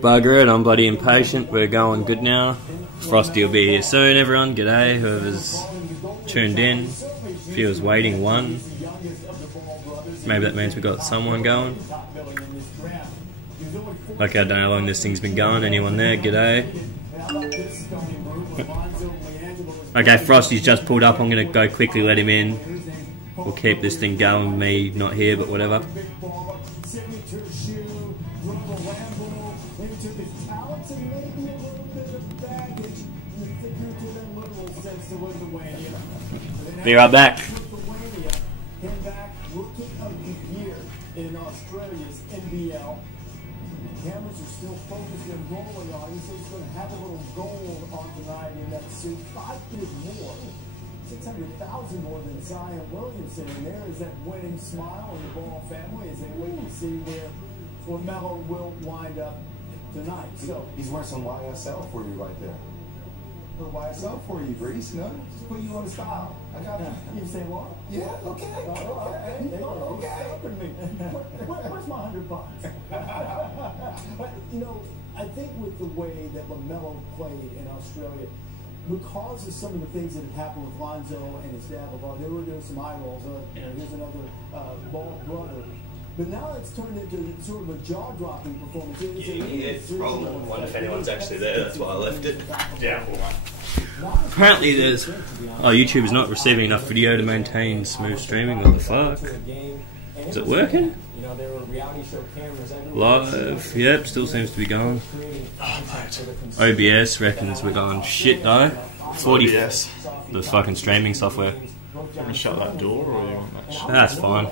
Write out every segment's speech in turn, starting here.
Bugger it, I'm bloody impatient. We're going good now. Frosty will be here soon, everyone. G'day, whoever's tuned in. If you was waiting, one. Maybe that means we got someone going. Okay, I don't know how long this thing's been going. Anyone there? G'day. Okay, Frosty's just pulled up. I'm going to go quickly let him in. We'll keep this thing going, me not here, but whatever. Be right back. In Australia's NBL, cameras are still focused in rolling on him, so he's going to have a little gold on tonight in that suit. 5 years more, 600,000 more than Zion Williamson, and there is that winning smile in the Ball family as they wait to see where Melo will wind up tonight. So he's wearing some YSL for you right there. A little YSL for you, Grease. No, just put you on the style. I got it. You say what? Yeah, okay. Where's my $100? But, you know, I think with the way that LaMelo played in Australia, because of some of the things that had happened with Lonzo and his dad, they were doing some eye rolls. Here's another Ball brother. But now it's turned into sort of a jaw-dropping performance. It's probably one if anyone's actually there. That's why I left it. Yeah. Apparently there's... Oh, YouTube is not receiving enough video to maintain smooth streaming. What the fuck? Is it working? Live. Yep, still seems to be going. OBS reckons we're going shit though. 40. OBS. The fucking streaming software. Can we shut that door or you want that shut? That's fine.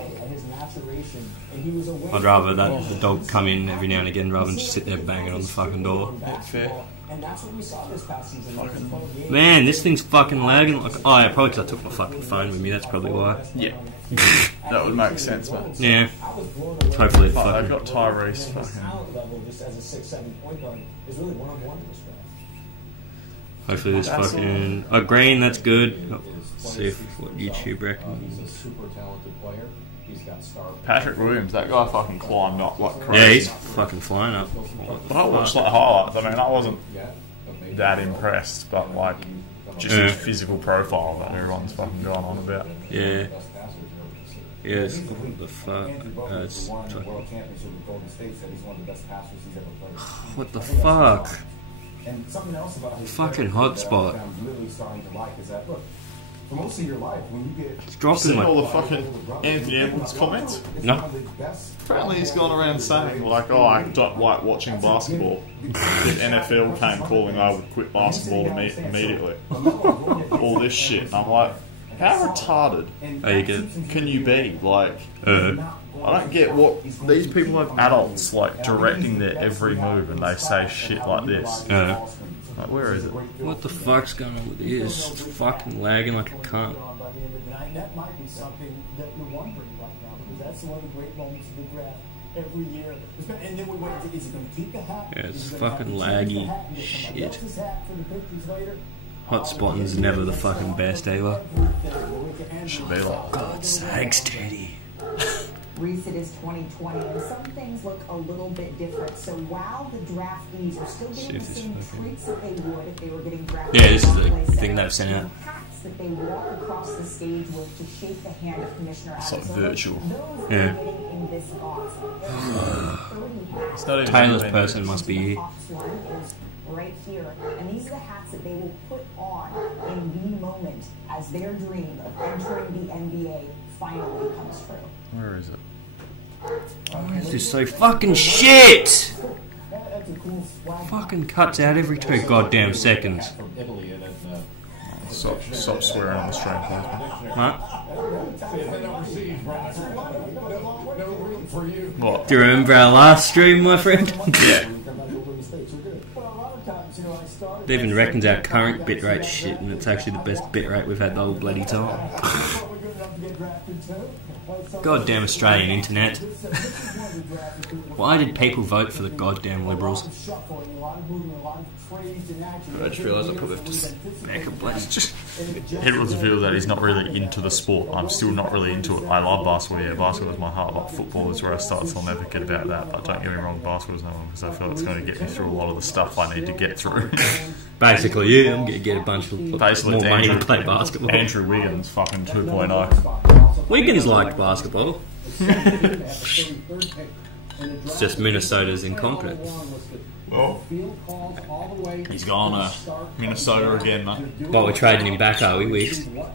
I'd rather that the dog come in every now and again rather than just sit there banging on the fucking door. Fair. Man, this thing's fucking lagging. Like, oh yeah, probably because I took my fucking phone with me. That's probably why. Yeah. That would make sense, man. Yeah. Hopefully, Fuck, fucking. I've got Tyrese fucking. Hopefully this fucking... Oh, green, that's good. Oh, let's see what YouTube reckons. Patrick Williams, that guy fucking climbed up like crazy. Yeah, he's fucking flying up. But I watched like highlights. I mean, I wasn't that impressed, but like just his physical profile that everyone's fucking going on about. Yeah. Yes. What the fuck? What the fuck? Fucking hotspot. For most of your life, when you get... It's dropping Seen all the fucking Anthony Edwards comments? No. Apparently he's gone around saying like, oh, I don't like watching basketball. The NFL came calling I would quit basketball immediately. All this shit. And I'm like, how retarded can you be? Like, I don't get what... These people have adults like directing their every move and they say shit like this. Like, where is it? What the fuck's going on with this? It's fucking lagging like a cunt. That might be something that you're wondering right now, because that's one of the great moments of the draft every year. And then we wait, is he going to keep the hat? Yeah, it's fucking laggy shit. Hotspotting's never the fucking best ever. Should be like, God's sakes, Teddy. Reese, it is 2020, and some things look a little bit different. So while the draftees are still getting the same treats that they would if they were getting drafted, yeah, this is the thing they've sent out. Hats that they walk across the stage with to shake the hand of Commissioner it's like virtual. Yeah. In this box. It's not even Taylor's person must be here. Right here, and these are the hats that they will put on in the moment as their dream of entering the NBA finally comes true. Where is it? This is so fucking shit! Fucking cuts out every 2 goddamn seconds. Stop swearing on the stream, please. What? What? Do you remember our last stream, my friend? Yeah. It even reckons our current bitrate shit, and it's actually the best bitrate we've had the whole bloody time. Goddamn Australian internet. Why did people vote for the goddamn Liberals? I just realised I probably have to smack a blast. Just everyone's feel that he's not really into the sport. I'm still not really into it. I love basketball. Yeah, basketball is my heart. But football is where I started, so I'll never forget about that. But don't get me wrong, basketball is number one because I feel it's going to get me through a lot of the stuff I need to get through. Basically, yeah, I'm going to get a bunch of more money to play basketball. Andrew Wiggins, fucking 2.0. Wiggins liked basketball. It's just Minnesota's incompetence. Well, he's gone Minnesota again, mate. But we're trading him back, are we, Wiggs? No,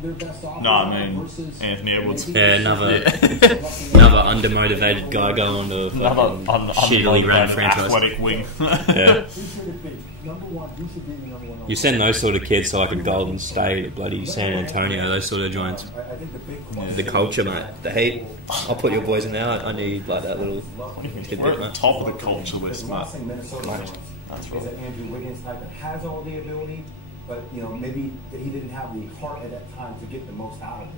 I mean Anthony Edwards. Yeah, another undermotivated guy going to shittily run franchise. Athletic wing. Yeah. You send those sort of kids to like a Golden State, bloody San Antonio, those sort of joints. The culture, mate. The heat. I'll put your boys in there. I need like that little tidbit, We're at the mate. top of the culture list, mate. That's right. Is that Andrew Wiggins type that has all the ability, but you know maybe he didn't have the heart at that time to get the most out of it.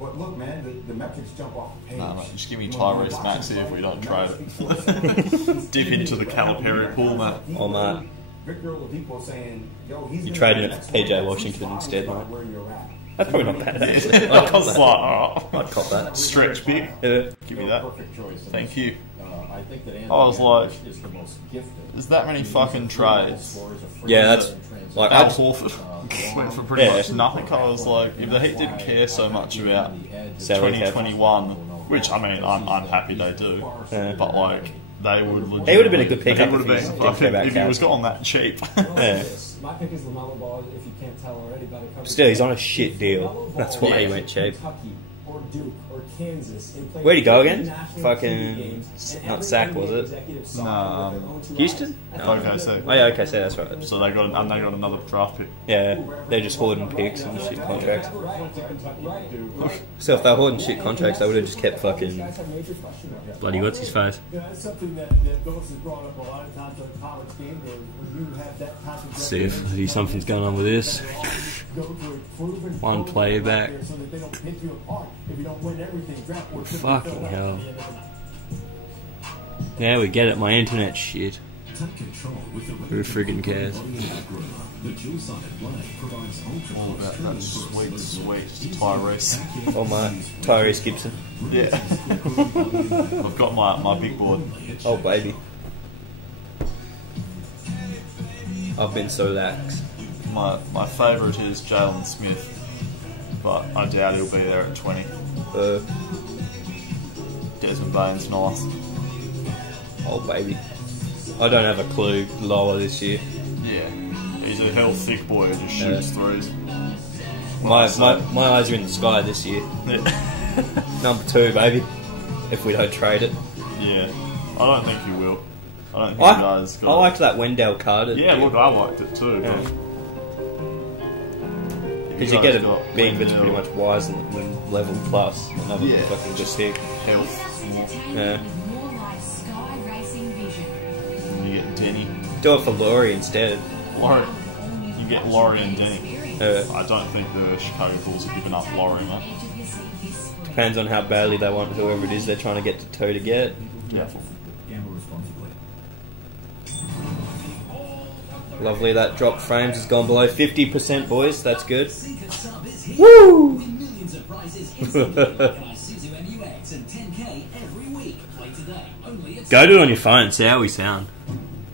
But look, man, the metrics jump off the page. No, mate, just give me Tyrese Maxey if we don't trade it. Dip into the Calipari pool, mate. Oh, mate. Victor Oladipo saying, "Yo, he's You're trading it for PJ Washington instead, mate. Where you're at." That's probably not bad, actually. I was like, oh, I'd cop that. stretch big. Yeah. Give me that. Perfect choice. Thank you. I think that I was like, is the most gifted. there's that many fucking trades. Yeah, that's like Al I Horford went for pretty much nothing. I was like, if the Heat didn't care so much about salary cap. 2021, which I mean, I'm happy they do, Yeah. but like, they would legit. He would have been a good pickup He would have if been he didn't care about if he cap. was gone that cheap. Yeah. My pick is LaMelo Ball, if you can't tell already. But it Still, he's on a shit deal. That's why he went cheap. Kentucky or Duke or Kansas. Where'd he go again? Fucking not Sac, was it? No, Houston? okay, so Oh yeah, okay, so that's right. so they got another draft pick. Yeah, they're just hoarding picks and shit contracts. So if they're hoarding shit contracts, they would have just kept fucking bloody what's his face. That's something that Billis has brought up a lot of times on college game day. When you have that type of See if something's going on with this. One player back. so that they don't pick you apart if you don't win everything. Draft board could be Fucking filled out hell. at the end of it. Yeah, we get it. My internet shit. Who friggin' cares? All about that sweet Tyrese. Oh my, Tyrese Gibson. Yeah, I've got my big board. Oh baby. I've been so lax. My favourite is Jalen Smith, but I doubt he'll be there at 20. Desmond Bain's nice. Oh baby. I don't have a clue lower this year. Yeah, he's a hell thick boy who just shoots threes. My eyes are in the sky this year. Number 2, baby. If we don't trade it. Yeah, I don't think he will. I don't think he does. I liked that Wendell Carter. Yeah, look, I liked it too. Because you get a big that's pretty much wise and level plus. Another fucking just thick. Health. Yeah. And you get Denny. Do it for Laurie instead. Laurie. You get Laurie and Denny. Yeah. I don't think the Chicago Bulls have given up Laurie, man. Depends on how badly they want whoever it is they're trying to get to 2 to get. Yeah. Lovely, that drop frames has gone below 50%, boys. That's good. Woo! Go do it on your phone, see how we sound.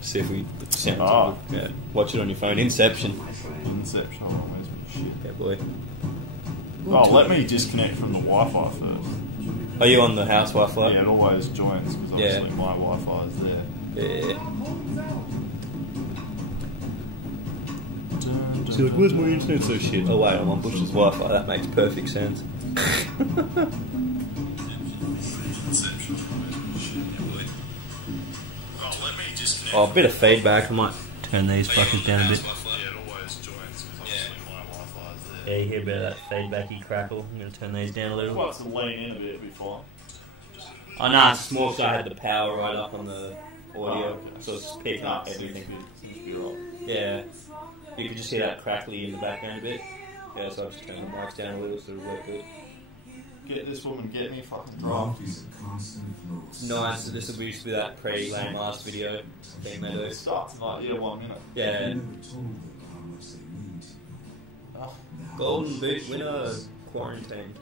See if we sound. Yeah, watch it on your phone. Inception. Inception. Hold on, where's my shit? Yeah, boy. Oh, let me disconnect from the Wi-Fi first. Are you on the house Wi-Fi? Yeah, it always joins because obviously my Wi-Fi is there. Yeah. So like, where's my internet so shit? Oh wait, I'm on Bush's Wi-Fi. That makes perfect sense. Oh, a bit of feedback. I might turn these fuckers down a bit. Yeah, you hear a bit of that feedbacky crackle. I'm going to turn these down a little. Well, it's to lean in a bit before. Oh no, it's more so I had the power right up on the audio, so it's picking up everything. Yeah, you can just hear that crackly in the background a bit. Yeah, so I've just turned the mics down a little so it'll work good. get this woman, get me fucking drunk. Nice, so this will be that pre-Land last video thing they do. It starts in like 1 minute. Yeah. Oh, Golden Boot winner quarantined.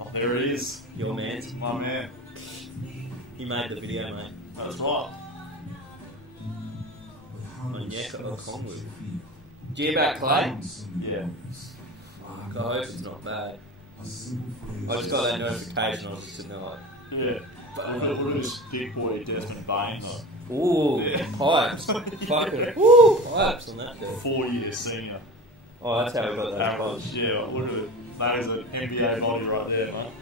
Oh, there it is. Your man. My man. He made the video, mate. That's right. Onyeka Okongwu. G-Back Clay? Yeah. Fuck, I hope it's not bad. I just got that notification, I was just sitting there like... Yeah. Look at this big boy Desmond Bain though. Ooh, Yeah. pipes. Fucking, woo, pipes on that dude. 4 years senior. Oh, that's how we got those pipes. Yeah, look at it. That is an NBA body right there, mate.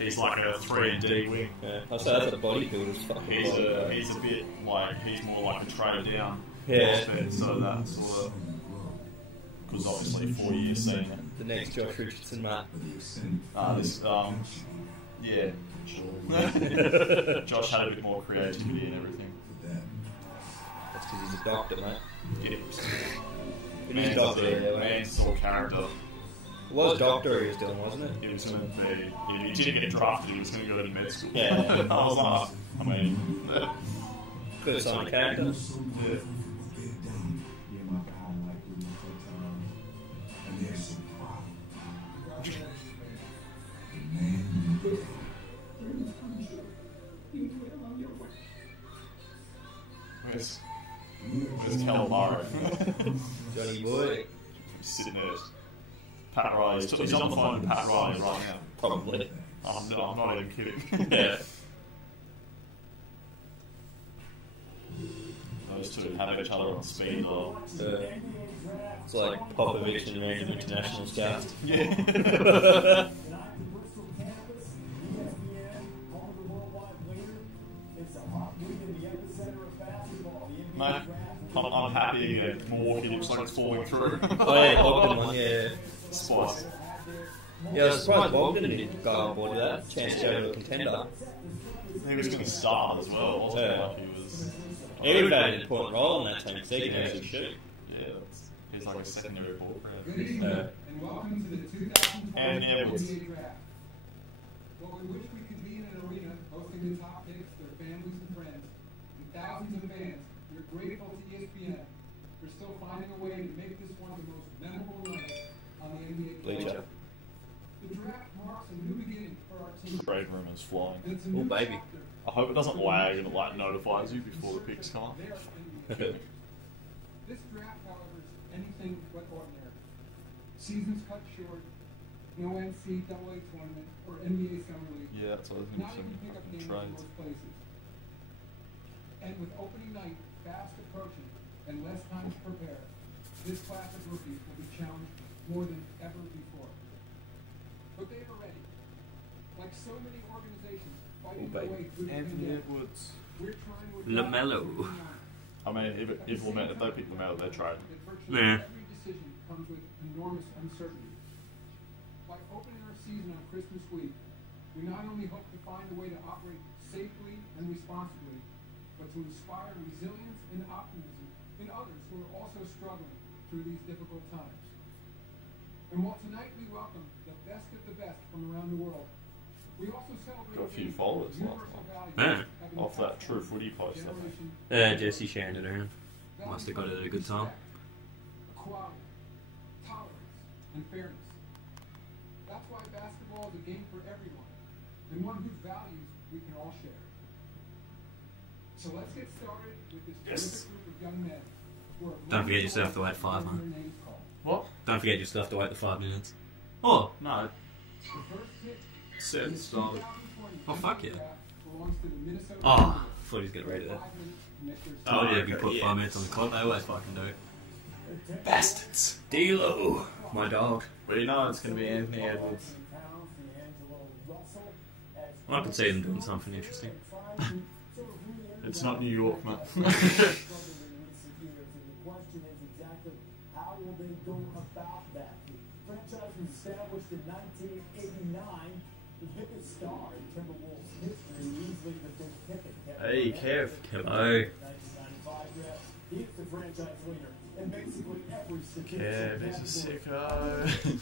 He's like a 3-and-D wing. Yeah, I say that's a bodybuilder's fucking He's body. he's a bit like, he's more like a trade down Yeah. prospect, so that sort of, because obviously 4 years senior. The next Josh Richardson, mate. Yeah. Josh had a bit more creativity and everything. That's because he's a doctor, mate. Yeah. He's a doctor, yeah. Man's all character. It was doctor he was doing, wasn't it? He was going to be, if he didn't get drafted, he was going to go to med school. Yeah. I was like, I mean, Could have signed a character. yeah. Where's Cal Murray? Johnny Boy. Sitting there. Pat Riley. He's on the phone with Pat Riley right now. Probably. I'm not even kidding. Yeah. Those two have each other on speed dial. It's like Popovich and random international scouts. Yeah. Tonight, the Bristol campus, ESPN, home of the worldwide leader. It's a hot week in the epicenter of basketball. The NBA Mate, draft. I'm happy that Milwaukee looks like it's falling through. Oh yeah, Bogdan one, yeah. Spice. Yeah, I was surprised Bogdan didn't go on board with that. Chance to go to a contender. He was going to start as well, wasn't he? Yeah. Like he was. He would have had an important role in that team because he can actually shoot. Yeah, he's like a secondary ball player. Good evening, and welcome to the 2020 And Edwards. NBA Draft. Well, we wish we could be in an arena hosting the top picks, their families and friends, and thousands of fans. We're grateful to ESPN for still finding a way to make this one of the most memorable nights on the NBA Bleacher. floor. The draft marks a new beginning for our team. Trade rumors flying. And it's a Oh, new baby. chapter. I hope it doesn't lag and it like notifies you before the picks come up. This draft, however, is anything but ordinary. Seasons cut short, no NCAA tournament or NBA summer league. Yeah, that's what I was Not even pick up thinking. games in Trades. most places. And with opening night fast approaching and less time to prepare, this class of rookies will be challenged more than ever before. But they are ready. Like so many organizations fighting their way through the Anthony pandemic, Edwards. we're trying to LaMelo. I mean, if they pick them out, they trade. that virtually Yeah. every decision comes with enormous uncertainty. By opening our season on Christmas week, we not only hope to find a way to operate safely and responsibly, but to inspire resilience and optimism in others who are also struggling through these difficult times. And while tonight we welcome the best of the best from around the world, we also celebrate Got a few games followers with last universal night. values Yeah. having Off that passed True on Footy post, I think. generation Yeah, Jesse shared it around. Must have got it at a good time. Equality, tolerance, and fairness. That's why basketball is a game for everyone, and one whose values we can all share. So let's get started with this terrific group of young men who are Don't forget you still have to wait 5, huh? their names called. What? Don't forget you still have to wait the 5 minutes. Oh, No. The first pick Set in the started. 2020 Oh, fuck yeah. draft belongs to the Minnesota Oh, Timberwolves. I thought he was getting ready to that. 5 minutes to make their Oh, yeah, selection. if you put 5 minutes on the clock, they always fucking do. Bastards. D-Lo, my dog. But you know it's going to be Anthony Edwards. I could see them doing something interesting. It's not New York, man. The question is exactly how will they go about that? The franchise was established in 1989. The biggest star in Timberwolves history, easily the big pick. Hey, Kev. Hello. 1995 draft. He's the franchise leader. in basically every statistic. Kev is a sicko.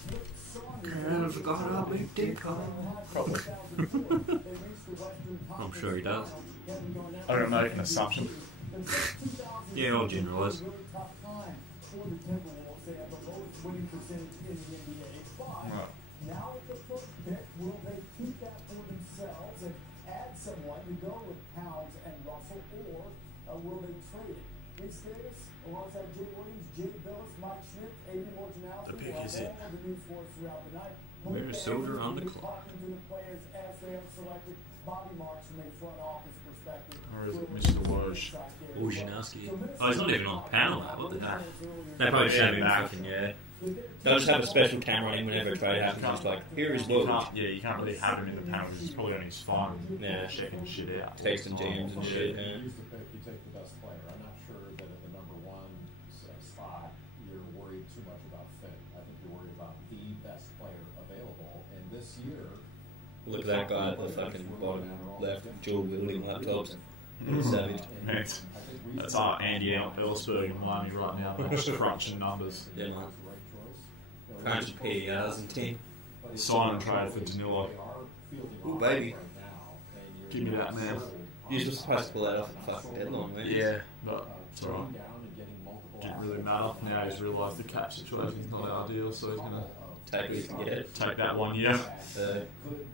Kev's got a big dick on. Probably. I'm sure he does. I'm gonna make an assumption. Yeah, I'll generalise. Right. Now with the first pick, will they keep that for themselves and add someone to go with Towns and Russell, or will they trade it? Rich Davis, alongside Jay Williams, Jay Billis, Mike Schmidt, Aiden Morganowski, The pick will is have it. all of the news for us throughout the night. Minnesota on the clock. Talking to the players as they have selected Bobby Marks from a front office perspective. Or is it Mr. Woj? Wojnarowski. Oh, he's not even on the panel now. What the heck? They probably should have him back, and yeah. They'll just have a special camera on him whenever a trade happens. Just like, here is Woj. Yeah, you can't really have him in the panel because he's probably on his phone. Yeah. Checking shit out. Texting GMs and shit. Yeah. Use the pick, you take the best player. I'm not sure that at the number one spot you're worried too much about fit. I think you're worried about the best player available. And this year, Look at that guy at the fucking bottom left, dual wielding laptops. Savage. That's our Andy Ellsberg and Miami right now. They're just crunching numbers. Yeah, man. Crunching PERs and team. Sign and trade for Danilo. Ooh, baby. Give me that, man. You're supposed to pull that off at the fucking deadline, man. Yeah, but it's alright. Didn't really matter. Now he's realised the cap situation's not ideal, so he's going to Take what you can get. take that one, yeah. could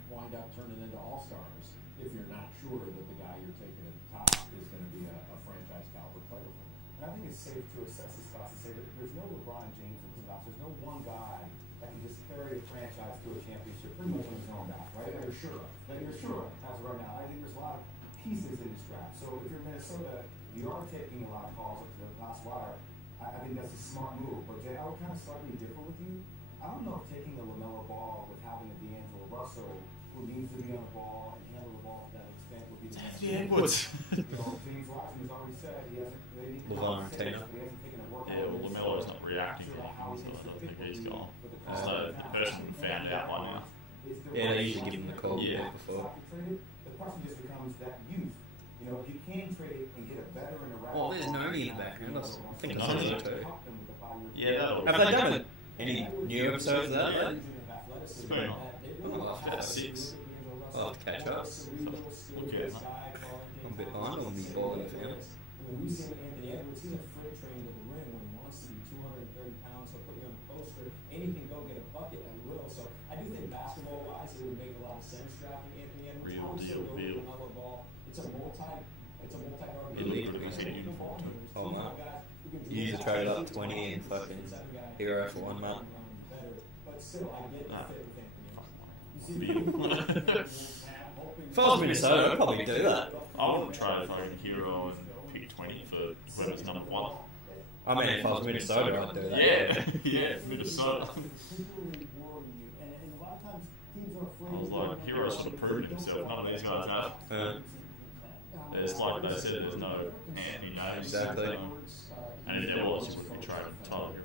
wind up turning into all-stars if you're not sure that the guy you're taking at the top is going to be a franchise caliber player for you. And I think it's safe to assess the spots and say that there's no LeBron James in the spots. There's no one guy that can just carry a franchise to a championship pretty much on his own back, right? That you're sure of. That you're sure of as of right now. I think there's a lot of pieces in this draft. So if you're Minnesota, you are taking a lot of calls up to the last wire. I think that's a smart move. But Jay, I would kind of slightly differ with you. I don't know if taking a LaMelo Ball with having a D'Angelo Russell who needs to be on the ball and handle the ball to that extent would be the best. Yeah, Edwards. You know, James Watson has already said he hasn't really LeVar Taylor. taken a workout. Yeah, well, LaMelo's not reacting to anything, so I don't think he's gone. So the person found out by now. Yeah, they usually give him the call Yeah. before. The question just becomes that youth. You know, if you can trade it and get a veteran around. Oh, there's Naomi in the background. I think I saw Naomi. that too. Yeah, that'll Have they done any new episodes of that? Yeah. It's been on. Oh, About 6. I'll have to catch up. Look at it, mate. I'm a bit behind on the ball in fairness. We've seen Anthony Edwards, he's a freight train to the rim when he wants to be 230 pounds. He'll put you on the poster, and he can go get a bucket at will. So I do think basketball-wise, it would make a lot of sense drafting Anthony Edwards. Real I would still deal, go real. with another ball. It's a multi-guard. Elite. Oh, man. You usually trade up 20 and fucking hero for 1 month. But still, I get the Nah. fit with If I was Minnesota, I'd probably do that. I would try fucking Hero and pick 20 for whoever's number 1. I mean, if I was Minnesota, I'd do that. Yeah, yeah, Minnesota. I was like, Hero's sort of proven himself. None of these guys have. It's like they said, there's no Anthony Davis. Exactly. And if there was, he would be traded for Tyler Hero.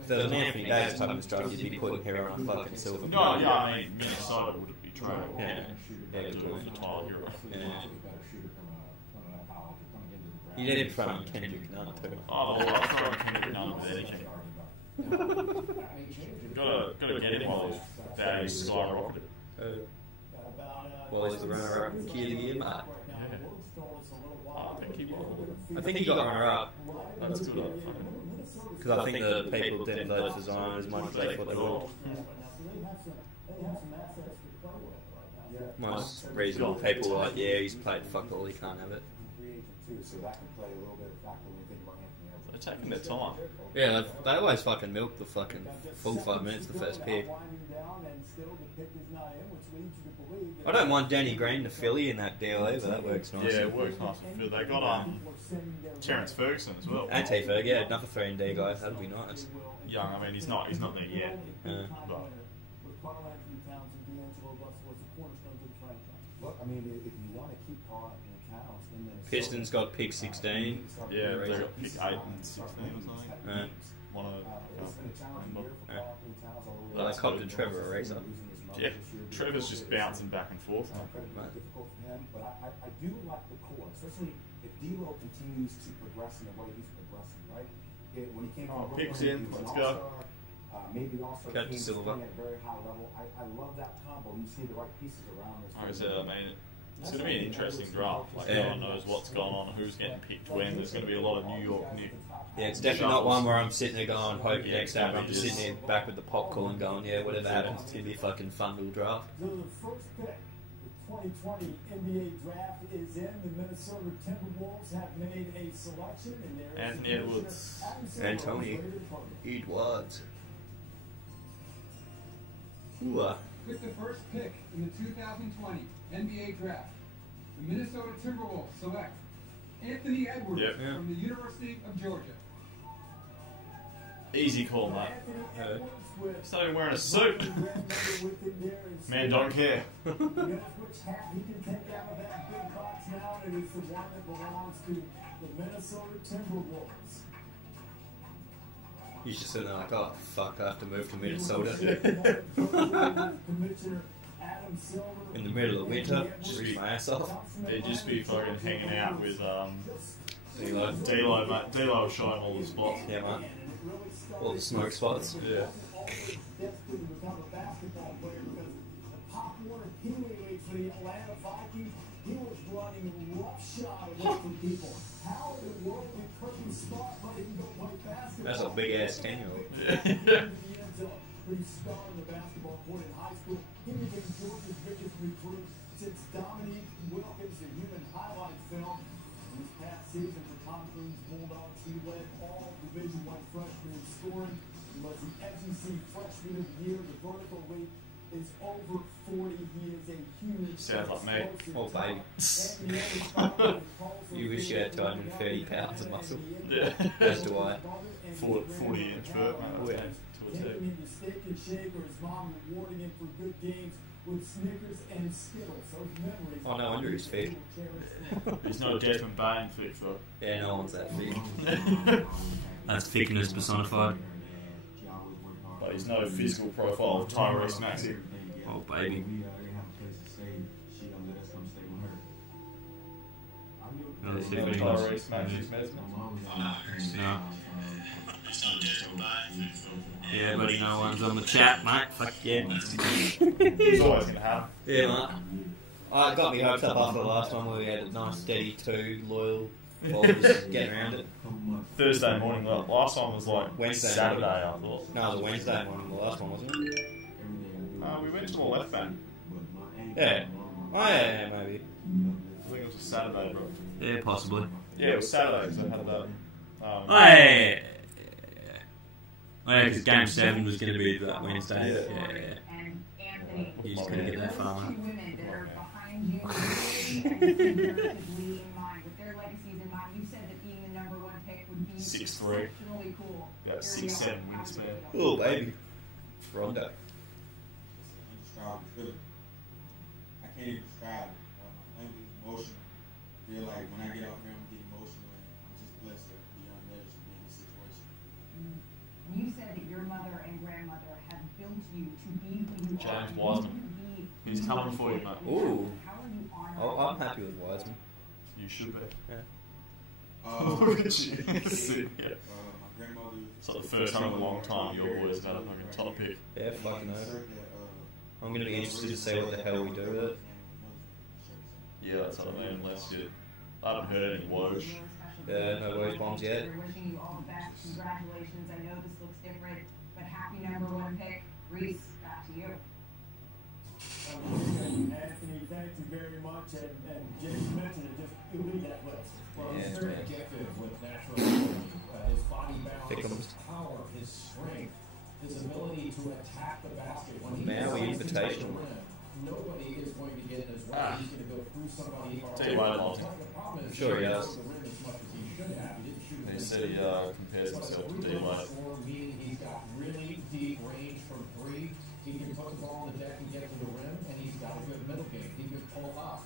If there was an Anthony Davis type of structure, you'd be putting Hero on a fucking silver. No, yeah, I mean, Minnesota would be traded. Yeah. Yeah, do it for Tyler Hero. Yeah. You need to try and Kendrick Nunn too. Oh, well, I'll throw Kendrick Nunn with anything. Gotta get him while his value skyrocketed. Well, he's the runner-up in Key of the Year, mate. I think he will. I think he got runner-up That's good. because I think the people didn't vote for Zion as much as they thought they would. Most reasonable people were like, yeah, he's played fuck all, he can't have it. So that can play a little bit of factor when you think about Anthony Edwards. They're taking their time. Yeah, they always fucking milk the fucking full 5 minutes the first pick. I don't mind Danny Green to Philly in that deal either, that works nice. Yeah, it works nice. They got Terrence Ferguson as well. And T-Ferg, yeah, another 3-and-D guy, that'd be nice. Young, I mean, he's not there yet. Yeah. But Look, I mean, if you want to keep Carl Anthony Towns in Minnesota, Pistons got pick 16. yeah, they got pick 8 and 16 or something. Yeah. One of Well, they copped a Trevor Ariza. yeah, Trevor's just bouncing back and forth. difficult for him, but I do like the core, especially if D'Lo continues to progress in the way he's progressing, right? When he came from picks Brooklyn, in. he was Let's an go. all-star. Maybe also Cut to teams Silva. playing at a very high level. I love that combo. You see the right pieces around this. Like I said, I mean, it's going to be an interesting draft. Like, no one knows what's going on, who's getting picked when. There's going to be a lot of New York Knicks. Yeah, it's definitely not one where I'm sitting there going, hope you next time. I'm just sitting there back with the popcorn going, yeah, whatever happens, it's going to be a fucking fun little draft. So the first pick, the 2020 NBA draft is in. The Minnesota Timberwolves have made a selection, and there is Anthony Edwards. Anthony Edwards. Ooh, With the first pick in the 2020 NBA draft, the Minnesota Timberwolves select Anthony Edwards Yep. Yeah. from the University of Georgia. Easy call, mate. He's not even wearing a suit. Man, don't care. Which hat he can take out of that big box now, and it's the one that belongs to the Minnesota Timberwolves. he's just sitting there like, oh, fuck, I have to move to Minnesota. Commissioner Adam Silver. In the middle of winter, freeze my ass off. They'd just be fucking hanging out with D'Lo. D-Lo, mate. D-Lo will shine all the spots. Yeah, man. All the smoke spots. Yeah. Desperately become a basketball player because the Pop Warner heavyweight for the Atlanta Vikings, he was running roughshod away from people. How in the world did Kirby Smart let him go play basketball? That's a big ass 10-year-old. But he started the basketball court in high school. He became Georgia's biggest recruit since Dominique Wilkins, the human highlight film. This past season for Tom Cruise Bulldogs, he led all Division I freshmen in scoring. He was the SEC Freshman of the Year. The vertical weight is over 40. He is a huge. Sounds like me. Oh, baby. You wish you had 230 pounds of muscle. Yeah. As do I. 40-inch vert, mate. Yeah. Taking him to Steak and Shake, or his mom rewarding him for good games with Snickers and Skittles. Those memories. Oh, no wonder he's fit. He's no Desmond Bain fit for. Yeah, no one's that thick. That's thickness personified. But he's no physical profile of Tyrese Maxey. Oh, baby. Oh, let's see No what he Tyrese does. Maxey's measurements. No. Yeah, buddy, no one's on the chat, mate. Fuck yeah. He's always going to have him. Yeah, mate. I got me hopes up after the last one where we had a nice steady 2 loyal followers getting around it. Thursday morning. Last one was like Wednesday Saturday, morning. I thought. No, it was a Wednesday morning, the last one, wasn't it? We went to the left bank. Yeah. Oh, yeah, maybe. I think it was a Saturday, bro. Yeah, possibly. Yeah, it was Saturday because I had that. Oh, yeah. Oh, yeah, because Game 7 was going to be that Wednesday. Yeah. And Anthony, You just couldn't get that far. two women that are behind you, comparatively in mind, with their legacies in mind. You said that being the number 1 pick would be 6'3". exceptionally cool. About 6'7" wingspan. Oh, baby. Rondo. Indescribable feeling. I can't even describe it. I'm emotional. I feel like when I get out here, I'm getting emotional, and I'm just blessed to be on measures to be in this situation. You said that your mother and grandmother have built you to be who you are. James Wiseman. He's coming for you, mate. Ooh. How are you honored? Oh, I'm happy with Wiseman. You should be. Yeah. Look at you. My grandmother. It's like the first time in a long time your boys had a fucking top pick. Yeah, fucking over. I'm going to be interested to see what the hell we do with it. Yeah, that's what I mean. Unless you. I haven't heard any Woj. Yeah, no Woj bombs yet. We're wishing you all the best. Congratulations. I know this looks different, but happy number 1 pick. Reese, back to you. Anthony, thank you very much. And James mentioned it, just elite that list. Well, Yeah, he's it's very bad. gifted with natural ability. His body balance, Thickums. his power, his strength, his ability to attack the basket. When he Maui decides to touch invitation. the rim, nobody is going to get in his way. He's going to go through somebody. Tell you what, I love him. The problem is Sure he didn't does. go to the rim as much as he should have. He didn't shoot They as said he compares But himself a to three-point D-Lo. scorer, meaning he's got really deep range from 3. He can put the ball on the deck and get to the rim, and he's got a good middle game. He can pull up.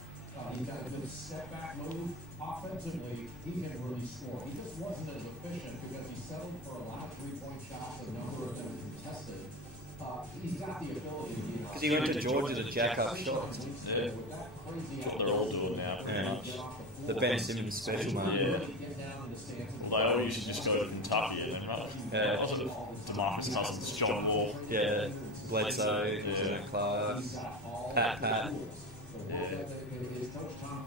He's got a good step back move. Offensively, he can really score. He just wasn't as efficient because he settled for a lot of 3-point shots, a number of them contested. He's got the ability to be. Because he went to Georgia to jack up shots. Yeah. With that crazy That's what they're all doing now, pretty Yeah. much. get off the The Ben Simmons special, man. Yeah. Well, they all usually just go to Kentucky and Yeah. DeMarcus Cousins, John Wall. Yeah. Bledsoe, Yeah. Clark, Pat. Yeah.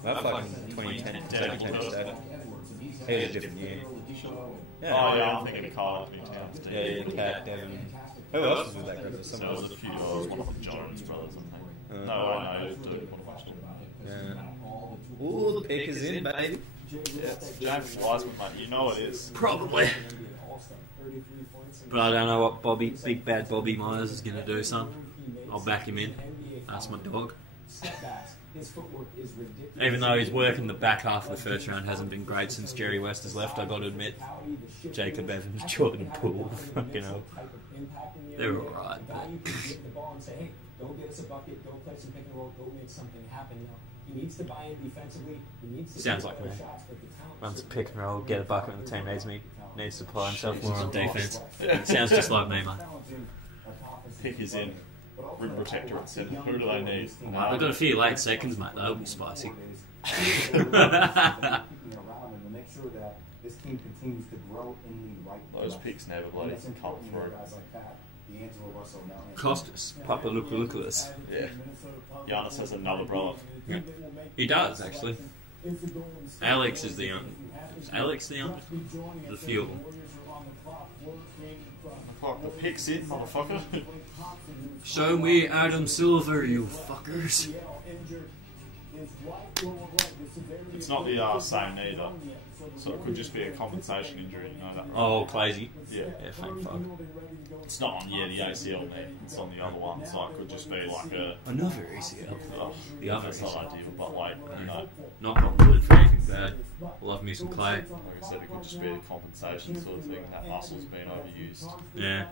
That fucking 2010 stuff. He was a different year. Yeah. Oh yeah, I'm thinking Carl Anthony Towns. Yeah, Cat, Devin. Who else was with that group? So there was a few. There was one of the Jones brothers, I think. No, I know. Dude, Yeah. Ooh, the pick is in, baby. Yeah, it's James Wiseman, mate. You know it is. Probably. But I don't know what Big Bad Bobby Myers is going to do, son. I'll back him in. That's my dog. Even though his work in the back half of the first round hasn't been great since Jerry West has left, I got to admit, Jacob Evans, Jordan Poole, fucking hell, they're alright. Go get us a bucket, go play some pick and roll, go make something happen. Now, he needs to buy in defensively. He needs to Sounds like me. Runs a pick and roll, get a bucket when the team needs to apply himself more on defense. Sounds just like me, man. Pick is in. Rim protector at 7. Who do they need? They've got a few late seconds, mate. That'll be spicy. Those picks never bloody come through. Costas, Papa Lucullus. Yeah. Giannis has another brother. Yeah. He does, actually. Alex is the young. Is Alex the young? The few of them. Fuck, the pick's in, motherfucker. Show me Adam Silver, you fuckers. It's not the same either. So it could just be a compensation injury, you know that? Oh, Clazy. Yeah. Yeah, thank fuck. It's not on, the ACL knee. It's on the other one, so it could just be like a... Another ACL. The other That's not ideal, but like, you know... Not good for anything bad. Love me some Clay. Like I said, it could just be a compensation sort of thing. That muscle's been overused. Yeah.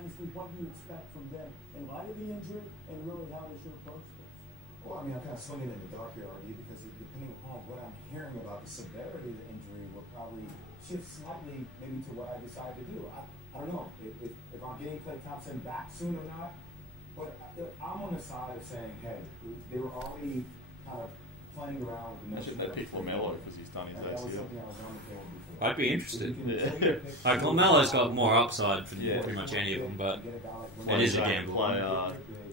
Well, I mean, I'm kind of swinging in the dark here, RD, because depending upon what I'm hearing about the severity of the injury will probably shift slightly maybe to what I decide to do. I don't know if I'm getting Klay Thompson back soon or not, but I'm on the side of saying, hey, they were already kind of playing around with the Imagine they pick LaMelo because he's done his ACL. I'd be interested. Like, LaMelo's got more upside for pretty much any of them, but it is a gamble. Play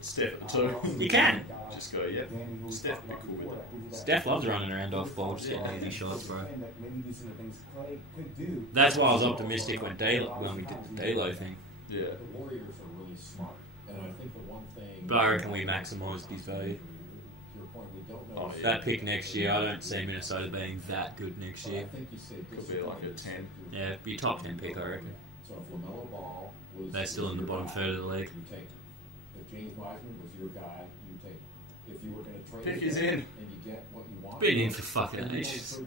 Steph at 2. You can. Just go, yeah. Steph would be cool with that. Steph loves running around off ball, just getting easy shots, bro. That's why I was optimistic when we did the D'Lo thing. Yeah. The Warriors are really smart, and I think the one thing. But I reckon we maximised his value. Oh, yeah. That pick next year, I don't see Minnesota being that good next year. Could be like a 10. Yeah, be top 10 pick, I reckon. So if LaMelo Ball was, they're still in the bottom third of the league. You take it. If James Wiseman was your guy, you take it. If you were going to trade pick is in, and you get what you want, been in for fucking ages.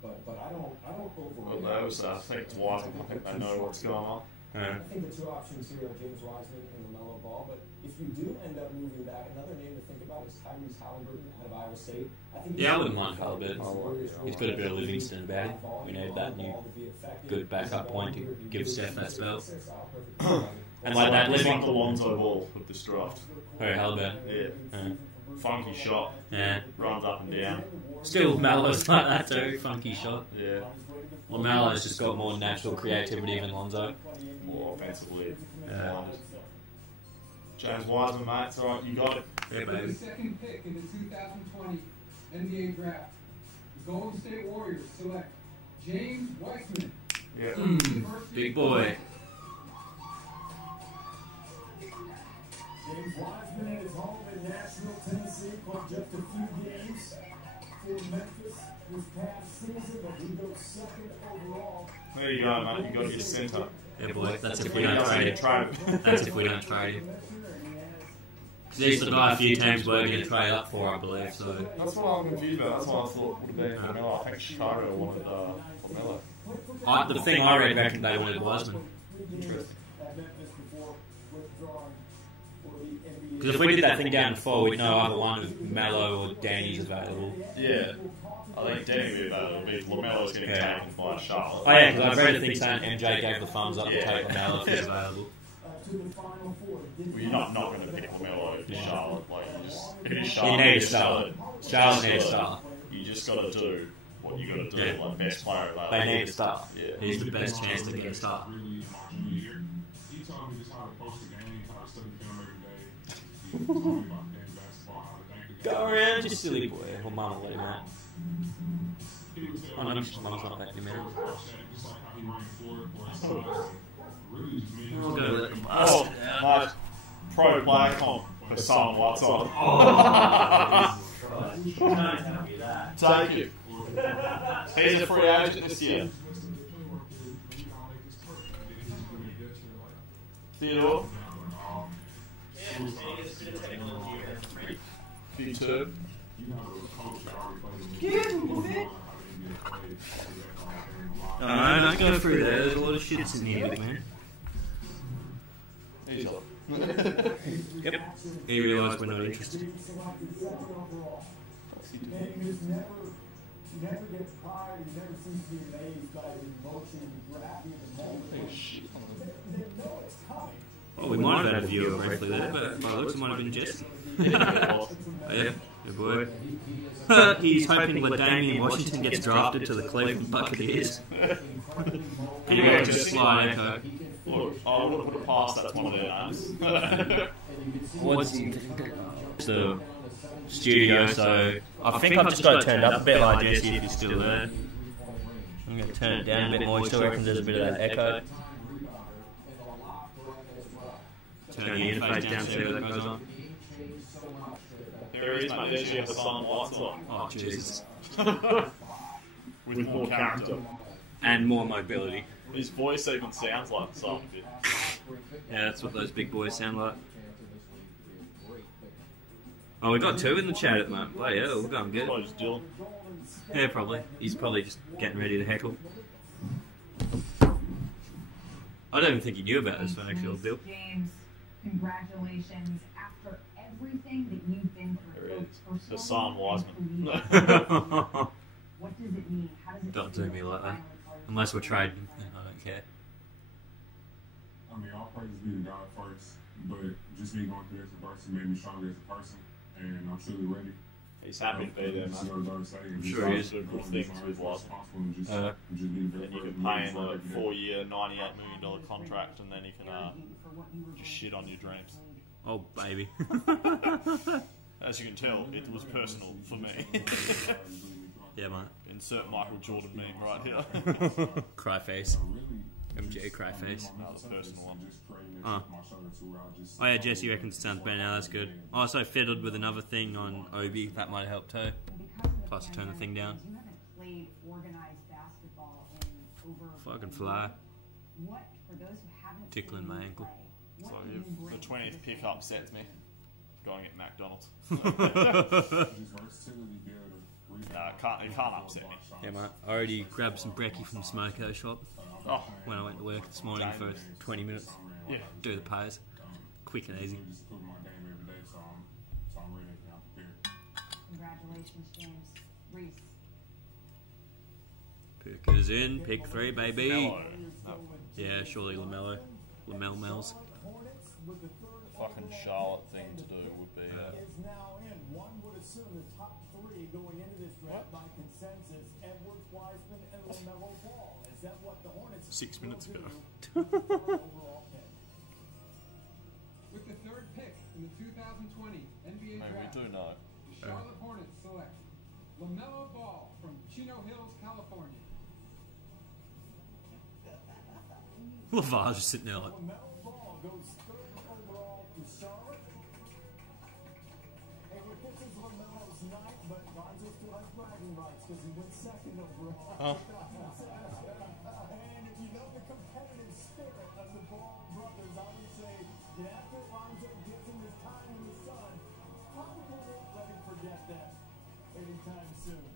But I don't overrate. Well, those think Wiseman. I think they know what's going on. I think the two options here are James Wiseman and LaMelo Ball, but if you do end up moving back, another name to think about is Tyrese Halliburton out of Iowa State. I wouldn't mind Halliburton. He's got a bit of Livingston about him. We need that new good backup point to give Steph that spell. And like that It's like living the Lonzo Ball with this draft. Halliburton. Yeah. Funky shot. Yeah. Runs up and down. Still, Melo's like that too. Funky shot. Yeah. Melo's just got more natural creativity than Lonzo. More offensively. Yeah. James Wiseman, mate. It's alright. You got it. Yeah, The baby. second pick in the 2020 NBA draft, the Golden State Warriors select James Wiseman. Yeah. Big boy. James Wiseman at his home in Nashville, Tennessee, played just a few games for Memphis this past season, but he goes second overall. There you go, mate. You got to get center. Yeah, boy. That's if we He don't doesn't trade get him. traded. That's if we don't trade him. He's the guy a few teams were going to trade up for, I believe. So That's what I'm confused about. That's what I thought would have been LaMelo. I think Chicago wanted LaMelo. the thing I read back they wanted Wiseman. Interesting. Because if we did that thing down in 4, we'd know either one of Mello or Danny's available. Yeah. I think Danny would be available. LaMelo's getting taken by Charlotte. Oh yeah, because I've read a thing saying MJ gave the thumbs up to take LaMelo if he's available. Well, you're not going to pick LaMelo for Charlotte. Like, you just, it is You Charlotte. need a star. Charlotte needs a star. You just got to do what you got to do, like best player available. They need to start. Yeah. He's the best chance to get a start. He taught me just how to post the game, how to study film every day. He taught me about playing basketball, how to think the game. Go around, you silly boy. Or mama let him out. Oh, no, mama's not letting him out. We'll go let him out. Nice pro player comp for Son Watson. Take it. He's a free agent this year. Theodore. Big turd. No, don't go through there. There's a lot of shits in here, man. He's up. Yep. He realised we're not interested. And you just never get tired, you never seem to be amazed by the emotion and the gravity of the moment. They know it's coming. Oh, we might have had a viewer briefly there, but by the looks it might have been Jesse. Oh, yeah, good boy. He's hoping that Damian Washington gets drafted to the Cleveland Buccaneers. Can you go just slide echo? Look, I would have put it past that one of their names. What's the studio? So I think I've just got it turned up a bit high, Jesse, if you're still there. I'm going to turn it down a bit more. You still reckon there's a bit of that echo? Turn the interface down, see where that goes on. There he is, mate. There's your Son Watson. Oh, Jesus. With more character. And more mobility. His voice even sounds like Son. Yeah, that's what those big boys sound like. Oh, we got two in the chat at the moment. Oh, yeah, we're going good. Probably just Dylan. Yeah, probably. He's probably just getting ready to heckle. I don't even think he knew about this one, actually, Bill. James, congratulations. After everything that you've been through, There it is. The Son Wiseman. what does it mean? How does it Don't do me like that. Unless we're trading, I don't care. I mean, all praise be to God first, but just me going through this adversity made me stronger as a person, and I'm truly ready. He's happy to be there, man. I'm sure he is. Good things with life. And you can pay him a 4-year, $98 million contract, and then you can just shit on your dreams. Oh, baby. As you can tell, it was personal for me. Yeah, mate. Insert Michael Jordan meme right here. Cry face. MJ cry face. Another personal one. Oh yeah, Jesse reckons it sounds better now, that's good. I also fiddled with another thing on Obi, that might help too. Plus I turn the thing down. You haven't played organized basketball in over Fucking fly. What, for those who haven't Tickling my ankle. So if the 20th pick upsets me, going at McDonald's. It can't upset me. Yeah, mate. I already grabbed some brekkie from the Smoko shop when I went to work this morning for 20 minutes. Yeah. Do the pose. Quick and easy. Congratulations, James. Reese. Pick is in. Pick 3, baby. LaMelo. No. Yeah, surely LaMelo. LaMelo Mel's. Fucking Charlotte thing to do would be. Is now in. One would assume the top 3 going into this draft by consensus: Edwards, Wiseman, and LaMelo Ball. Is that what the Hornets 6 minutes ago. overall pick? With the third pick in the 2020 NBA Maybe draft, we do know. the Charlotte Hornets select LaMelo Ball from Chino Hills, California. LaVar's just sitting there like, LaMelo Ball goes 3rd overall to Charlotte. Hey, look, this is LaMelo's night, but Lonzo still has bragging rights because he went 2nd overall. And if you know the competitive spirit of the Ball brothers, I would say that after Lonzo gives him his time in the sun, probably won't let him forget that anytime soon.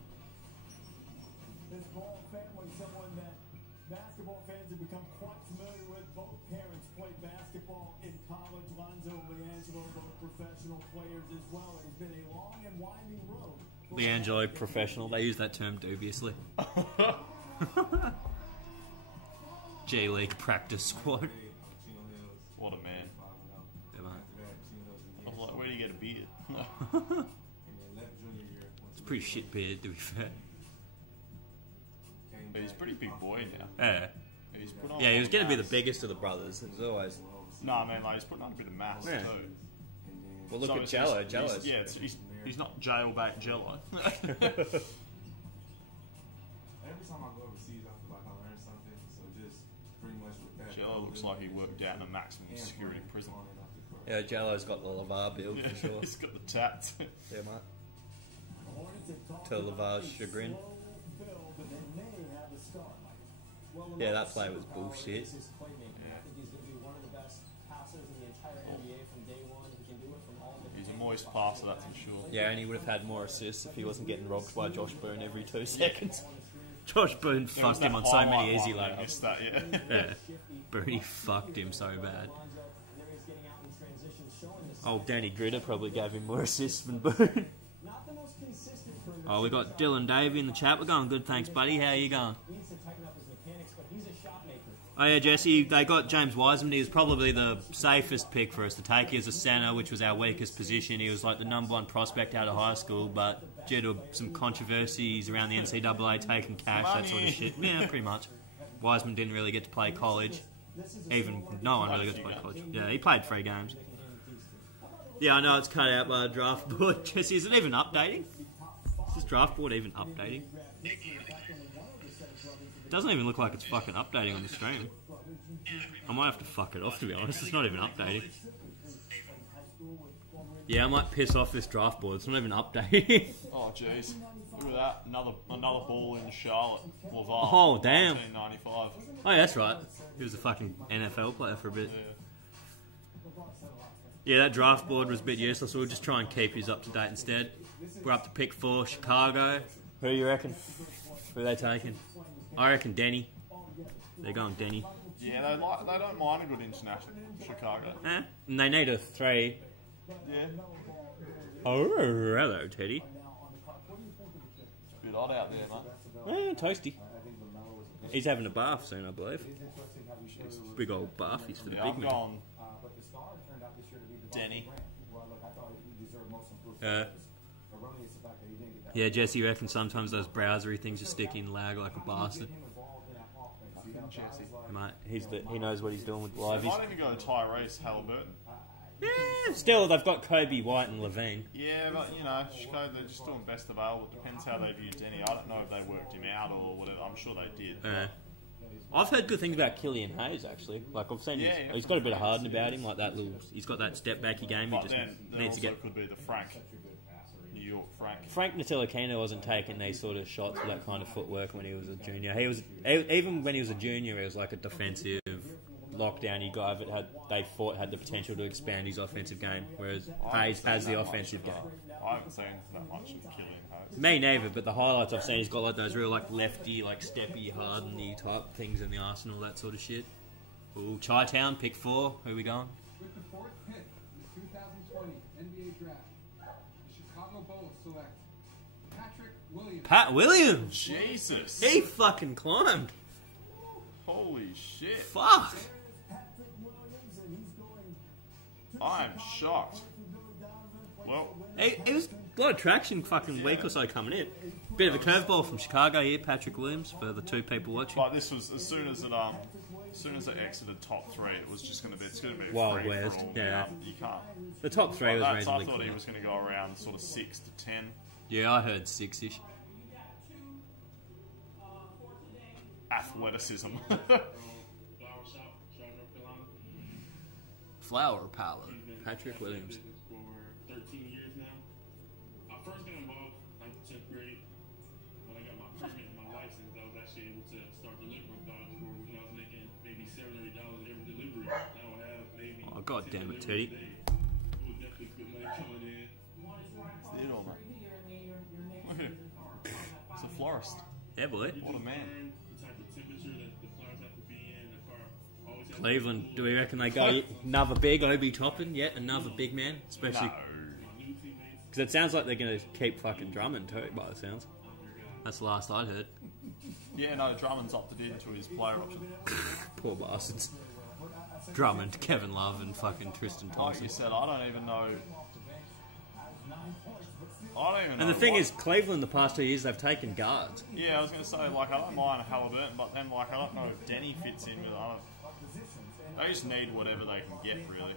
This Ball family, someone that basketball fans have become quite familiar with. Both parents played basketball in college. Lonzo and LeAngelo, both professional players as well. It has been a long and winding road. LeAngelo professional. They use that term dubiously. J League practice squad. What a man. Yeah, mate. I was like, where do you get a beard? It's a pretty shit beard, to be fair. He's a pretty big boy now. Yeah. He's put on Yeah, he was going to be the mass. biggest of the brothers. It was always. No, I mean, like, he's putting on a bit of mass, Yeah. too. Well, look So at it's Jello. just- Jello's. He's not jailbait Jello. Every time I go overseas, I feel like I learned something. So just pretty much with that. Jello looks like he worked out in a maximum security prison. Yeah, Jello's got the LeVar build for sure. He's got the tats. Yeah, mate. To LeVar's chagrin. Yeah, that play was bullshit. I think he's going to be one of the best passers in the entire NBA from day one. He can do it from all different. He's a moist passer, that's for sure. Yeah, and he would have had more assists if he wasn't getting robbed by Josh Boone every 2 seconds. Josh Boone fucked him on so many easy layups. That, yeah. Yeah. Boone fucked him so bad. Oh, Danny Gritter probably gave him more assists than Boone. Oh, we got Dylan Davey in the chat. We're going good, thanks, buddy. How you going? Oh yeah, Jesse, they got James Wiseman. He was probably the safest pick for us to take. He was a centre, which was our weakest position. He was like the #1 prospect out of high school, but due to some controversies around the NCAA taking cash, that sort of shit. Yeah, pretty much. Wiseman didn't really get to play college. Even no one really got to play college. Yeah, he played 3 games. Yeah, I know it's cut out by a draft board. Jesse, is it even updating? Is this draft board even updating? It doesn't even look like it's fucking updating on the stream. I might have to fuck it off, to be honest. It's not even updating. Yeah, I might piss off this draft board. It's not even updating. Oh, jeez. Look at that. Another ball in Charlotte. LeVar. Oh, damn. 1995. Oh, yeah, that's right. He was a fucking NFL player for a bit. Yeah, that draft board was a bit useless, so we'll just try and keep his up to date instead. We're up to pick 4, Chicago. Who do you reckon? Who are they taking? I reckon Denny. They're going Denny. Yeah, they don't mind a good international, Chicago. And they need a 3. Yeah. Oh, hello, Teddy. It's a bit odd out there, mate. Toasty. He's having a bath soon, I believe. Big old bath. He's for the big man. Gone. Denny. Yeah, Jesse reckons sometimes those browsery things just stick in lag like a bastard. Mate, he knows what he's doing with live. They might even go Tyrese Halliburton. Yeah, still, they've got Kobe, White and Levine. Yeah, but, you know, Chicago, they're just doing best available. It depends how they view Denny. I don't know if they worked him out or whatever. I'm sure they did. I've heard good things about Killian Hayes, actually. Like, I've seen he's got a bit of harden about him, like that little... He's got that step-backy game. He But just then needs to get... could be the New York Frank. Frank Ntilikina wasn't taking these sort of shots with that kind of footwork when he was a junior. He was even when he was a junior, he was like a defensive lockdowny guy that they thought had the potential to expand his offensive game, whereas Hayes has the offensive game. I haven't seen that much of Killian Hayes. Me neither, but the highlights I've seen, he's got like those real like lefty, like steppy, harden-y type things in the arsenal, that sort of shit. Ooh, Chi-Town, pick 4. Who we going? With the 4th pick in the 2020 NBA Draft, the Chicago Bulls select Patrick Williams. Pat Williams! Jesus! He fucking climbed! Holy shit! Fuck! I'm shocked. Well, It was a lot of traction fucking week or so coming in. Bit of a curveball from Chicago here, Patrick Williams, for the 2 people watching. But this was as soon as it exited top 3, it was just going to be Wild free West, for all. yeah. You can't. The top 3 was I reasonably thought clear. he was going to go around sort of 6 to 10. Yeah, I heard 6-ish. Athleticism. Flower Power, Patrick Williams. For 13 years now. I first got involved in 10th grade. When I got my permit and my license, I was actually able to start delivering dogs for, I was making maybe $7 or $8 every delivery. Now I have maybe... Oh, god damn it, Teddy. It was definitely good money coming in. See it all, mate. It's a florist. Yeah, boy. What a man. The type of temperature that the flowers have to be in, the car always has Cleveland, do we reckon they go another big Obi Toppin? Yet another big man? Especially... Because it sounds like they're going to keep fucking Drummond too, by the sounds. That's the last I'd heard. Yeah, no, Drummond's opted into his player option. Poor bastards. Drummond, Kevin Love and fucking Tristan Like Thompson. you said, I don't even know I don't even know. And the thing what- is, Cleveland the past 2 years they've taken guards. Yeah, I was going to say, like, I don't mind Halliburton, but then, like, I don't know if Denny fits in with it. They just need whatever they can get, really.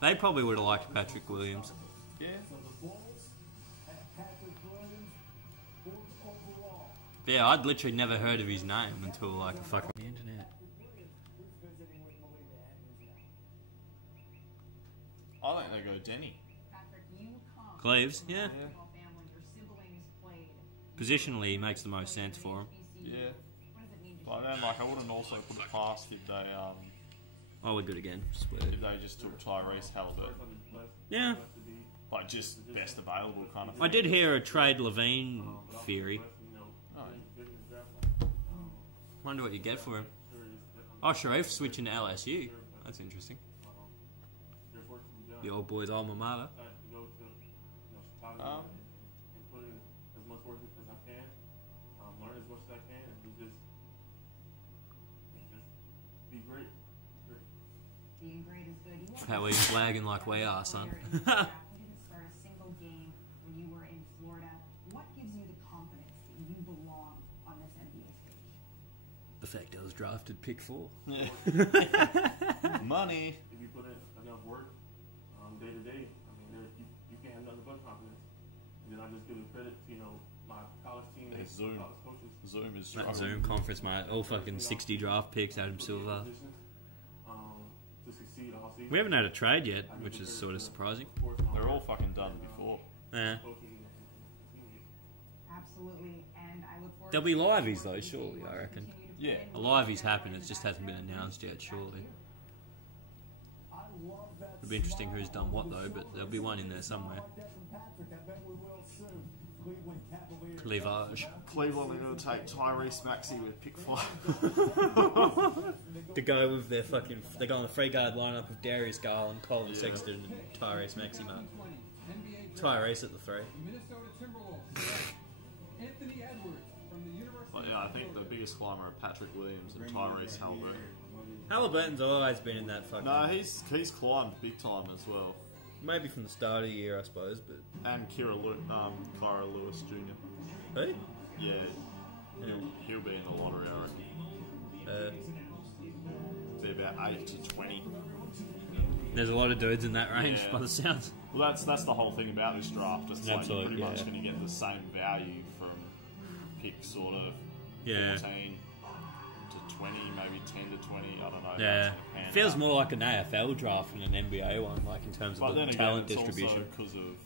They probably would have liked Patrick Williams. Yeah. Yeah, I'd literally never heard of his name until like a fucking the internet. I think they go Denny. Cleves, yeah. Yeah. Positionally, he makes the most sense for him. Yeah. But then, like, I wouldn't also put it past if they, Oh, we're good again. if they just took Tyrese Halliburton. Yeah. Like, just best available kind of thing. I did hear a trade Levine theory. Oh, Wonder what you get for him. Oh, Sharif switching to LSU. That's interesting. The old boy's alma mater. And put in as much work as I can, learn as much as I can, and just be great. Being great is good. You How he's lagging like we are, son. you didn't start a single game when you were in Florida. What gives you the confidence that you belong on this NBA stage? The fact I was drafted pick 4. Money. If you put in enough work, day to day, I mean, you can't have nothing but confidence. And then I just give the credit to, my college teammates, Zoom. college coaches. Zoom is That struggling. Zoom conference, mate. All fucking 60 draft picks, Adam Silver. To succeed all season. We haven't had a trade yet, which is sort of surprising. They're all fucking done before. Yeah. Absolutely, and I look forward There'll be liveys though, surely, I reckon. Yeah. A liveys happen, it just hasn't been announced yet, surely. It'll be interesting who's done what though, but there'll be one in there somewhere. Cleavage. Cleveland are going to take Tyrese Maxey with pick 5. To go with their fucking, they're going the free guard lineup of Darius Garland, Colin Sexton, and Tyrese Maxey, man. Tyrese at the 3. Minnesota Timberwolves. Anthony Edwards from the University. But yeah, I think the biggest climber are Patrick Williams and Tyrese Halliburton. Halliburton's always been in that fucking... No, he's climbed big time as well. Maybe from the start of the year, I suppose, but... And Kyra Lewis Jr. Who? Yeah, he'll be in the lottery, I reckon. Be about 8 to 20. There's a lot of dudes in that range, Yeah. by the sounds. Well, that's the whole thing about this draft. It's like Absolutely, you're pretty much yeah. going to get the same value from pick sort of Yeah. 14 to 20, maybe 10 to 20. I don't know. Yeah. Feels more like an AFL draft than an NBA one, like in terms But of the then talent again, it's distribution. also because of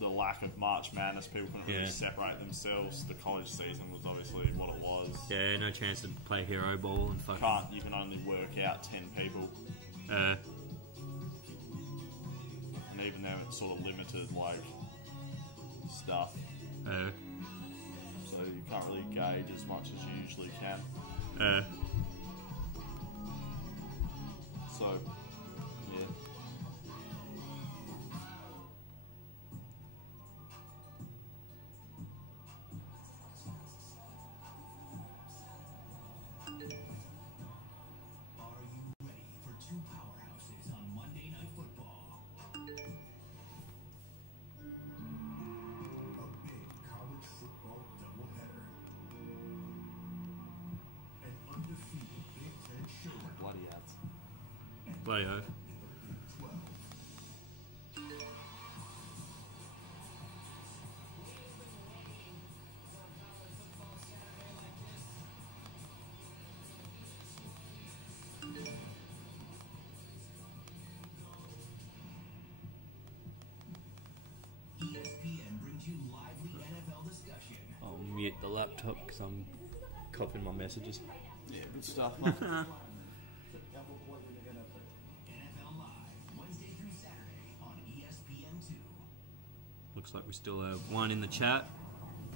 the lack of March Madness, people couldn't really Yeah. separate themselves. The college season was obviously what it was. Yeah, no chance to play hero ball and fucking... You can only work out 10 people. And even then it's sort of limited, like, stuff. So you can't really gauge as much as you usually can. So, yeah. Are you ready for two powerhouses on Monday Night Football? A big college football doubleheader. An undefeated Big Ten showdown. Bloody ads. Bloody oath. ESPN brings you lively NFL discussion. I'll mute the laptop because I'm copying my messages. Yeah, good stuff, man. NFL Live, Wednesday through Saturday on ESPN2. Looks like we still have one in the chat.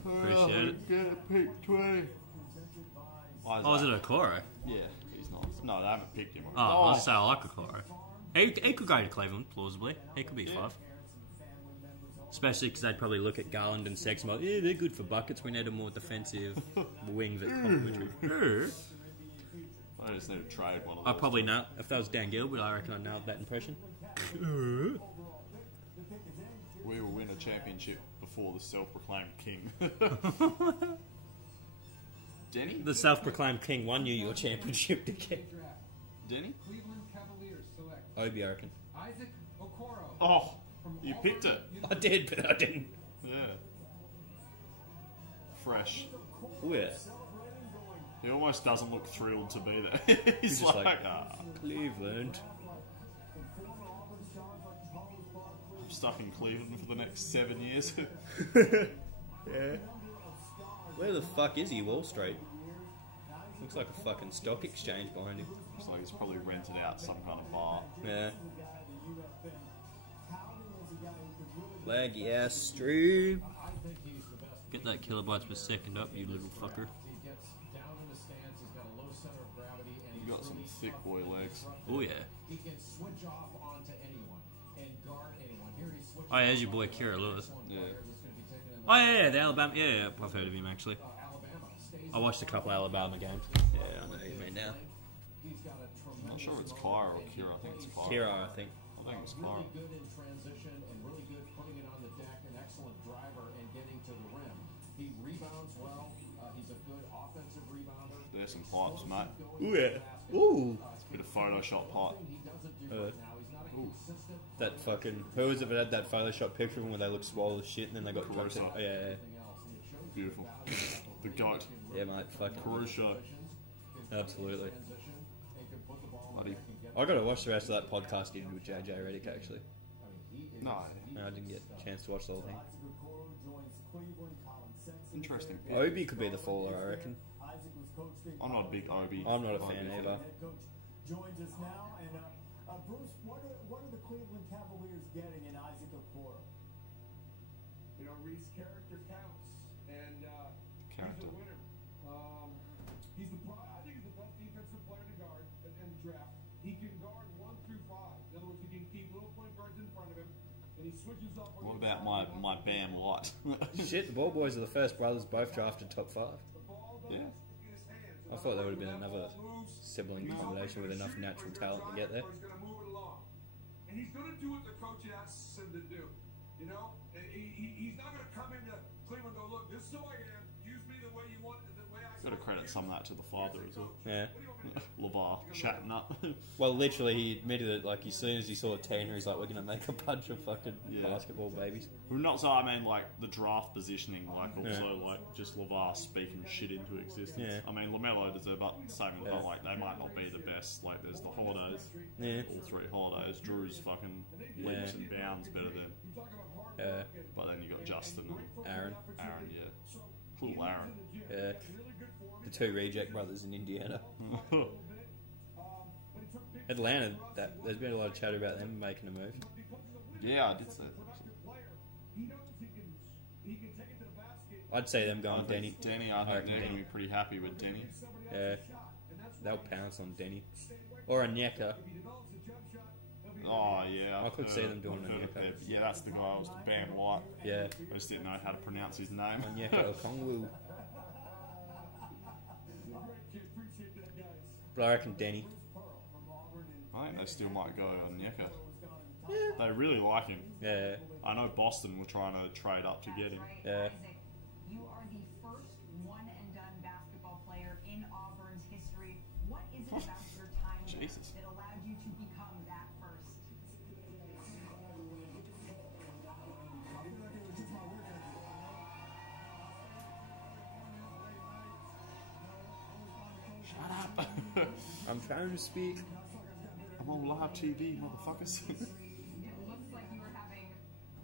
Appreciate it. Get a pick 20. Oh, is it Okoro? Yeah, he's nice. No, they haven't picked him. Oh, I was going to say I like Okoro. He could go to Cleveland, plausibly. He could be 5. Especially because they'd probably look at Garland and Sexton like, yeah, they're good for buckets. We need a more defensive wing that complementary. I just need to trade one of I those. probably not. If that was Dan Gilbert, I reckon I nailed that impression. We will win a championship before the self-proclaimed king. Denny? The self-proclaimed king won you your championship to get. Denny? Cleveland Cavaliers select Obi, I reckon. Isaac Okoro. Oh, you picked it. I did, but I didn't. Yeah. Fresh. Oh, yeah. He almost doesn't look thrilled to be there. He's just like, ah, Cleveland. I'm stuck in Cleveland for the next 7 years. Yeah. Where the fuck is he? Wall Street. Looks like a fucking stock exchange behind him. Looks like he's probably rented out some kind of bar. Yeah. Laggy ass stream. Get that kilobytes per second up, you little fucker. He gets down in the stance, he's got a low center of gravity, and You got some thick boy legs. Oh yeah. he can switch off onto anyone and guard anyone. Here he switches. Oh yeah, there's your boy Kira Lewis. Yeah. Oh yeah, the Alabama. Yeah, I've heard of him actually. I watched a couple of Alabama games. Yeah, I know who you mean now. I'm not sure it's Kyra or Kira. I think it's Kyra. Kira, I think. I think it's Really Kyra. good in transition and really good putting it on the deck. An excellent driver and getting to the rim. He rebounds well. He's a good offensive rebounder. There's some pipes, mate. Ooh yeah. Ooh. It's a bit of Photoshop pipe. He doesn't do right now. He's not a consistent. That fucking. Who was it that had that Photoshop picture of them where they look swole as shit and then they got drugs in it? Oh yeah, yeah. Beautiful. The goat. Yeah, mate. Fucking. Caruso. Absolutely. Buddy. I got to watch the rest of that podcast you did with JJ Redick actually. No. No, I didn't get a chance to watch the whole thing. Interesting pick. Obi could be the faller, I reckon. I'm not a big Obi. I'm not a fan either. Joins us now, and Bruce, what are the Cleveland Cavaliers getting in Isaac Okoro? You know, Reese, character counts, and Character. he's a winner. I think he's the best defensive player to guard in the draft. He can guard 1 through 5. In other words, he can keep little point guards in front of him, and he switches up. What about my Bam Light? Shit, the Ball Boys are the first brothers both drafted top 5. Yeah. I thought there would have been another sibling combination with enough natural talent to get there. He's going to move it along. And he's going to do what the coach asks him to do. You know? He's not going to come into Cleveland and go, look, this is who I am. Use me the way you want, the way I Got to credit some of that to the father as well. Yeah. LeVar chatting up. Well, literally, he admitted it. Like as soon as he saw Tina, he's like, "We're gonna make a bunch of fucking basketball babies." Well, not so. I mean, like the draft positioning, like also like just LeVar speaking shit into existence. Yeah. I mean, LaMelo deserves the same. Yeah. But like they might not be the best. Like there's the Holidays. Yeah. All 3 Holidays. Drew's fucking leaps and bounds better than. But then you got Justin and Aaron. Aaron, yeah. Little Aaron. Yeah. The 2 reject brothers in Indiana. Atlanta, there's been a lot of chatter about them making a move. Yeah, I did say that. I'd say them going Denny. Denny, I think they're going to be pretty happy with Denny. Yeah. They'll pounce on Denny. Or a Nyeka. Oh, yeah. I could see them doing Onyeka. Yeah, that's the guy I was Bam White. Yeah. I just didn't know how to pronounce his name. Onyeka Okongwu. But I reckon Denny. I think they still might go on Nyeka. They really like him. Yeah. I know Boston were trying to trade up to get him. Yeah. You are the first one-and-done basketball player in Auburn's history. What is it about your time there Jesus. that allowed you to become that first? Shut up. I'm trying to speak. I'm on live TV, motherfuckers. It looks like you were having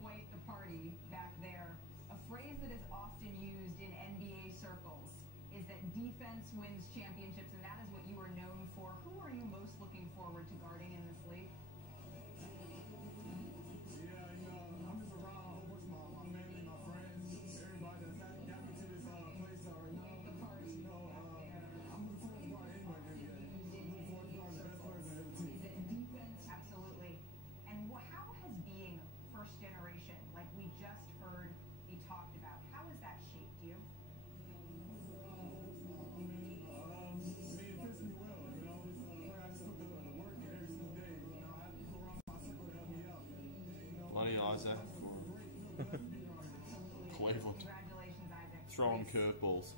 quite the party back there. A phrase that is often used in NBA circles is that defense wins championships, and that is what you are known for. Who are you most looking forward to guarding in this league? Yeah, you know, I'm just around a whole bunch of my family, my friends, everybody that's got me to this place right now. You know, I'm looking forward to guarding anybody here. I'm looking forward to guarding the best players on every team. Absolutely. And how has being first generation, like we just heard be talked about, how has that shaped you? It fits me well, you know. I just put the work in every single day. You know, I have people around my circle to help me out. Bloody Isaac. Cleveland. Congratulations, Isaac. Throwing curveballs.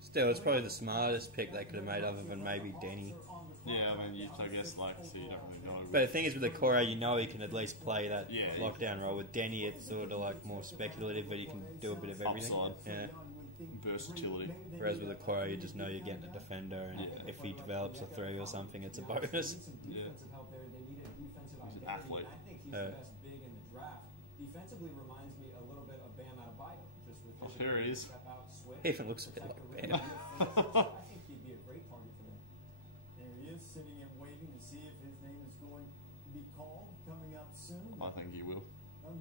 Still, it's probably the smartest pick they could have made, other than maybe Denny. Yeah, I mean, I guess, like, so you don't really know. But the thing is, with the Coro, you know he can at least play that Yeah, lockdown role. With Denny, it's sort of like more speculative, but he can do a bit of everything. Upside. Yeah. Versatility. Whereas with the Coro, you just know you're getting a defender, and if he develops a 3 or something, it's a bonus. Yeah. He's an athlete. I think he's the best big in the draft. Defensively reminds me a little bit of Bam Adebayo. Just with his Here he is. step out, switch. He even looks a bit like Bam. I think he'd be a great target for them. There he is, sitting and waiting to see if his name is going to be called coming up soon. I think he will.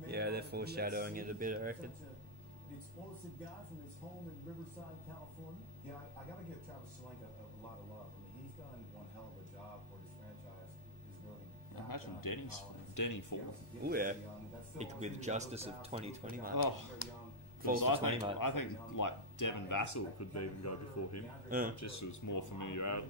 Yeah, they're foreshadowing it a bit, I reckon. Such an explosive guy from his home in Riverside, California. Yeah, I got to give Travis Schlenk a lot of love. I mean, he's done one hell of a job for this franchise. He's really Imagine Denny for. Oh yeah, he could be the Justice of 2020, man. Oh. Falls Because to 20, mate. I think like Devin Vassell could be even go before him. Just was more familiarity.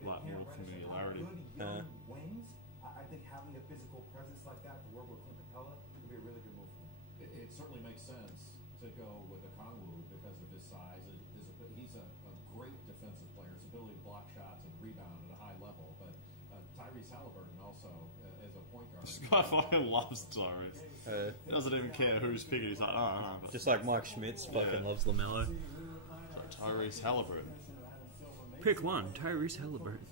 Wings. I think having a physical presence like that to work with Clint Capella would be a really good move for him. It certainly makes sense to go with a Kongwu because of his size. He's a great defensive player. His ability to block shots and rebound at a high level. But Tyrese Halliburton also, as a point guard. This guy fucking loves Tyrese. He doesn't even care who's picking. He's like, oh, no. Just like Mike Schmitz fucking loves LaMelo. So Tyrese Halliburton. Pick one, Tyrese Halliburton.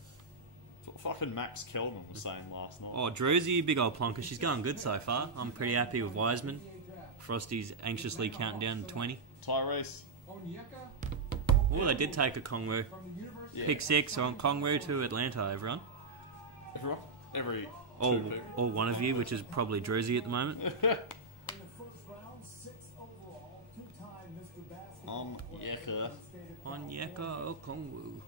That's what fucking Max Kelman was saying last night. Oh, Druzy, big old plonker. She's going good so far. I'm pretty happy with Wiseman. Frosty's anxiously counting down to 20. Tyrese. Oh, they did take a Kongwu. Yeah. Pick 6 on Kongwu to Atlanta, everyone. Everyone? Every All two pick. one of you, which is probably Druzy at the moment. Yeka. Onyeka Okongwu.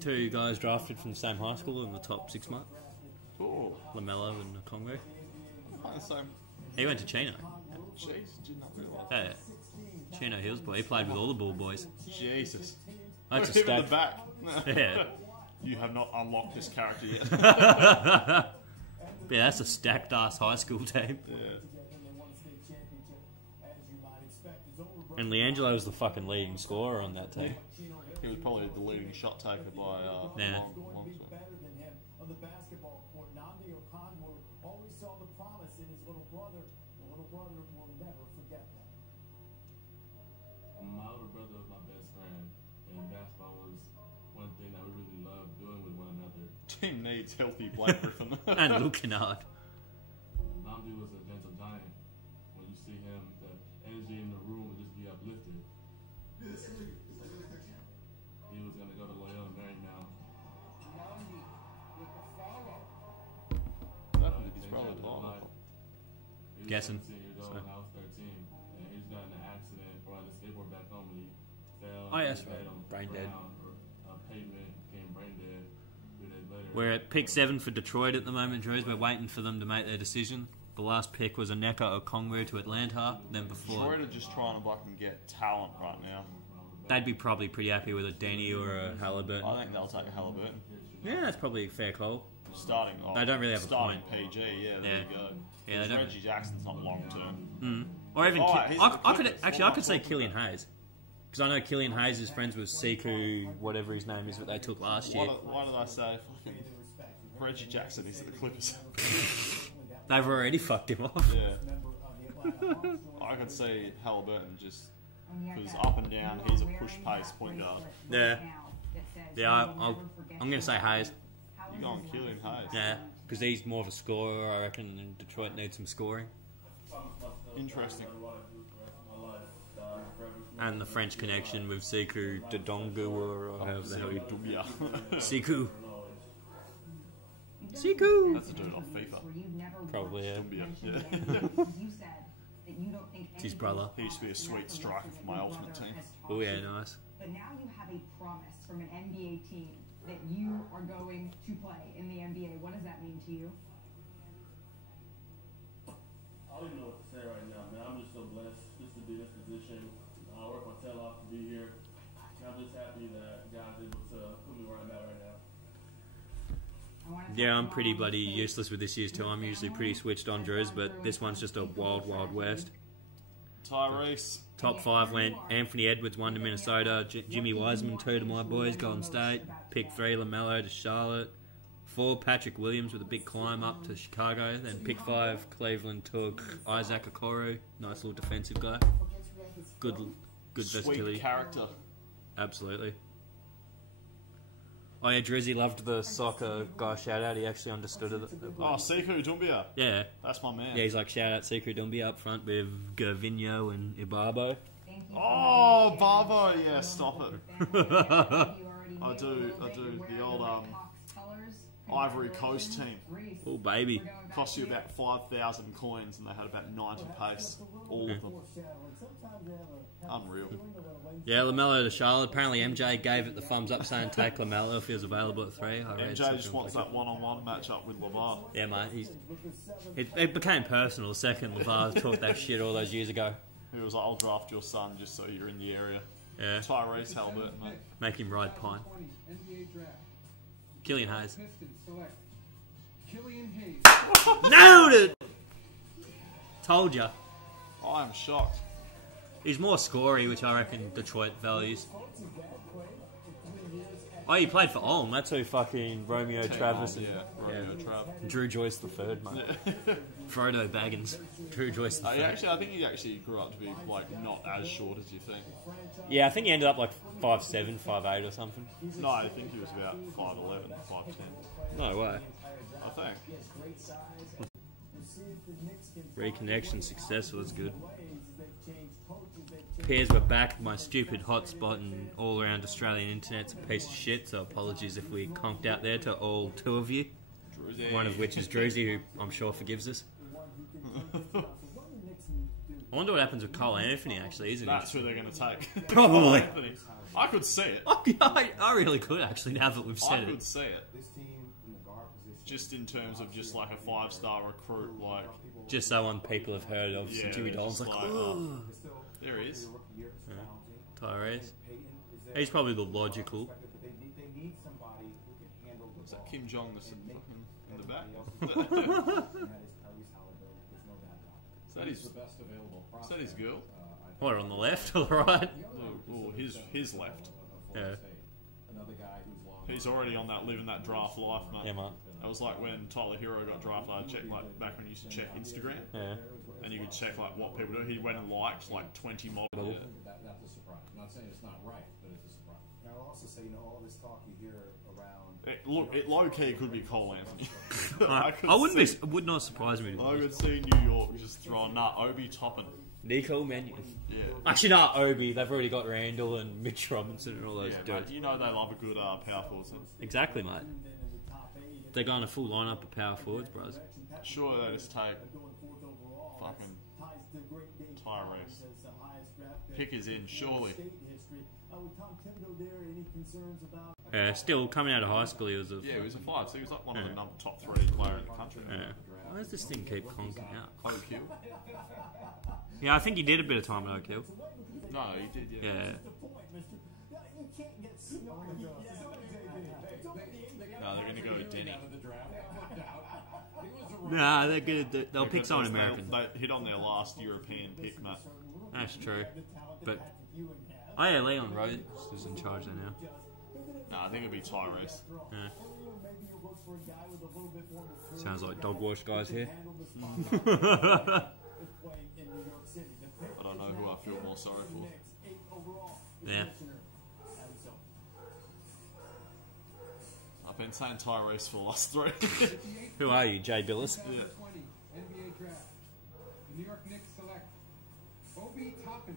2 guys drafted from the same high school in the top 6 months. Oh. LaMelo and Okongwu. So, He went to Chino. jeez, did not realise. Yeah. Chino Hills boy. He played with all the ball boys. Jesus. That's a Put him in the stack. back. Yeah. You have not unlocked this character yet. Yeah, that's a stacked ass high school team. Yeah. And LiAngelo was the fucking leading scorer on that team. He was probably the leading shot taker by Yeah. long shot. Better than him on the basketball court. Nnamdi Okonkwo always saw the promise in his little brother. The little brother will never forget that. My older brother was my best friend, and basketball was one thing that we really loved doing with one another. Team needs healthy Blake Griffin. And Luke Kennard. Nnamdi was a gentle giant. When you see him, the energy in the room would just be uplifted. He was going to go to Loyola Marymount. He's probably blind. Guessing. 17 years old, and I was 13. And he just got in an accident riding a skateboard back home, and he fell. Oh, yeah, that's and right. hit on the Brain dead. ground, pavement, became brain dead. 3 days later. We're at pick 7 for Detroit at the moment, Drews. We're waiting for them to make their decision. The last pick was Onyeka Okongwu to Atlanta. Then before, Detroit are just trying to fucking get talent right now. they'd be probably pretty happy with a Denny or a Halliburton. I think they'll take a Halliburton. Yeah, that's probably a fair call. Starting off. They don't really have a starting point. PG, yeah, there Yeah. you go. Yeah, they Because don't- Reggie Jackson's not long term. Or even Oh, he's I the could actually I could say Killian Hayes, because I know Killian Hayes is friends with Siku, whatever his name is, that they took last year. Why did I say fucking Reggie Jackson is at the Clippers? They've already fucked him off. Yeah. I could see Halliburton just because up and down, he's a push pace point guard. Yeah. Yeah, I'm going to say Hayes. You're going Killian Hayes. Yeah, because he's more of a scorer, I reckon, and Detroit needs some scoring. Interesting. And the French connection with Siku Dodongu, or however the hell you do. Yeah. Siku. Siku! That's a dude off FIFA. Probably, yeah. Yeah. It's his brother. He used to be a sweet striker for my ultimate team. Oh, yeah, nice. But now you have a promise from an NBA team that you are going to play in the NBA. What does that mean to you? I don't even know what to say right now, man. I'm just so blessed just to be in this position. I work my tail off to be here. And I'm just happy that God's able to put me where I'm at right now. Yeah, I'm pretty bloody useless with this year's too. I'm usually pretty switched on, Drews, but this one's just a wild, wild west. Tyrese. Top 5 went Anthony Edwards 1 to Minnesota, Jimmy Wiseman 2 to my boys, Golden State. Pick 3, LaMelo to Charlotte. 4, Patrick Williams with a big climb up to Chicago. Then pick 5, Cleveland took Isaac Okoro, nice little defensive guy. Good versatility. Sweet character. Absolutely. Oh yeah, Drizzy loved the soccer guy shout out. He actually understood it. Oh, Sekou Doumbia. Yeah. That's my man. Yeah, he's like, shout out Sekou Doumbia up front with Gervinho and Ibabo. Oh, Barbo, yeah, stop it. I do. The old Ivory Coast team. Oh, baby. Cost you about 5,000 coins and they had about 90 pace. All of them. Unreal. Yeah, LaMelo to Charlotte. Apparently MJ gave it the thumbs up saying take LaMelo if he was available at 3. MJ just wants that one-on-one matchup with LeVar. Yeah, mate. It became personal the second LeVar talked that shit all those years ago. He was like, I'll draft your son just so you're in the area. Yeah. Tyrese Halliburton, mate. Make him ride Pine. Killian Hayes. Nailed it! Told ya. I am shocked. He's more scory, which I reckon Detroit values. Oh, he played for Ulm. That's who fucking Romeo Travis and Romeo Trav. Drew Joyce the third, mate. Frodo Baggins. Drew Joyce the third. I think he actually grew up to be like not as short as you think. Yeah, I think he ended up like 5'7", 5'8" or something. No, I think he was about 5'11", 5'10". No way. I think. Reconnection successful is good. Peers were back. My stupid hotspot and all around Australian internet's a piece of shit, so apologies if we conked out there to all 2 of you. Druzy. One of which is Druzy, who I'm sure forgives us. I wonder what happens with Cole Anthony, actually, isn't it? That's who they're going to take. Probably. I could see it. I really could, actually, now that we've said it. I could see it. Just in terms of just like a 5-star recruit, like... Just someone people have heard of. Yeah, Jimmy Dolan's like, oh. There he is. Yeah. Tyrese. He's probably the logical. Is that Kim Jong in the back? Is that his girl? What, on the left or the right? Oh, his left. Yeah. He's already on that living that draft life, mate. Yeah, mate. That was like when Tyler Hero got drafted. I checked like back when you used to check Instagram. Yeah. And you could check like what people do. He went and liked like 20 models. Yeah. That's a surprise. I'm not saying it's not right, but it's a surprise. And I'll also say, all this talk you hear around. It low key could be Cole Anthony. Would not surprise me. I could see New York just throwing Obi Toppin. Nico Mannion. Yeah. Actually, not Obi. They've already got Randall and Mitch Robinson and all those dudes. Mate, you know they love a good power forward. Exactly, mate. They're going a full lineup of power forwards, bros. Sure, they just take fucking Tyrese. Pick is in, surely. Yeah, still coming out of high school, he was a... Yeah, he was a 5, so he was like one of the top 3 players in the country. Yeah. Why does this thing keep conking out? Oak Hill? Yeah, I think he did a bit of time at Oak Hill. No, he did, yeah. No, they're going to go Denny. Nah, they'll pick someone American. They hit on their last European pick, mate. That's true. But, oh yeah, Leon Rose is in charge there now. No, I think it'll be Tyrese. Yeah. Sounds like dog wash guys here. I don't know who I feel more sorry for. Yeah. I've been saying Tyrese for the last 3. Who are you, Jay Billis? Yeah. NBA draft. The New York Knicks select Obi Toppin.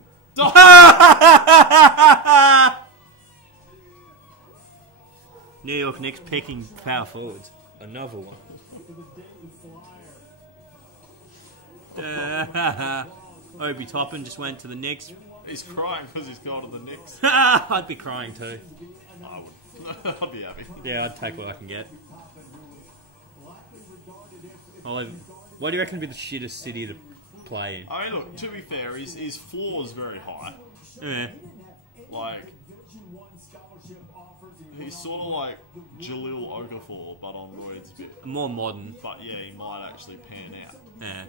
New York Knicks picking power forwards. Another one. Obi Toppin just went to the Knicks. He's crying because he's gone to the Knicks. I'd be crying too. I would. I'd be happy. Yeah, I'd take what I can get. What do you reckon would be the shittest city to play in? I mean, look, to be fair, his floor is very high. Yeah. Like, he's sort of like Jahlil Okafor, but on roids a bit. More modern. But yeah, he might actually pan out. Yeah.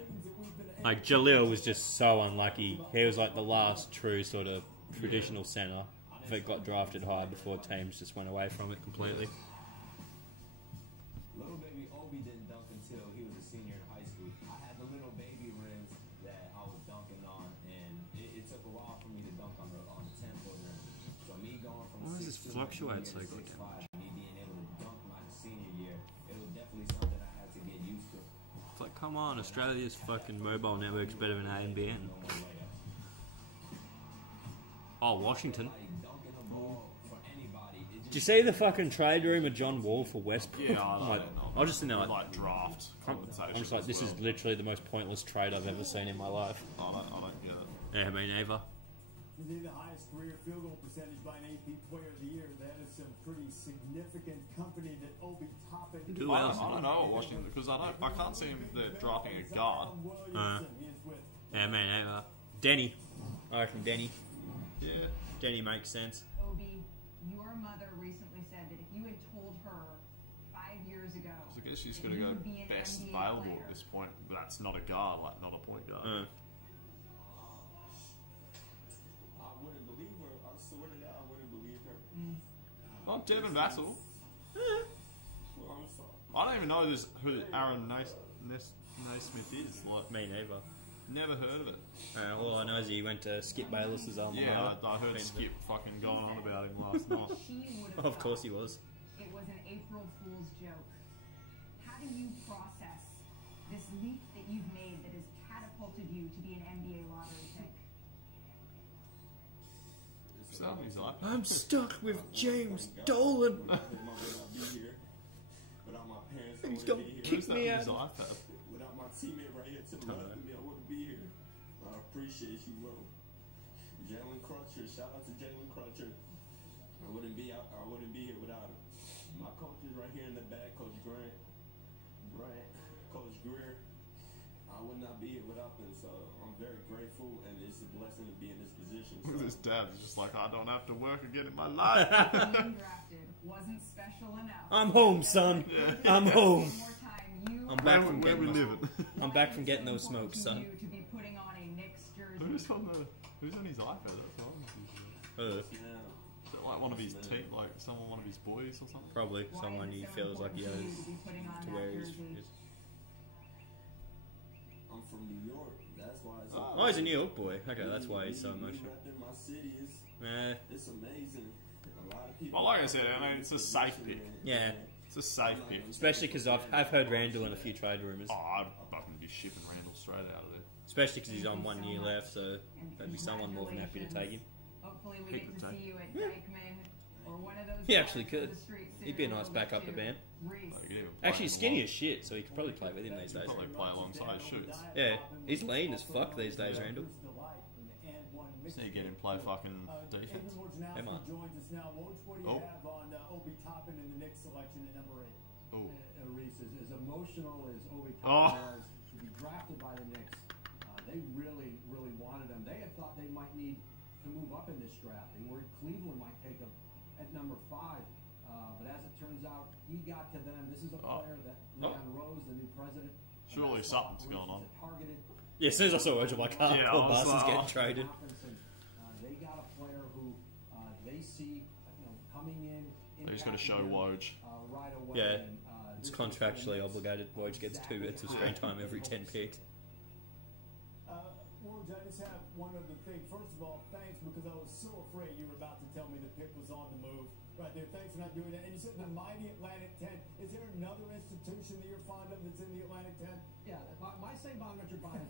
Like, Jalil was just so unlucky. He was like the last true sort of traditional centre that got drafted high before teams just went away from it completely. Little baby Obi didn't dunk until he was a senior in high school. I had the little baby rims that I was dunking on, and it took a while for me to dunk on the 10-foot rim. So me going from Why does this 6'2" fluctuate to so goddamn 6'5", me being able to dunk my senior year, it was definitely something I had to get used to. It's like, come on, Australia's fucking mobile network's better than ANBN. Oh, Washington. Did you see the fucking trade room of John Wall for Westbrook? Yeah, I don't know. I was just in there like draft compensation. I'm just like, this is literally the most pointless trade I've ever seen in my life. I don't get it. Yeah, me neither. He did the highest career field goal percentage by an AP Player of the Year. That is some pretty significant company that Obi Toppin. I don't know Washington because I can't see him there drafting a guard. Yeah, me neither. Denny. I reckon Denny. Yeah. Denny makes sense. Obi, your mother recently said that if you had told her 5 years ago, So I guess she's going to go best available at this point, but that's not a guard, like not a point guard. I wouldn't believe her. I swear to God, I wouldn't believe her. Oh, Devin Vassell. Well, I'm sorry. I don't even know who Aaron Naismith is. Like, me neither. Never heard of it. All I know is he went to Skip Bayless's alma Yeah, mater. I heard Skip fucking going on about him last night. Of course he was. it was an April Fool's joke. How do you process this leap that you've made that has catapulted you to be an NBA lottery pick? I'm stuck with James Dolan. He's gonna kick me out. Without my teammate right here to the left of me, I wouldn't be here. I appreciate you, bro. Jalen Crutcher, shout out to Jalen Crutcher. I wouldn't be here without him. My coaches right here in the back, Coach Grant, Coach Greer. I would not be here without them, so I'm very grateful, and it's a blessing to be in this position. So. His dad's just like, I don't have to work again in my life. Being drafted wasn't special enough. I'm home, son. Yeah. I'm home. I'm back Where from we getting living? I'm back from getting those smokes, son. To be putting on a Knicks jersey. Who's on his iPad? That's what I'm confused. Is it like one of his one of his boys or something? Probably someone he feels like he owes to wear his. I'm from New York. That's why. Oh, he's a New York boy. Okay, that's why he's so emotional. My city is. Yeah. It's amazing. A lot of people. Well, like I said, I mean, it's a safe pick. Yeah. It's a safe pick. Especially because I've heard Randall in a few trade rumours. Oh, I'd fucking be shipping Randall straight out of there. Especially because he's on 1 year left, so there'd be someone more than happy to take him. Hopefully we get to see you at Dykeman or one of those. He actually could. He'd be a nice backup to Bam. Actually, he's skinny as shit, so he could probably play with him these days. Probably play alongside Shoots. Yeah, he's lean as fuck these days, Randall. Just need to get him play fucking defense. Hey, man. Joins us now. Woj, what do you have on Obi Toppin in the Knicks selection at number 8? Oh. Reese, as emotional as Obi Toppin was to be drafted by the Knicks, they really, really wanted him. They had thought they might need to move up in this draft. They worried Cleveland might take him at number 5. But as it turns out, he got to them. This is a player that Leon Rose, the new president, surely something's going on. Targeted. Yeah, as soon as I saw Woj, I'm like, oh, poor Boston's getting traded. They got a player who they see, coming in. They just got to show Woj. Right away. Yeah, it's contractually obligated. Woj gets 2 minutes of screen time every 10 picks. Woj, I just have one other thing. First of all, thanks, because I was so afraid you were about to tell me the pick was on the move. Right there, thanks for not doing that. And you said the mighty Atlantic 10. Is there another institution that you're fond of that's in the Atlantic 10? Yeah, my same bond that you're buying.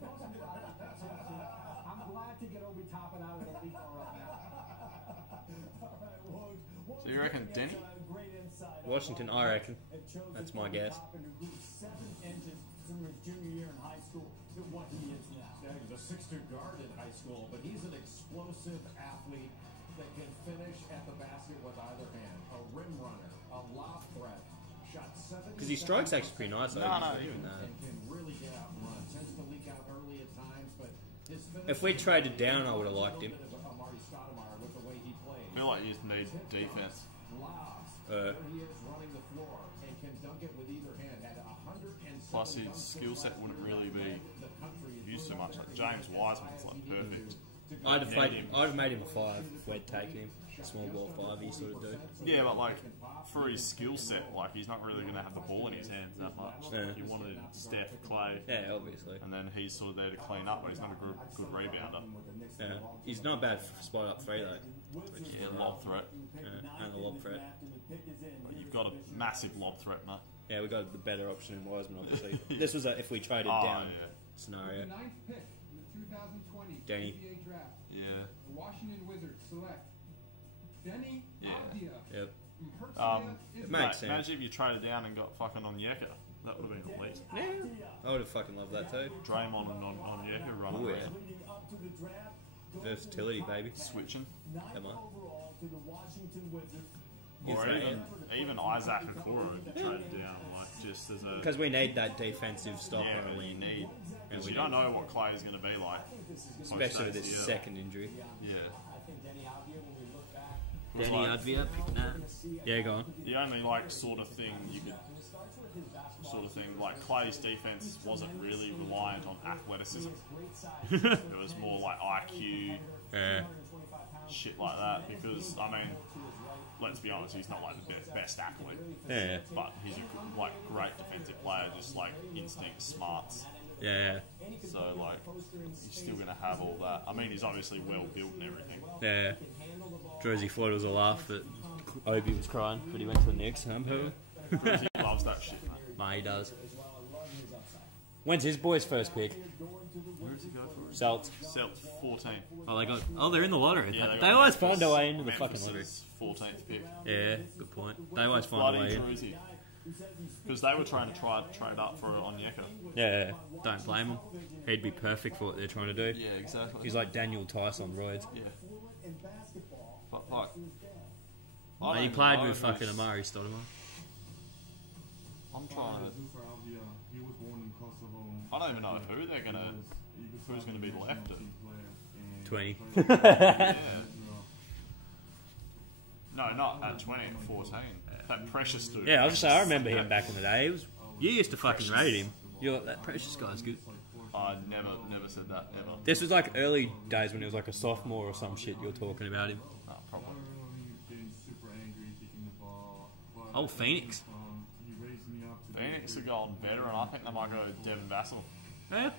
I'm glad to get Obi Toppin out of the league right now. Woj, So you reckon Denny? Washington, I reckon. That's my guess. 7 inches from his junior year in high school to what he is now. Yeah, he was a 6'2" guard in high school, but he's an explosive athlete that can finish at the basket with either hand. A rim runner, a lob threat, shot 70. Because his strike's actually pretty nice, though. And can really get out and run. Tends to leak out early at times, but his finish. If we traded down, I would have liked him. With the way he plays. I feel like you just need defense. Lobs. There he is running the floor and can dunk it with either hand. Had 106 Plus, his skill set wouldn't really be used so much. Like James Wiseman's like perfect. I'd have made him a 5 if we'd taken him. Small ball 5, he sort of do. Yeah, but like for his skill set, like he's not really going to have the ball in his hands that much. Yeah. You wanted Steph, Clay, Yeah, obviously. and then he's sort of there to clean up, but he's not a good rebounder. Yeah. He's not bad for spot up 3 though. Yeah, lob threat. Yeah, and a lob threat. You've got a massive lob threat, mate. Yeah, we got the better option in Wiseman, obviously. This was if we traded down scenario. The 9th pick in the 2020 Denny. NBA draft. Yeah. The Washington Wizards select Denny Avdia. Yep. From Herzliya, It Israel. makes sense. Imagine if you traded down and got fucking Onyeka. That would have been elite. Yeah. I would have fucking loved that too. Draymond and Onyeka running Oh, yeah. around. Versatility, baby. Switching. Come on. Or even Isaac Okoro traded down, like just as a... Because we need that defensive stop Yeah, on a but you wing. need... And Because we you don't know what Clay's going to be like. Especially with this post-ACL. second injury. Yeah. Danny Advia, nah. Yeah, go on. The only like sort of thing like Clay's defense wasn't really reliant on athleticism. It was more like IQ, shit like that. Because I mean, let's be honest, he's not like the best athlete. Yeah. But he's a like great defensive player, just like instinct, smarts. Yeah. So like, he's still gonna have all that. I mean, he's obviously well built and everything. Yeah. Druzy Floyd was a laugh that Obi was crying when he went to the Knicks. He loves that shit, man. Mate, he does. When's his boys' first pick? Where does he go for it? Celts. Celts, 14. Oh, they're in the lottery. Yeah, they always find a way into the Memphis' fucking lottery. 14th pick. Yeah, good point. They always find a way in. Because they were trying to trade up for Onyeka. Yeah, don't blame him. He'd be perfect for what they're trying to do. Yeah, exactly. He's like Daniel Tice on roids. Yeah. But like, He played with fucking Amari Stoudemire. I'm trying to. I don't even know who's gonna be left at 20. Yeah. No, not at 20, at 14. That precious dude. Yeah, I was just saying, I remember him back in the day. You used to fucking rate him. You're like, that precious guy's good. I never said that, ever. This was like early days when he was like a sophomore or some shit. You're talking about him. Oh, probably. Oh, Phoenix. Phoenix are going veteran. I think they might go Devin Vassell. Yeah.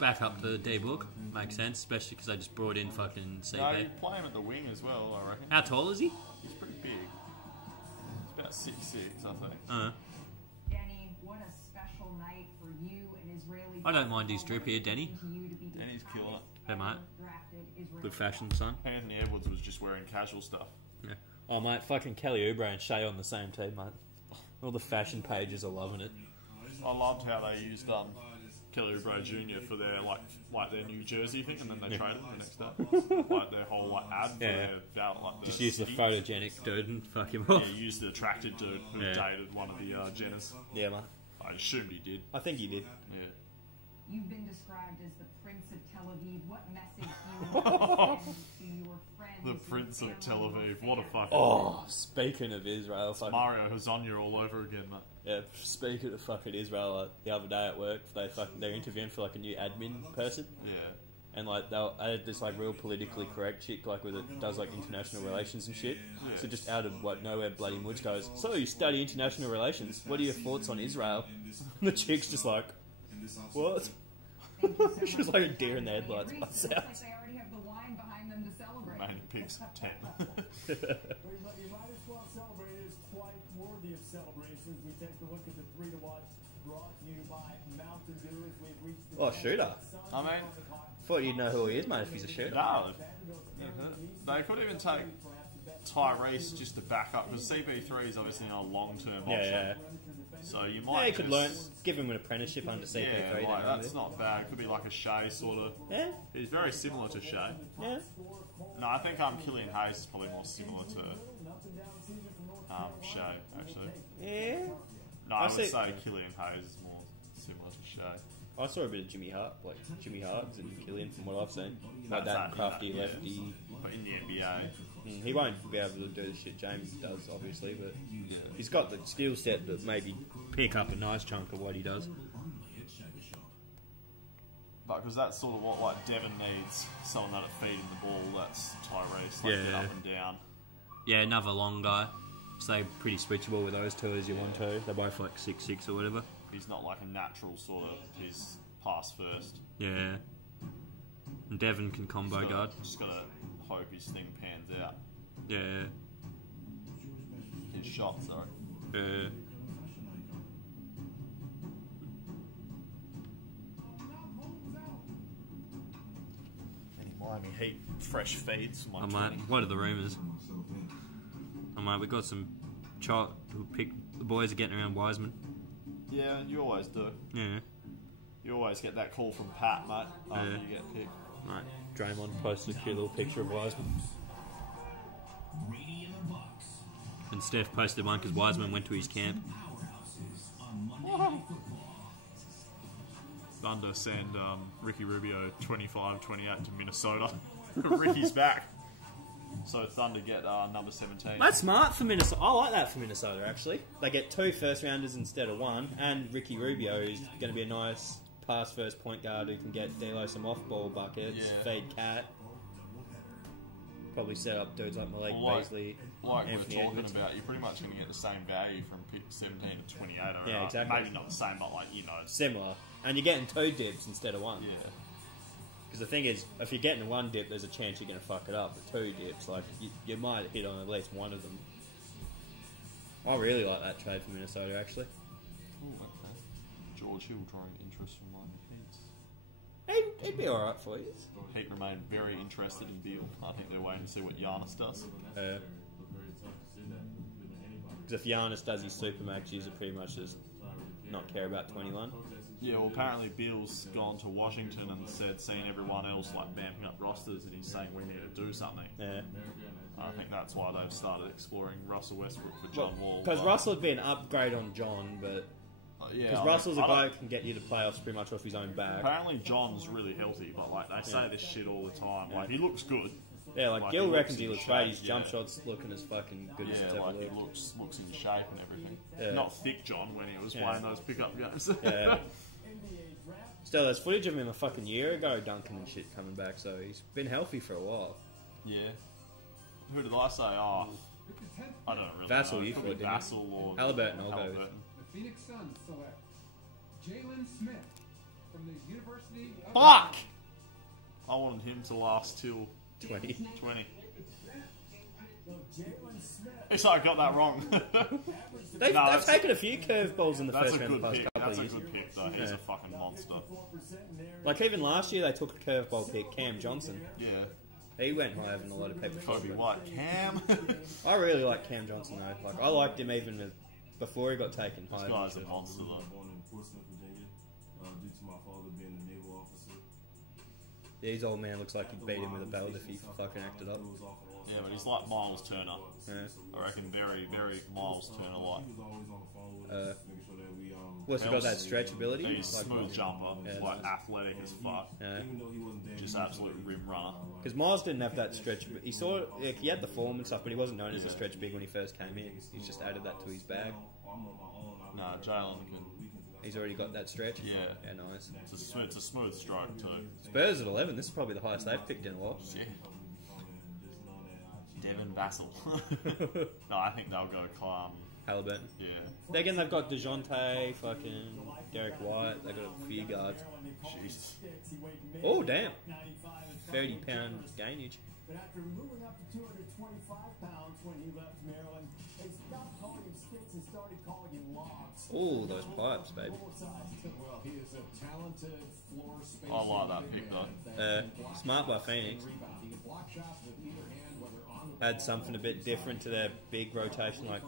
Back up the D book. Makes sense, especially because they just brought in fucking CP. No, you play him at the wing as well, I reckon. How tall is he? He's pretty big. He's about 6'6", I think. Denny, what a special night for you and Israeli. I don't mind his drip here, Denny. Denny's killing it. Hey, mate. Good fashion, son. Anthony Edwards was just wearing casual stuff. Yeah. Oh, mate, fucking Kelly Oubre and Shea on the same team, mate. All the fashion pages are loving it. I loved how they used Kelly Oubre Jr. for their like their New Jersey thing, and then they traded the next day. Like their whole like ad for their just use the photogenic dude and fuck him off. Yeah, use the attractive dude who dated one of the Jenners. Yeah, mate. I assumed he did. I think he did. Yeah. You've been described as the Prince of Tel Aviv. What message do you want to send to your friends? The Prince of Tel Aviv. What a fucking... Oh, speaking of Israel... It's Mario Hezonja all over again, mate. Yeah, speaking of fucking Israel, like, the other day at work, they're interviewing for like a new admin person. Yeah. And like I had this like real politically correct chick like does like international relations and shit. Yeah. So just out of like nowhere, Bloody Moods goes, "So you study international relations? What are your thoughts on Israel?" And the chick's just like, "What?" She was like a deer in the headlights. They already have the wine behind them to celebrate. Man, picks 10. You might as well celebrate. It is quite worthy of celebrations. We take a look at the 3 to watch brought to you by Mountain Dew as we've reached the... Oh, shooter. I mean... Thought you'd know who he is, mate, if he's a shooter. No. They could even take Tyrese just to back up, because CP3 is obviously not a long-term option. Yeah. So you might he could learn, give him an apprenticeship under CP3. Yeah, like, that's not bad. It could be like a Shea sort of... Yeah. He's very similar to Shea. Yeah. No, I think Killian Hayes is probably more similar to Shea, actually. Yeah. No, I would say Killian Hayes is more similar to Shea. I saw a bit of Jimmy Hart and Killian from what I've seen. Like that crafty lefty. But in the NBA. He won't be able to do the shit James does, obviously, but he's got the skill set that maybe pick up a nice chunk of what he does. But because that's sort of what like Devon needs, someone that'll feed him the ball. That's Tyrese, like get up and down. Yeah, another long guy. So they're pretty switchable with those two as you want to. They're both like 6'6" or whatever. He's not like a natural sort of. He's pass first. Yeah. And Devon can combo guard. Just gotta hope his thing pans out. Yeah. His shot, sorry. Yeah. Miami Heat fresh feeds. Oh mate, what are the rumours? Oh mate, we got some chart who pick. The boys are getting around Wiseman. Yeah, you always do. Yeah. You always get that call from Pat, mate, after you get picked. Right, Draymond posted a cute little picture of Wiseman. And Steph posted one because Wiseman went to his camp. Thunder send Ricky Rubio 25-28 to Minnesota. Ricky's back. So Thunder get number 17. That's smart for Minnesota. I like that for Minnesota, actually. They get 2 first-rounders instead of 1, and Ricky Rubio is going to be a nice pass-first point guard who can get D'Lo some off-ball buckets, feed Cat. Probably set up dudes like Malik Beasley. Like Anthony we're talking Edwards. about, you're pretty much going to get the same value from pick 17 to 28. Yeah, exactly. Maybe not the same, but like, you know. Similar. And you're getting 2 dips instead of 1. Yeah. Because the thing is, if you're getting 1 dip, there's a chance you're going to fuck it up. But 2 dips, like, you might hit on at least one of them. I really like that trade for Minnesota, actually. Ooh, okay. George Hill drawing interest from Miami Heat. He'd be alright for you. Heat remain very interested in Beal. I think they're waiting to see what Giannis does. Because if Giannis does his Supermax, you pretty much just not care about 21. Yeah, well, apparently Beal's gone to Washington and said, seeing everyone else like vamping up rosters, and he's saying we need to do something. Yeah. I think that's why they've started exploring Russell Westbrook for John Wall. Because Russell would be an upgrade on John, but because Russell's a guy who can get you to playoffs pretty much off his own back. Apparently John's really healthy, but like they say this shit all the time. Like he looks good. Yeah, like Gil reckons he looks great. His jump shot's looking as fucking good as it's ever like looked. he looks in shape and everything. Yeah. Not thick John when he was playing those pickup games. Yeah. Still, there's footage of him a fucking year ago dunking and shit coming back, so he's been healthy for a while. Yeah. Who did I say? Oh, I don't really Vassell, know. you Could thought, be didn't Vassell or Halliburton, I'll go with. The Phoenix Suns select Jalen Smith from the University of... Fuck! I wanted him to last till 20. It's like I got that wrong. They've taken a few curveballs in the that's first a round the good past pick. couple That's of a years. good pick, though. He's a fucking monster. Like even last year, they took a curveball pick, Cam Johnson. Yeah. He went higher than a lot of people. Kobe White, Cam. I really like Cam Johnson though. Like I liked him even before he got taken This higher. guy's a monster, though. Born in Portsmouth, Virginia, due to my father being a naval officer. Yeah, his old man looks like he'd beat him with a belt if he fucking acted up. Yeah, but he's like Miles Turner. Yeah. I reckon very, very Miles Turner like. He was always on the phone with us, making sure that we What's he got that stretch ability? He's Like, smooth jumper, yeah, like athletic as fuck. Yeah. even though he wasn't there, Just absolute rim runner. Because Miles didn't have that stretch. He saw like, he had the form and stuff, but he wasn't known as a stretch big when he first came in. He's just added that to his bag. No, Jalen can. He's already got that stretch. Yeah. Yeah, nice. It's a smooth stroke too. Spurs at 11. This is probably the highest they've picked in a while. Yeah. Devin Vassell. No, I think they'll go Halliburton. Yeah. Again, they've got DeJounte, fucking Derek White. They've got a few guards. Jesus. Oh, damn. 30-pound gainage. But after moving up to 225 pounds when he left Maryland, they stopped calling him sticks and started calling him logs. Oh, those pipes, baby. Well, he is a talented floor spacer. I like that pick though. Smart by Phoenix. He can block shots with either hand, whether on the Add something a bit different to their big rotation. Like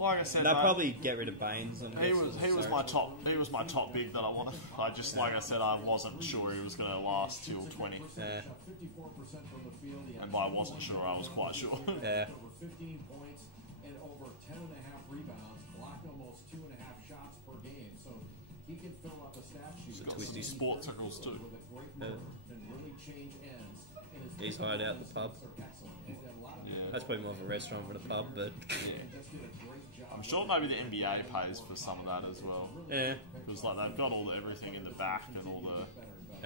I said, they'll probably get rid of Baines. And he was my top big that I wanted. I just like I said, I wasn't sure he was going to last till 20. Yeah. 54% from the field. And by I wasn't sure, I was quite sure. Yeah. Over 15 points and over 10.5 rebounds, blocked almost 2.5 shots per game. So he can fill up a stat sheet. He's got some sportsicles too. With a great motor and really change ends. He's hired out the pub. Yeah. That's probably more of a restaurant than a pub, but I'm sure maybe the NBA pays for some of that as well. Yeah. Because like they've got everything in the back and all the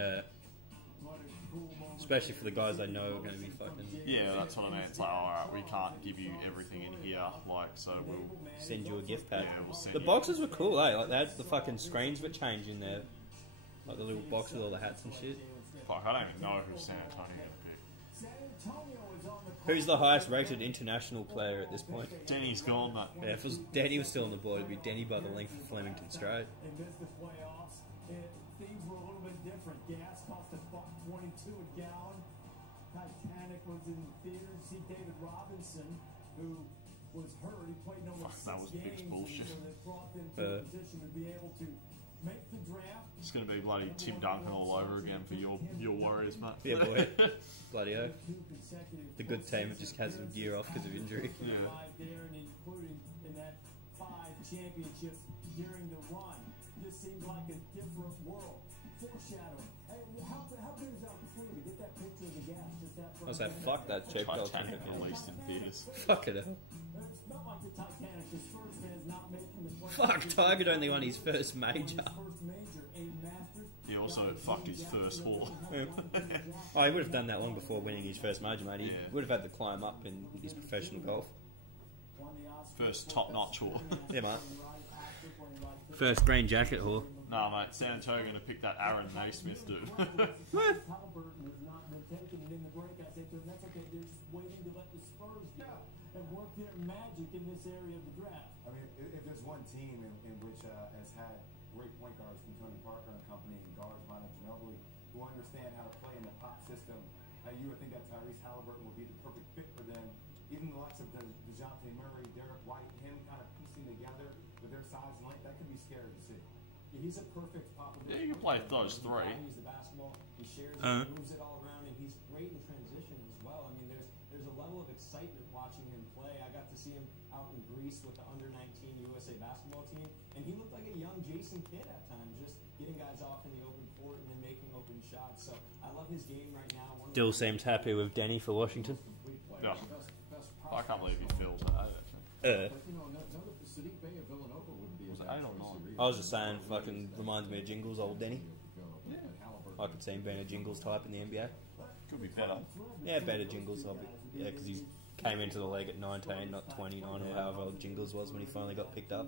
Especially for the guys they know are going to be fucking... Yeah, that's what I mean. It's like, alright, we can't give you everything in here, like, so we'll... Send you a gift pack. Yeah, we'll send the you... boxes were cool, eh? Like, they had the fucking screens were changing there. Like the little box with all the hats and shit. Fuck, I don't even know who San Antonio going to pick. Who's the highest rated international player at this point? Denny's gone, mate. Yeah, if it was Denny was still on the board, it'd be Denny by the length of Flemington Straight. And missed the playoffs. Things were a little bit different. Gas cost $1.22 a gallon. Titanic was in the theater. See David Robinson, who was hurt. He played no more 6 games. Bullshit. So that brought them to a position to be able to make the draft. It's going to be bloody Tim Duncan all over again for your Warriors, mate. Yeah, boy. Bloody oath. The good team just has a year off because of injury. Yeah. There and including in that 5 championships during the run. This seems like a different world. Foreshadowing. Hey, how good is that opportunity to get that picture of the gas just after? I was like, fuck that check. Titanic released in theaters. Fuck it. It's not like the Titanic. His first man is not making the play. Fuck, Tiger only won his first major. He also fucked his first whore. Oh, he would have done that long before winning his first major, mate. He would have had to climb up in his professional golf. First top-notch whore. Yeah, mate. First green jacket whore. Nah, mate, San Antonio going to pick that Aaron Naismith dude. Halliburton has not been taking it in the break. I said to him, that's okay. They're just waiting to let the Spurs go and work their magic in this area of the draft. I mean, if there's one team in which has had great point guards from Tony Parker and company and guards, Manu Ginobili, who understand how to play in the pop system, you would think that Tyrese Halliburton would be the perfect fit for them. Even the likes of DeJounte Murray, Derek White, him kind of piecing together with their size and length, that could be scary to see. He's a perfect Popovich. Yeah, you can play those 3. He values the basketball. He shares it, moves it all around, and he's great in transition as well. I mean, there's a level of excitement watching him play. I got to see him out in Greece with the under-19 USA basketball team, and he looked like a young Jason Kidd at times, just getting guys off in the open court and then making open shots. So I love his game right now. Dill seems happy with Denny for Washington. Yeah. I can't believe he feels that, actually. Was it 8 or 9? I was just saying, fucking reminds me of Jingles, old Denny. Yeah. I could see him being a Jingles type in the NBA. Could be better. Yeah, better Jingles. Yeah, because he came into the league at 19, not 29 or however old Jingles was when he finally got picked up.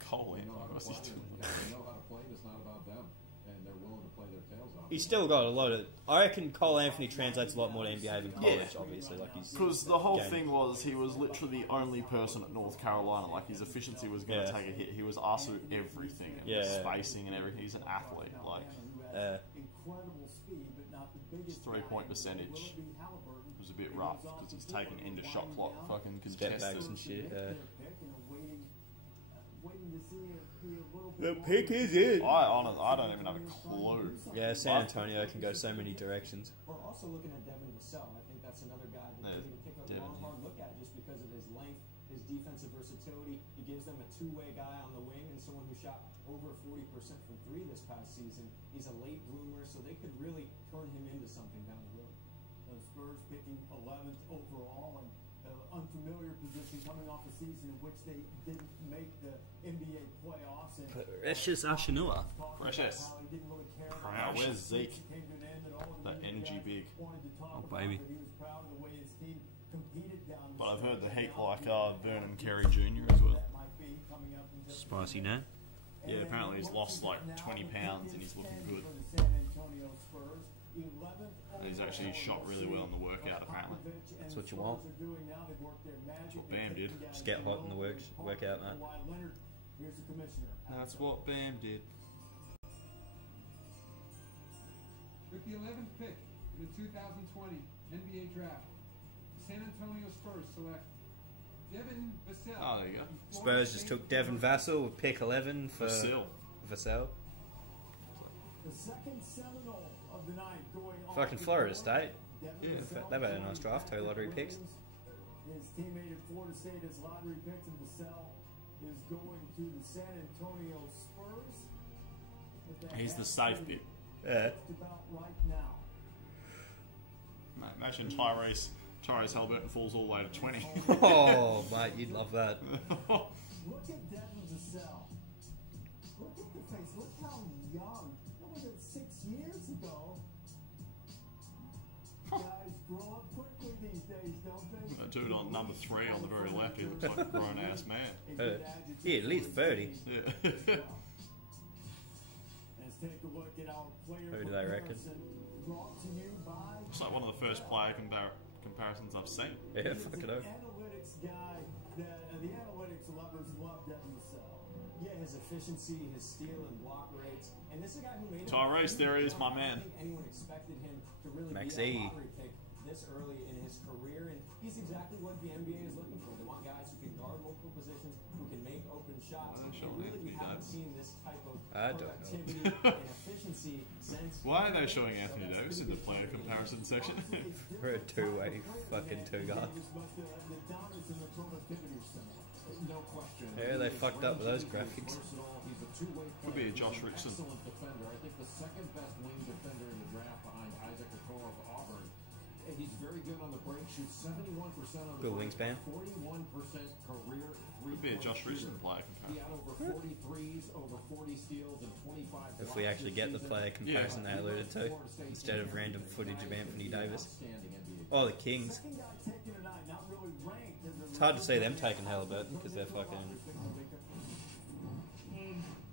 Cole, what's he doing? They know how to play, and it's not about them. And they're willing to play their tails off. He's still got a lot of... I reckon Cole Anthony translates a lot more to NBA than college, obviously. Like because the whole thing was he was literally the only person at North Carolina. Like, his efficiency was going to take a hit. He was asked to do everything. And spacing and everything. He's an athlete. Like, his 3-point percentage was a bit rough because he's taken into shot clock fucking contested and shit. The pick is it. I don't even have a clue. Yeah, San Antonio can go so many directions. We're also looking at Devin Vassell. I think that's another guy that they're going to take a long, hard look at just because of his length, his defensive versatility. He gives them a 2-way guy on the wing and someone who shot over 40% from 3 this past season. He's a late bloomer, so they could really turn him into something down the road. The Spurs picking 11th overall and unfamiliar position coming off a season in which they didn't make the NBA playoffs. Precious Ashanua. Precious. Wow, where's Zeke? The energy big. Oh, baby. But I've heard the Heat like Vernon Carey Jr. as well. Spicy now. Yeah, apparently he's lost like 20 pounds and he's looking good. And he's actually shot really well in the workout, apparently. That's what you want. That's what Bam did. Just get hot in the workout, mate. That's what Bam did. With the 11th pick in the 2020 NBA Draft, the San Antonio Spurs select Devin Vassell. Oh, there you go. Spurs just took Devin Vassell with pick 11 for Vassell. The second Seminole of the night going on. Fucking Florida State. Yeah, they've had a nice draft, 2 lottery picks. His teammate at Florida State has lottery picks, and Vassell is going to the San Antonio Spurs. He's the safe pick. Yeah. Just about right now. Mate, imagine Tyrese Halliburton falls all the way to 20. Oh, mate, you'd love that. Look at Devin Vassell. Look at the face. Look how young. What was it, 6 years? that dude on number 3 on the very left, he looks like a grown-ass man. Yeah, at least 30. Yeah. Let's take a look at our player Who do they reckon? brought to you by It's like one of the first player comparisons I've seen. Yeah, fuck it up. analytics guy that the analytics lovers love Devin Vassell. Yeah, his efficiency, his steal and block rates, and this is a guy who made Tyrese, there he is, my I man. don't think anyone expected him to really Max be a E. lottery pick this early in his career, and he's exactly what the NBA is looking for. They want guys who can guard multiple positions, who can make open shots. Why are they And showing really, we Anthony haven't Davis? seen this type of I don't know. productivity and efficiency since. Why are they showing Anthony Davis in the player comparison section? We're a two-way fucking two guard. No question. Yeah, they fucked up with those graphics. He's a two-way Could be a player. Josh He's an Richardson. Excellent defender. I think the second best wing defender in the draft behind Isaac Okoro of Auburn. And he's very good on the break. Shoots 71% on the Good break. wingspan. 41% career three. Could be a Josh Richardson player He had comparison. over 40 threes, over 40 steals, and 25 If we actually get the player comparison they alluded to, instead of random footage of Anthony Davis. Oh, the Kings. It's hard to see them taking Halliburton because they're fucking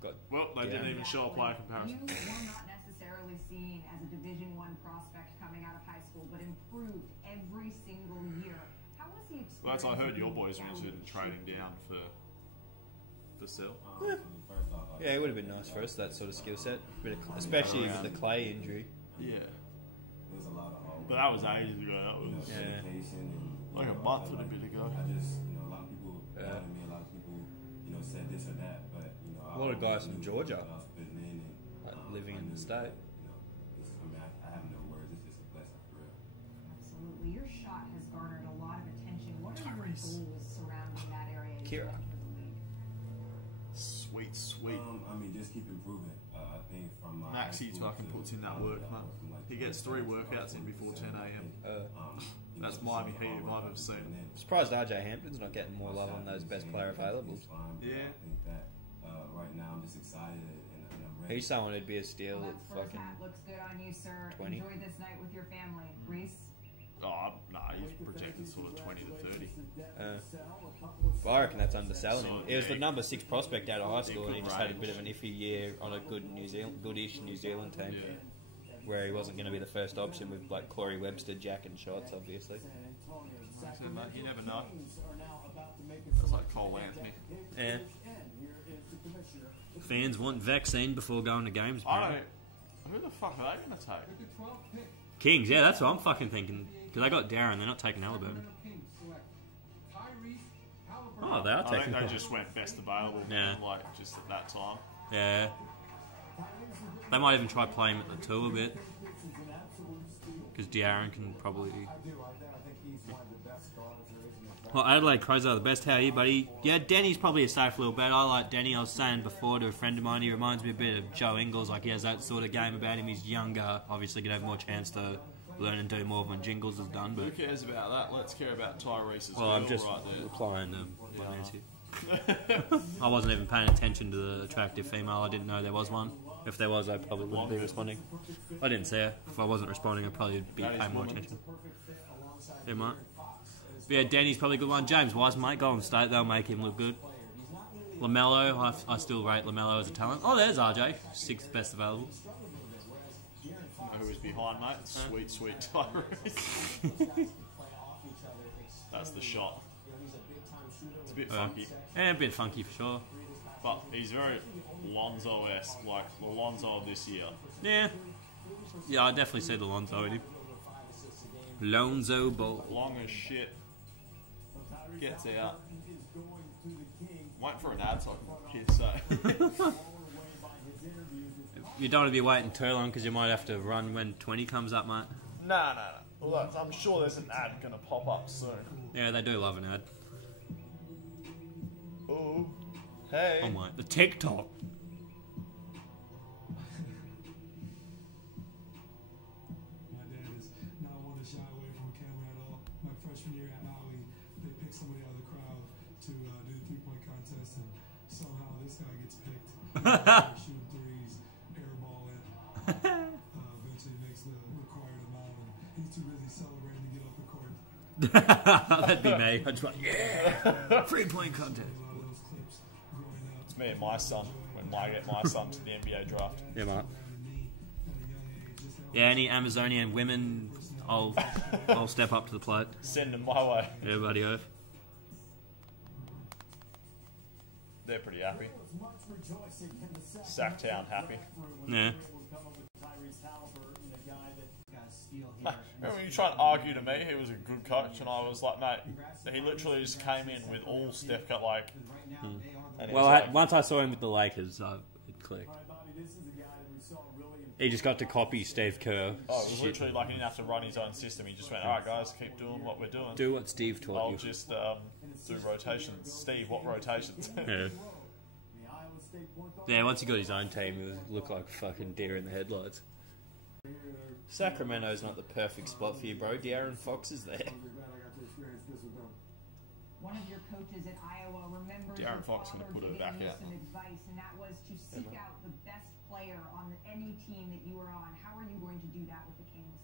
got. Well, they didn't even show a player You comparison. were not necessarily seen as a Division I prospect coming out of high school, but improved every single year. How was the experience? Well, that's I heard your of being boys down mentioned the trading street? down for Vassell. Yeah, it would have been nice for us, that sort of skill set, especially with the Clay injury. Yeah. There's a lot of hard But that was ages ago. That was Yeah. dedication and like a month and a bit ago. I just, a lot of people Yeah. doubted me. A lot of people, said this or that, but A lot of guys from Georgia, I was putting in and, like, living I in the knew state. that, I have no words. It's just a blessing for real. Absolutely. Your shot has garnered a lot of attention. What are your goals surrounding that area as you Kira. enter the league? Sweet, sweet. Just keep improving. I think from my Maxie fucking puts in that work, man. He gets 3 workouts in before 10 a.m. That's Miami Heat if I've ever seen him. Surprised RJ Hampton's not getting more love on those best player availables. Yeah. I think that right now I'm just excited and I'm ready. He's someone who'd be a steal Well, at that Spurs fucking. hat looks good on you, sir. 20. Enjoy this night with your family. Reese? Oh, nah, he's projected sort of 20 to 30. Well, I reckon that's underselling him. So, He was the yeah, number 6 prospect out of high school, and he good just had a range. bit of an iffy year on a good goodish New Zealand team, Yeah. where he wasn't going to be the first option with like Corey Webster jacking shots, obviously. You never know. It's like Cole Anthony. Yeah. Fans want vaccine before going to games. I apparently. don't. Who the fuck are they going to take? With the 12th pick, Kings, yeah, that's what I'm fucking thinking. Because I got Darren, they're not taking Halliburton. Sacramento Kings select Tyrese Halliburton. Oh, they are I think taking. they just went best available, man, like just at that time. Yeah. They might even try playing him at the 2 a bit. Because Darren can probably. I do. I think he's one of the best guards there is in the draft. Well, Adelaide Crows are the best. How are you, buddy? Yeah, Denny's probably a safe little bet. I like Denny. I was saying before to a friend of mine, he reminds me a bit of Joe Ingles. Like, he has that sort of game about him. He's younger. Obviously, could have more chance to learn and do more than Jingles has done. Who But cares about that? Let's care about Tyrese's well, I'm girl just right there. replying to what Nancy. I wasn't even paying attention to the attractive female. I didn't know there was one. If there was, I probably wouldn't be responding. I didn't see her. If I wasn't responding, I'd probably be paying more attention. Yeah, mate. But yeah, Danny's probably a good one. James Wiseman, mate, Golden State, they'll make him look good. LaMelo, I still rate LaMelo as a talent. Oh, there's RJ, 6th best available. Who is behind, mate? Sweet, sweet Tyrese. That's the shot. It's a bit funky. Yeah, a bit funky for sure. But he's very Lonzo-esque, like the Lonzo of this year. Yeah. Yeah, I definitely see the Lonzo in him. Lonzo Ball. Long as shit. Gets out. Wait for an ad so I can say. You don't want to be waiting too long because you might have to run when 20 comes up, mate. Nah. Look, I'm sure there's an ad going to pop up soon. Yeah, they do love an ad. Oh, hey. Oh my, the TikTok. My dad is not one to shy away from a camera at all. My freshman year at Maui, they picked somebody out of the crowd to do the three-point contest, and somehow this guy gets picked. Shooting threes, airball it. Eventually makes the required amount, and he's too busy celebrating to get off the court. That'd be me. I'd just like, yeah, 3-point contest. It's me and my son when I get my son to the NBA draft. Yeah, mate. Yeah, any Amazonian women, I'll step up to the plate. Send them my way. Yeah, buddy, over. They're pretty happy. Sacktown happy. Yeah. Remember when you try and argue to me he was a good coach, and I was like, mate, he literally just came in with all Steph cut like. Well, like, once I saw him with the Lakers, it clicked. He just got to copy Steve Kerr. Oh, it was literally like he didn't have to run his own system. He just went, all right, guys, keep doing what we're doing. Do what Steve taught I'll you. just do rotations. Steve, what rotations? Yeah. Yeah, once he got his own team, it looked like a fucking deer in the headlights. Sacramento's not the perfect spot for you, bro. De'Aaron Fox is there. One of your coaches at Iowa remembers De'Aaron Fox gonna put it back out. some advice, and that was to seek out the best player on any team that you were on. How are you going to do that with the Kings?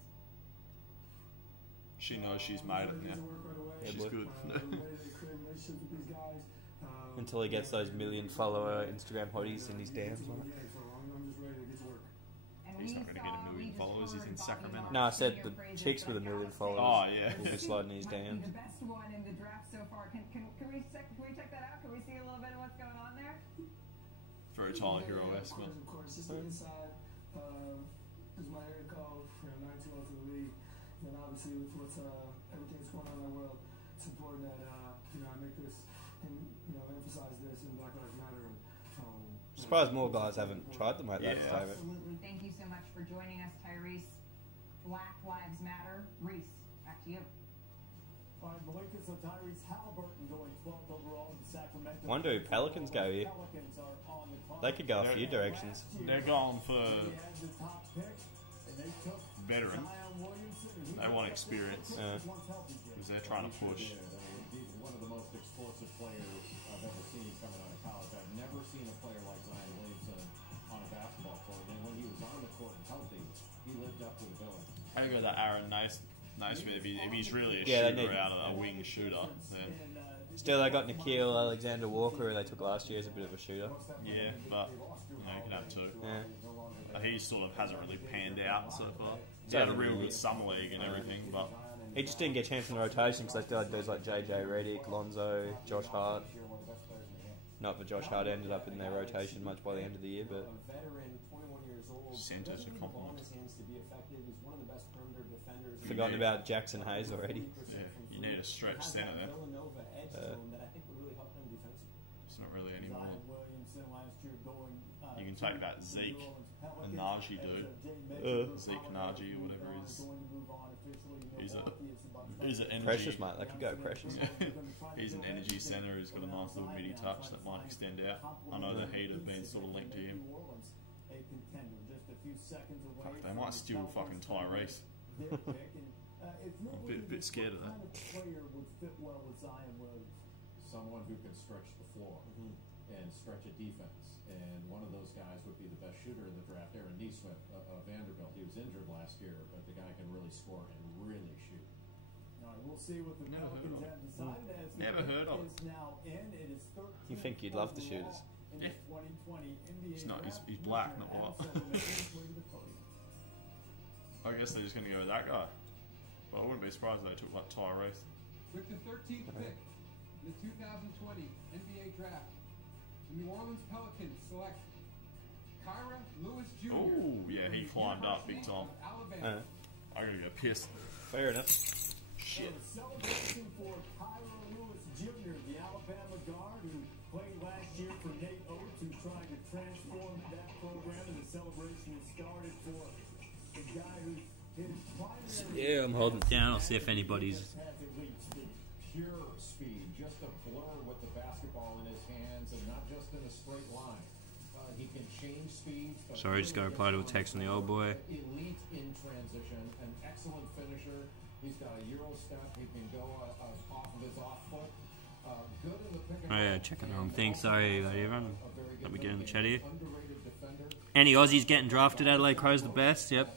She knows she's made it now. She's good. Until he gets those 1 million follower Instagram hotties in his DMs. He's not going to get 1 million followers. He's in Sacramento. No, I said the chicks with 1 million followers. Oh, yeah. Will be sliding his DMs. The best one in the draft so far. Can we check that out? Can we see a little bit of what's going on there? Very Tyler Hero-esque, but... Of course, just look inside. Is my area code, 9-2 to the league. And obviously, with what's everything that's going on in the world, it's important that I make this and emphasize this in Black Lives Matter. And surprised more guys haven't tried to make that statement. Absolutely. Thank you so much for joining us, Tyrese. Black Lives Matter. Reese, back to you. All right, the Lakers are Tyrese Halliburton going 12th overall in Sacramento. Wonder who Pelicans go here. They could go a few directions. They're going for veteran. They want experience. Because they're trying to push. He's one of the most explosive players I've ever seen coming out of college. I've never seen a player like Zion Williamson on a basketball court. And when he was on the court and healthy, he lived up to the billing. I go that Aaron Naismith. If he's really a Yeah, shooter out of a wing shooter, then Still, they got Nikhil Alexander-Walker, who they took last year as a bit of a shooter. yeah, but you can have two. Yeah. He sort of hasn't really panned out so far. He had a real good summer league and everything, but He just didn't get a chance in the rotation because they still had dudes like JJ Redick, Lonzo, Josh Hart. Not that Josh Hart ended up in their rotation much by the end of the year, but centers are compliment. Forgotten about Jackson Hayes already. Yeah, you need a stretch centre there. It's not really anymore. You can take that Zeke and Najee dude. Zeke Najee or whatever he's an energy. Precious, mate. They could go Precious. He's an energy centre who's got a nice little midi touch that might extend out. I know the Heat have been sort of linked to him. Fuck, they might steal fucking Tyrese. I'm a bit scared of that. Someone who can stretch the floor and stretch a defense. And one of those guys would be the best shooter in the draft, Aaron Nesmith of Vanderbilt. He was injured last year, but the guy can really score and really shoot. All right, we'll see what the Pelicans have decided as the Never heard of is now in. It is 13. You think you'd love the shooters? In the 2020 NBA He's not. He's draft. black, not white. I guess they're just going to go with that guy. But I wouldn't be surprised if they took like Tyrese. With the 13th pick in the 2020 NBA draft, the New Orleans Pelicans select Kyra Lewis Jr. Oh, yeah, he climbed up big time. I gotta go piss. Fair enough. Shit. Celebration for Kyra Lewis Jr., the Alabama guard who played last year for Nate Oates, who's trying to transform that program, and the celebration has started for the guy who's his primary. Yeah, I'm holding it down. I'll see if anybody's. Pure speed, just a blur with the basketball in his hands, and not just in a straight line. He can change speeds. Sorry, just got to reply to a text from the old boy. Elite in transition, an excellent finisher. He's got a Euro step. He can go off of his off foot. Good in the pick and Oh yeah, roll. checking the wrong thing. Sorry, everyone. Let me get in the chat here. Any Aussies getting drafted? Adelaide Crows the best. Yep.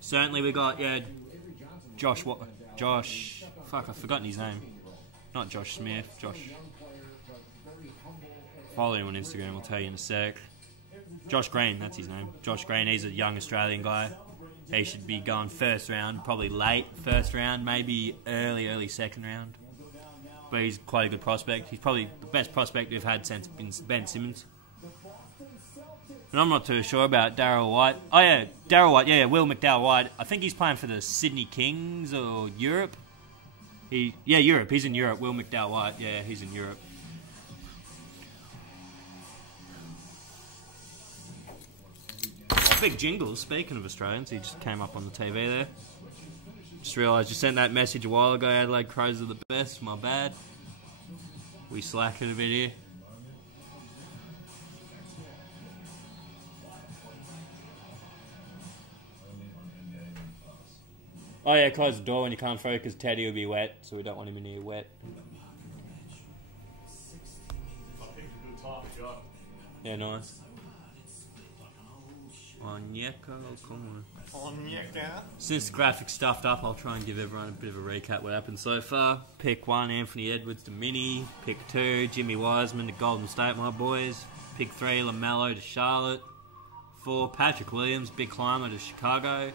Certainly we got Josh Fuck, I've forgotten his name. Not Josh Smith. Josh. Follow him on Instagram. I'll tell you in a sec. Josh Green, that's his name. Josh Green. He's a young Australian guy. He should be going first round, probably late first round, maybe early second round. But he's quite a good prospect. He's probably the best prospect we've had since Ben Simmons. And I'm not too sure about Darryl White. Oh yeah, Darryl White. Yeah, Will McDowell White. I think he's playing for the Sydney Kings or Europe. Europe. He's in Europe. Will McDowell White. Yeah, he's in Europe. Big Jingles. Speaking of Australians, he just came up on the TV there. Just realised you sent that message a while ago. Adelaide Crows are the best. My bad. We slacking a bit here. Oh yeah, close the door when you can't throw because Teddy will be wet, so we don't want him in here wet. Yeah, nice. Since the graphics stuffed up, I'll try and give everyone a bit of a recap what happened so far. Pick 1, Anthony Edwards to Mini. Pick 2, Jimmy Wiseman to Golden State, my boys. Pick 3, LaMelo to Charlotte. 4, Patrick Williams, big climber to Chicago.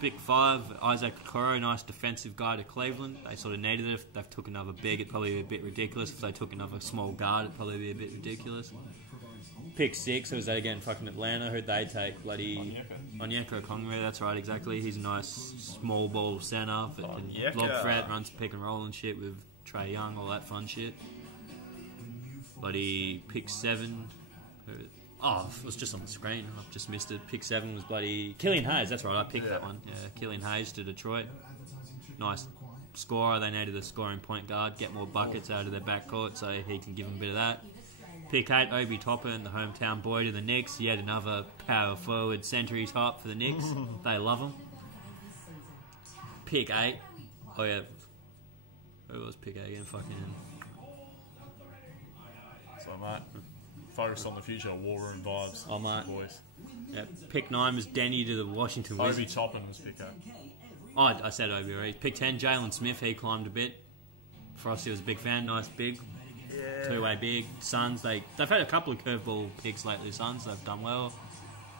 Pick 5, Isaac Okoro, nice defensive guy to Cleveland. They sort of needed it. If they took another big, it'd probably be a bit ridiculous. If they took another small guard, it'd probably be a bit ridiculous. Pick 6, who was that again? Fucking Atlanta. Who'd they take? Bloody Onyeka Okongwu, that's right, exactly. He's a nice small ball centre that can lob threat, runs pick and roll and shit with Trae Young, all that fun shit. Bloody pick 7. Oh, it was just on the screen. I've just missed it. Pick 7 was bloody Killian Hayes. That's right, I picked that one. Yeah, Killian Hayes to Detroit. Nice scorer. They needed a scoring point guard, get more buckets out of their backcourt, so he can give them a bit of that. Pick 8, Obi Toppin, the hometown boy to the Knicks. Yet another power forward century type for the Knicks. They love him. Pick 8. Oh yeah. Who was pick 8 again? Fucking. So mate, focus on the future. War room vibes. Oh mate. Boys. Yeah. Pick 9 was Denny to the Washington Wizards. Obi Toppin was pick 8. Oh, I said Obi already. Pick 10, Jalen Smith. He climbed a bit. Frosty was a big fan. Nice big. Yeah. Two-way big. Suns, they've had a couple of curveball picks lately, Suns. They've done well.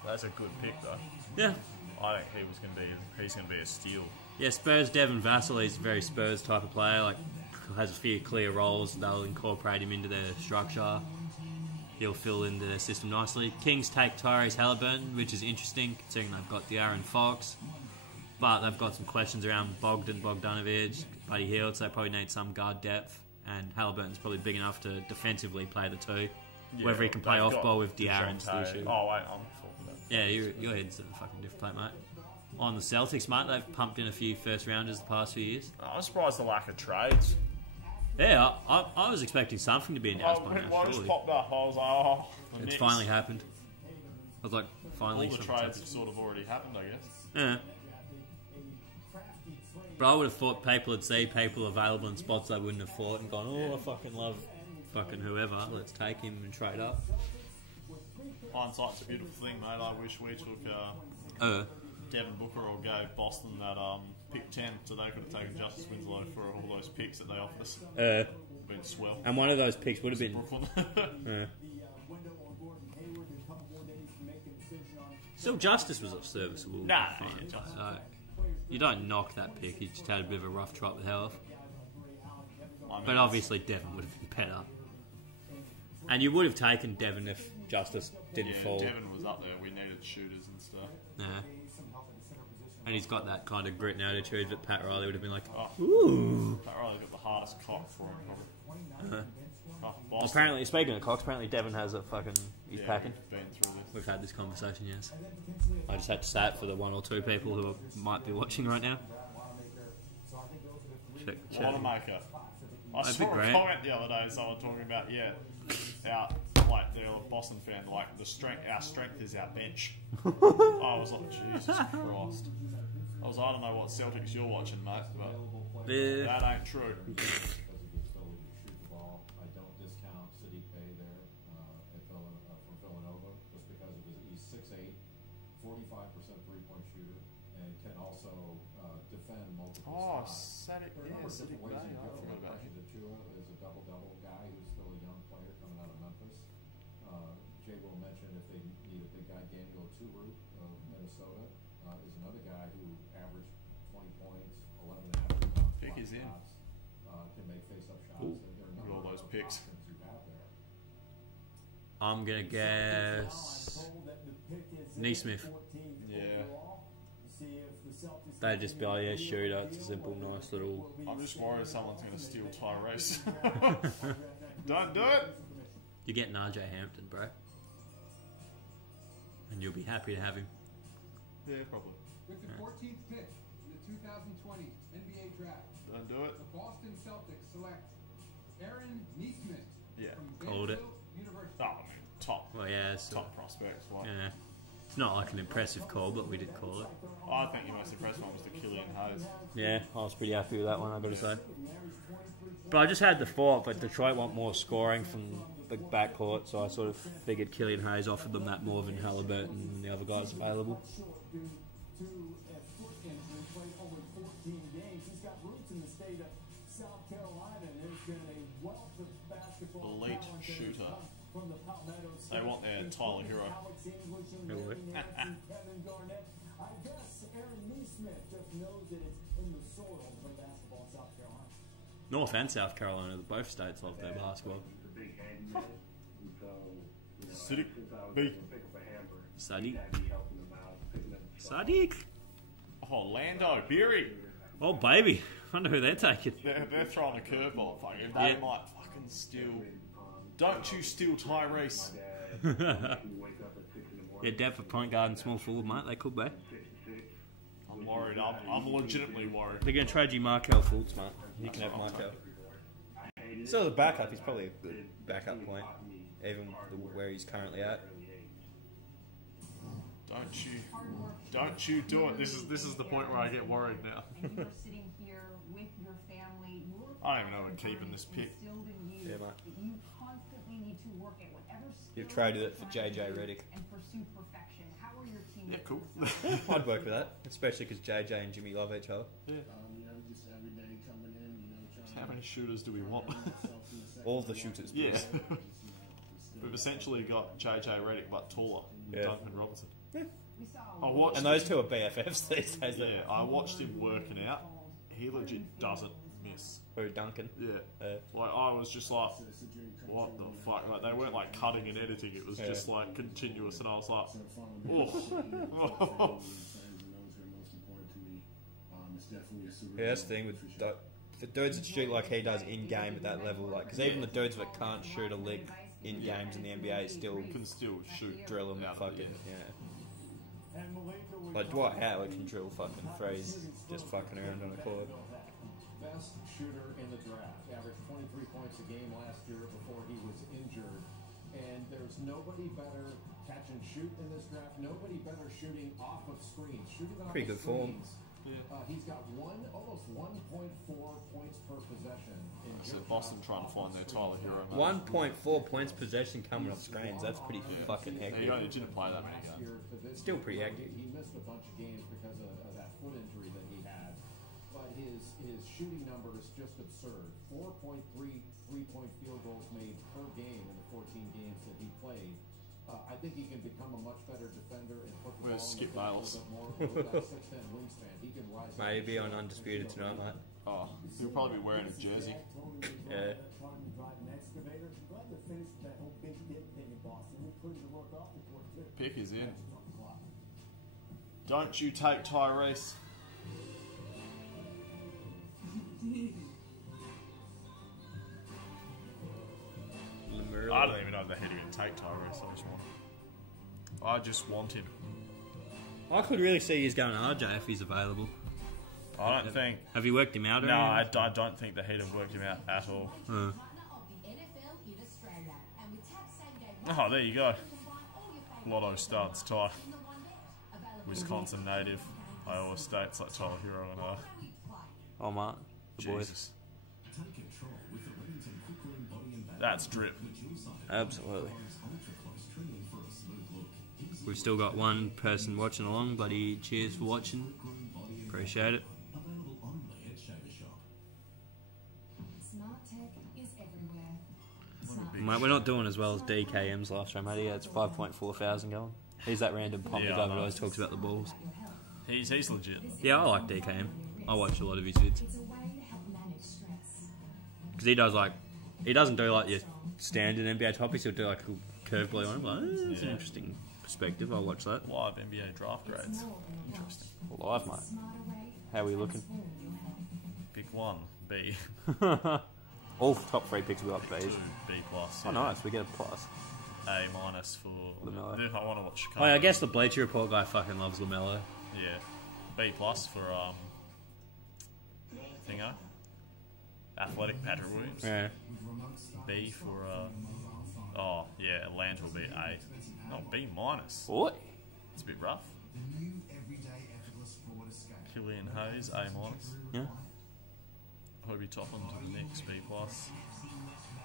That's a good pick, though. Yeah. I think he's going to be a steal. Yeah, Spurs, Devin Vassell, he's a very Spurs type of player. Like, has a few clear roles. They'll incorporate him into their structure. He'll fill into their system nicely. Kings take Tyrese Halliburton, which is interesting, considering they've got De'Aaron Fox. But they've got some questions around Bogdanovic, Buddy Hield, so they probably need some guard depth. And Halliburton's probably big enough to defensively play the two. Yeah, whether he can play off ball with De'Aaron's the issue. Oh, wait, I'm talking about. Yeah, your head's a fucking different plate, mate. On the Celtics, mate, they've pumped in a few first rounders the past few years. I'm surprised the lack of trades. Yeah, I was expecting something to be announced by now. One just popped up. I was like, oh, it's finally happened. I was like, finally. All the trades have sort of already happened, I guess. Yeah. But I would have thought people would see people available in spots they wouldn't have thought and gone, oh, I fucking love fucking whoever. Let's take him and trade up. Hindsight's a beautiful thing, mate. I wish we took Devin Booker or gave Boston that pick 10 so they could have taken Justice Winslow for all those picks that they offered us. Been swell. And one of those picks would have been Brooklyn. Still, Justice was serviceable. Nah, so you don't knock that pick. He just had a bit of a rough trot with health. But obviously Devin would have been better. And you would have taken Devin if Justice didn't fall. Devin was up there. We needed shooters and stuff. Yeah. And he's got that kind of grit and attitude that Pat Riley would have been like, ooh. Pat Riley's got the hardest cock for him. Apparently, speaking of cocks, apparently Devin has a fucking... He's packing. Been through this. We've had this conversation, yes. I just had to say it for the 1 or 2 people who might be watching right now. Check. Wanamaker. I saw a comment the other day, someone talking about, they're a Boston fan, like, our strength is our bench. I was like, Jesus Christ. I don't know what Celtics you're watching, mate, but that ain't true. and can also defend multiple Oh, spots. Sadik, There are a yeah, number of different Sadik ways May, you I go. forgot about Pressure him. Tua is a double-double guy who's still a young player coming out of Memphis. Jay will mention if they need a big guy, Daniel Turu of Minnesota is another guy who averaged 20 points, 11 and a half rebounds, Pick block is in. shots, can make face-up shots. Ooh. There are a Look at number all those of picks. options you have there. I'm gonna guess Neesmith. Yeah. They just be like, yeah, shooter. It's a simple, nice little. I'm just worried someone's going to steal Tyrese. Don't do it! You're getting RJ Hampton, bro, and you'll be happy to have him. Yeah, probably. With the 14th pick in the 2020 NBA draft, Don't do it. the Boston Celtics select Aaron Neesmith Yeah. from Called it. Vanderbilt University. Oh, I mean, top. Well, yeah, it's Top prospects. Like. yeah. It's not like an impressive call, but we did call it. I think your most impressive one was the Killian Hayes. Yeah, I was pretty happy with that one, I've got to say. But I just had the thought, but Detroit want more scoring from the backcourt, so I sort of figured Killian Hayes offered them that more than Halliburton and the other guys available. Elite shooter. They want their Tyler Hero. Really? I guess Aaron Neesmith just knows that it's in the soil to play basketball in South Carolina. North and South Carolina, both states love their basketball. Sadiq B. Sadiq. Sadiq. Oh, Lando Beery. Oh, baby. Wonder who they're taking. They're throwing a curveball. Fucking, they might fucking steal. Don't you steal Tyrese. Yeah, depth for point guard and small forward, mate. They could be. I'm worried. I'm legitimately worried. They're going to trade you Markel Fultz, mate. You can have Markel. So the backup, he's probably a good backup point, even where he's currently at. Don't you do it. This is the point where I get worried now. And you're sitting here with your family. I don't even know I'm keeping this pick. Yeah, mate. You constantly need to work at whatever You've traded it for JJ Redick. and pursue perfection. How are your team? Yeah, cool. I'd work with that, especially because JJ and Jimmy love each other. Yeah. Just every day coming in, How many shooters do we want? All the shooters, please. Yeah. We've essentially got JJ Redick but taller. Yeah. Duncan Robinson. Yeah. I watched And those two are BFFs these days. Yeah, I watched him working out. He legit doesn't miss. Who, Duncan? Yeah. Like, I was just like, what the fuck? Like, they weren't like cutting and editing. It was just like continuous, and I was like, oh. Yeah, that's the thing with for dudes that shoot like he does in game at that level, like because even the dudes that can't shoot a lick in games in the NBA still can still shoot, drill them out of fucking it, Like Dwight Howard can drill fucking threes just fucking around on a court. Best shooter in the draft, averaged 23 points a game last year before he was injured. And there's nobody better catch and shoot in this draft. Nobody better shooting off of screens. Shooting off Pretty of good form. screens. He's got almost 1.4 points per possession. So Boston trying to find their Tyler Hero. 1.4 points possession coming off screens. That's pretty fucking hectic. He only didn't play that many games. Still pretty hectic. He missed a bunch of games because of that foot injury that he had. But his shooting number is just absurd. 4.3 3-point field goals made per game in the 14 games that he played. I think he can become a much better defender and put the ball Skip in the Bayless. more with that 6'10" wingspan. He can rise. Mate, he'd be on Undisputed tonight, mate. Oh, he'll probably be wearing a jersey. Yeah. Pick is in. Don't you take Tyrese. I don't even know if they're heading to take Tyrese. I just want him. I could really see he's going to RJ if he's available. I don't think. Have you worked him out? No, I don't think the Heat have worked him out at all. Oh, there you go. Lotto starts Ty. Wisconsin native. Iowa State's like Tyler Hero and Oh, Mark. The Jesus. That's drip. Absolutely. We've still got one person watching along. Bloody cheers for watching. Appreciate it. Available only at Shaver Shop. Smart tech is everywhere. Mate, we're not doing as well as DKM's live stream, mate. Yeah, it's 5.4 thousand going. He's that random pommy guy that always talks about the balls. He's legit. Yeah, I like DKM. I watch a lot of his vids. Because he does like, he doesn't do like your standard NBA topics. He'll do like a curve play on him. Like, it's an interesting perspective. I'll watch that. Live NBA draft grades. Interesting. Live, mate. How are we looking? Pick 1, B. All top 3 picks we got B's. 2, B+. Oh, nice. We get a plus. A- for LaMelo. I want to watch Chicago. Oh, yeah, I guess the Bleacher Report guy fucking loves LaMelo. Yeah. B+ for Thingo. Athletic Patrick Williams. Yeah. B for Atlanta will be A. No, B-. Boy. It's a bit rough. Killian Hayes, A-. Yeah. Hobie Topham to the Knicks, B+.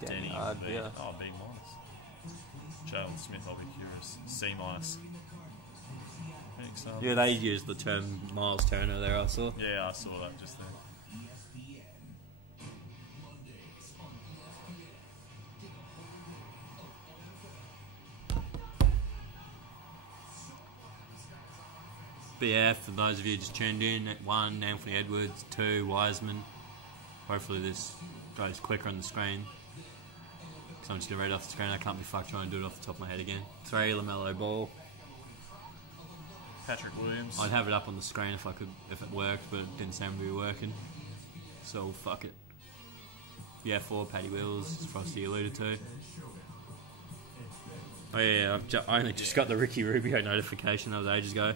Danny Denny, Hard, B. yeah. Oh, B-. Jalen Smith, I'll be curious. C-. Phoenix Suns. Yeah, they used the term Miles Turner there, I saw. Yeah, I saw that just there. But yeah, for those of you just tuned in, 1, Anthony Edwards, 2, Wiseman. Hopefully this goes quicker on the screen. Because I'm just going to read it off the screen. I can't be fucked trying to do it off the top of my head again. 3, LaMelo Ball. Patrick Williams. I'd have it up on the screen if I could, if it worked, but it didn't seem to be working. So fuck it. Yeah, 4, Paddy Wills, as Frosty alluded to. Oh yeah, I only just got the Ricky Rubio notification. That was ages ago.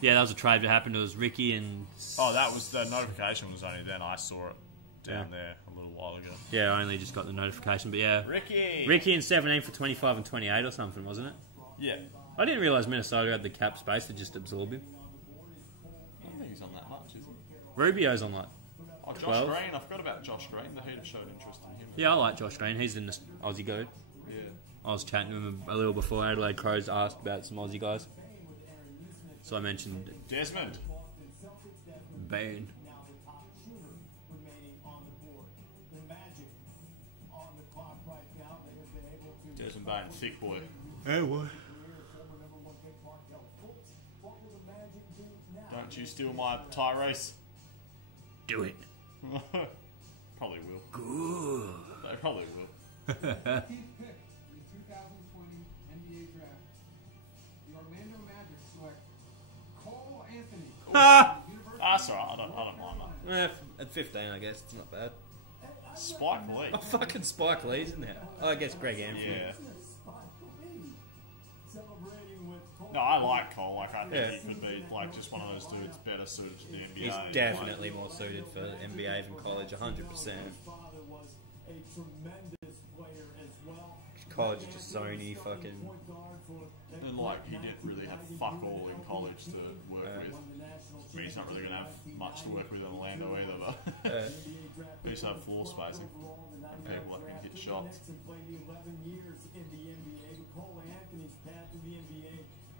Yeah, that was a trade that happened. It was Ricky and... Oh, that was... The notification was only then. I saw it down there a little while ago. Yeah, I only just got the notification, but yeah. Ricky in 17 for 25 and 28 or something, wasn't it? Yeah. I didn't realise Minnesota had the cap space to just absorb him. I don't think he's on that much, is he? Rubio's on like... Oh, Josh 12. Green. I forgot about Josh Green. The Heat have showed interest in him. Yeah, I like Josh Green. He's in the Aussie goat. Yeah. I was chatting to him a little before Adelaide Crows asked about some Aussie guys. So I mentioned Desmond. Bain. Desmond Bain, thick boy. Oh, boy. Don't you steal my Tyrese. Do it. Probably will. Good. They probably will. 15th pick in the 2020 NBA draft. The Orlando Magic select Cole Anthony. That's alright. I don't mind that. At 15, I guess. It's not bad. Spike Lee. Oh, fucking Spike Lee's in there. Oh, I guess Greg Anthony. Yeah. No, I like Cole. Like, I think he could be like just one of those dudes better suited to the NBA. He's definitely more suited for NBA than college, 100%. College is just Sony fucking... And like, he didn't really have fuck all in college to work with. I mean, he's not really going to have much to work with in Orlando either, but he used to have floor spacing and people that can hit shots.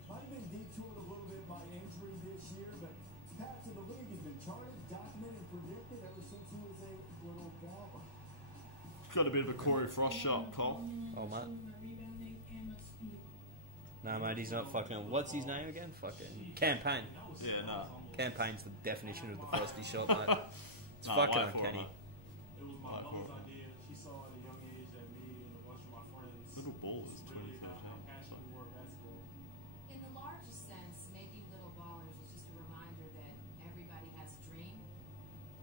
Might have been detoured a little bit by injury this year, but his path to the league has been charted, documented, and predicted ever since he was a little baller. He's got a bit of a Corey Frost shot, Cole. Oh, mate. No, mate, he's not fucking... What's his name again? Fucking... Campaign. Yeah, no. Campaign's the definition of the Frosty shot, mate. It's No, fucking wait for uncanny. It was my mom's idea. She saw at a young age that me and a bunch of my friends... Little ballers, really 2013. how passionate we were at basketball. In the largest sense, making Little Ballers is just a reminder that everybody has a dream.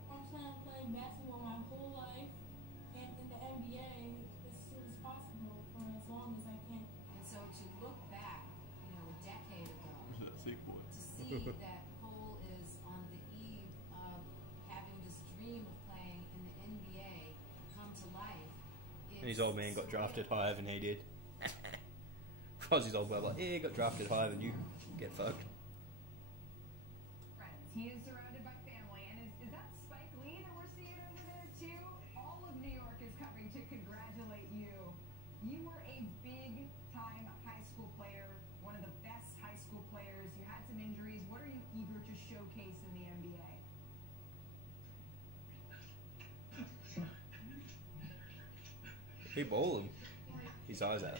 I'm trying to play basketball my whole life and in the NBA as soon as possible for as long as I can. And so to look back, a decade ago, That thick boy. to see that Cole is on the eve of having this dream of playing in the NBA come to life. And his old man got drafted higher than he did. Fozzie's old man like, yeah, he got drafted higher than you. Get fucked. Friends. He is surrounded by family, and is that Spike Lee that we're seeing over there too? All of New York is coming to congratulate you. You were a big-time high school player, one of the best He balled him. His eyes out.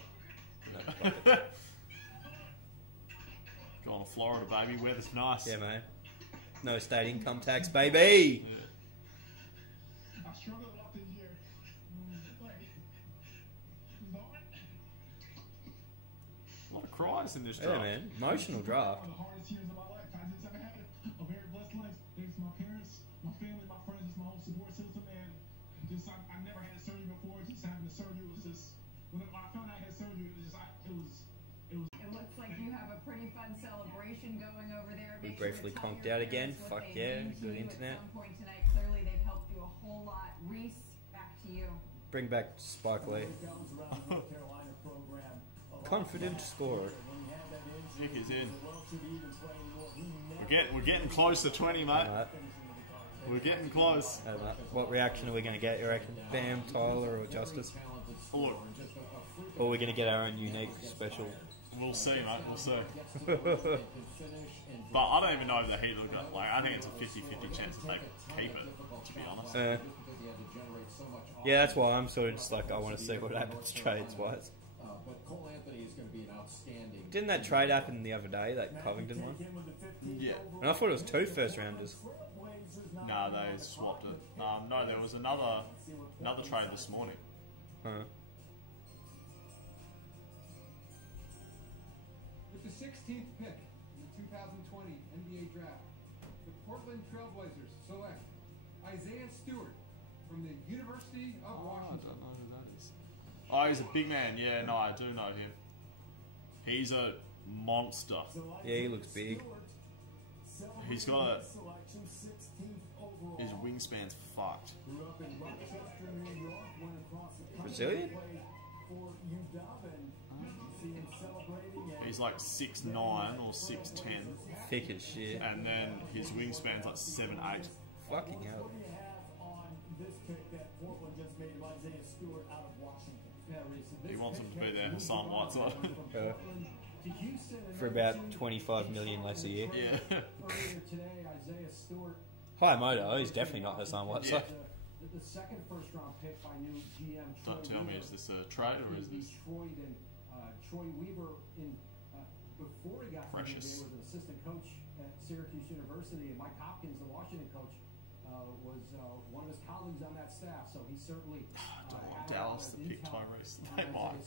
Going to Florida, baby. Weather's nice. Yeah, man. No state income tax, baby. Yeah. I struggled a lot this year. A lot of cries in this Yeah, draft. man. Emotional draft. One of the hardest years of my life. I just haven't had a very blessed life. Thanks to my parents, my family, my friends, just my whole support system, and just I never had surgery before. Just having the surgery was just when I found out I had surgery, it was just It looks like you have a pretty fun celebration going over there. We Make sure briefly to tell conked your out again. parents what Fuck they yeah, mean to good you internet. At some point tonight, clearly they've helped you a whole lot. Reese, back to you. Bring back Spike Lee. Confident scorer. Nick is in. We're getting close to 20, mate. We're getting close. What reaction are we going to get, you reckon? Bam, Tyler, or Justice? Look. Or are we going to get our own unique special? We'll see, mate. We'll see. But I don't even know if the Heat will go. Like, I think it's a 50-50 chance that they keep it, to be honest. Yeah, that's why I'm sort of just like, I want to see what happens trades-wise. But Cole Anthony is going to be an outstanding. Didn't that trade happen the other day, that Covington one? Yeah. And I thought it was 2 first-rounders. No, they swapped it. No, there was another trade this morning. Huh. With the 16th pick in the 2020 NBA Draft, the Portland Trailblazers select Isaiah Stewart from the University of I Washington. don't know who that is. Oh, he's a big man. Yeah, no, I do know him. He's a monster. Yeah, he looks big. He's got his wingspan's fucked. Brazilian? He's like 6'9" or 6'10". Thick as shit. And then his wingspan's like 7'8". Fucking hell. He wants him to be there, Hassan Whiteside. For about 25 million less a year. Yeah. Earlier today, Isaiah Stewart. Hi, Moto. He's definitely not Hassan Whiteside. The second first-round pick by new GM. Don't tell me, is this a trade or is this Detroit and Troy Weaver in before he got to the NBA Precious? was an assistant coach at Syracuse University, and Mike Hopkins, the Washington coach, was one of his colleagues on that staff. So he certainly don't want Dallas to pick Tyrese. They might.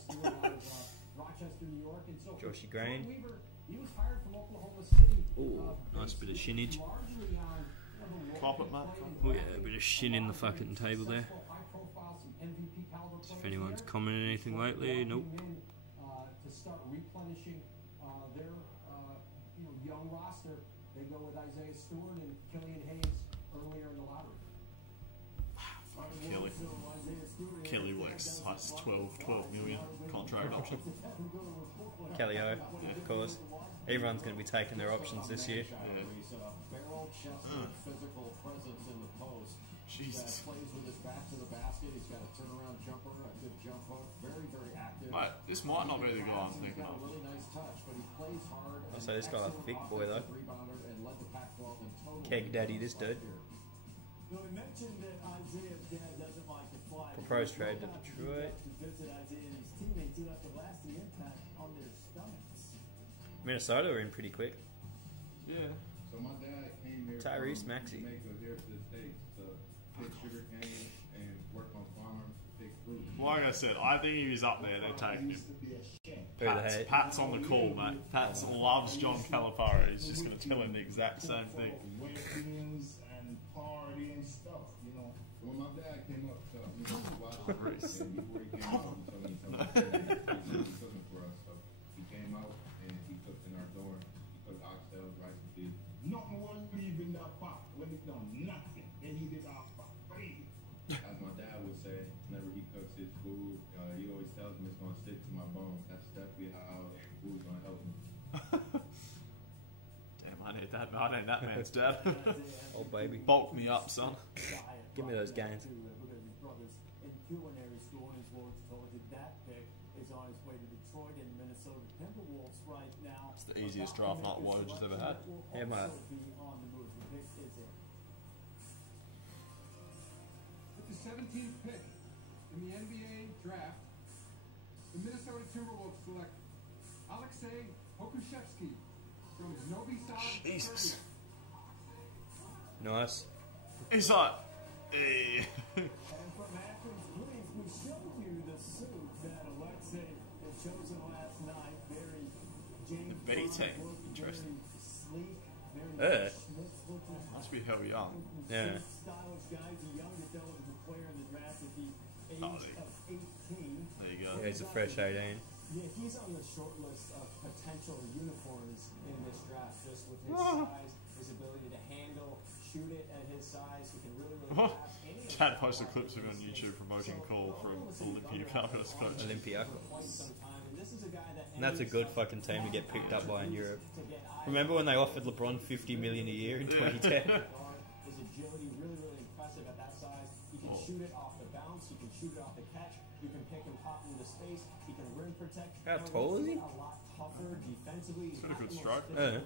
Rochester, New York, and so Joshy Green. Troy Weaver, he was hired from Oklahoma City. Ooh, nice bit of shinage. Largely on Clop it, mate. Oh yeah, a bit of shin in the fucking table there. If anyone's commented anything lately, nope. To start replenishing their young roster, they go with Isaiah Stewart and Killian Hayes earlier in the lottery. Kelly works like 12 million contract option. Kelly O, of course. Everyone's going to be taking their options this year. Physical presence in the post. Jesus. Plays with his back to the basket. He's got a turnaround jumper, a good jump hook. Very, very active. Mate, this might not be the guy I'm thinking of. Really nice touch, but he plays hard. I'll say this guy's a thick boy though. Keg daddy, this dude. Proposed trade to Detroit. Minnesota are in pretty quick. Yeah. So my dad came here Tyrese from Maxey. Jamaica here to the States to pick sugar cane and work on farms, pick fruit. Like I said, I think if he's up there, they're taking him. Who the heck? Pat's on the call, mate. Pat's loves John Calipari. He's just going to tell him the exact same thing. Weddings and party and stuff, you know. So when my dad came up to watch the race, and before he came out, he told me he was cooking for us. So he came out and he cooked in our dorm. He cooked oxtails, rice and peas. Nothing was leaving that pot when he done nothing. And he did our pot. As my dad would say, whenever he cooks his food, he always tells me it's going to stick to my bones. That's definitely how food's going to help me. Damn, I need that man's dad. Oh, baby. Bulk me up, son. Give me those gains. It's the easiest draft night Woj has ever had. Yeah, mate. With the 17th pick in the NBA draft, the Minnesota Timberwolves select Alexei Okushevsky from Novi Sad. Jesus. Nice. He's like, hey. And from Athens, Greece, we showed you the suit that Alexei had chosen last night. Very James The B team. Bond, Interesting. very sleek, very Yeah. Schmitz-looking. Must be hell young. Yeah. Stylish guy. He's the youngest eligible player in the draft at the age Oh, of 18. There you go. Yeah, he's a fresh 18. Yeah, he's on the short list of potential unicorns in this draft, just with his size, his ability to handle, shoot it at his size. He can really grab any of Chad posted clips of him on YouTube promoting call from Olympiacos coach. Olympiacos. And that's a good fucking team to get picked up by in Europe. Remember when they offered LeBron $50 million a year in 2010? His agility really, really impressive at that size. He can shoot it off the bounce. He can shoot it off the catch. You can pick him pop into space. He can rim protect. How tall is he? A lot tougher defensively. He's got a good stroke. Guy.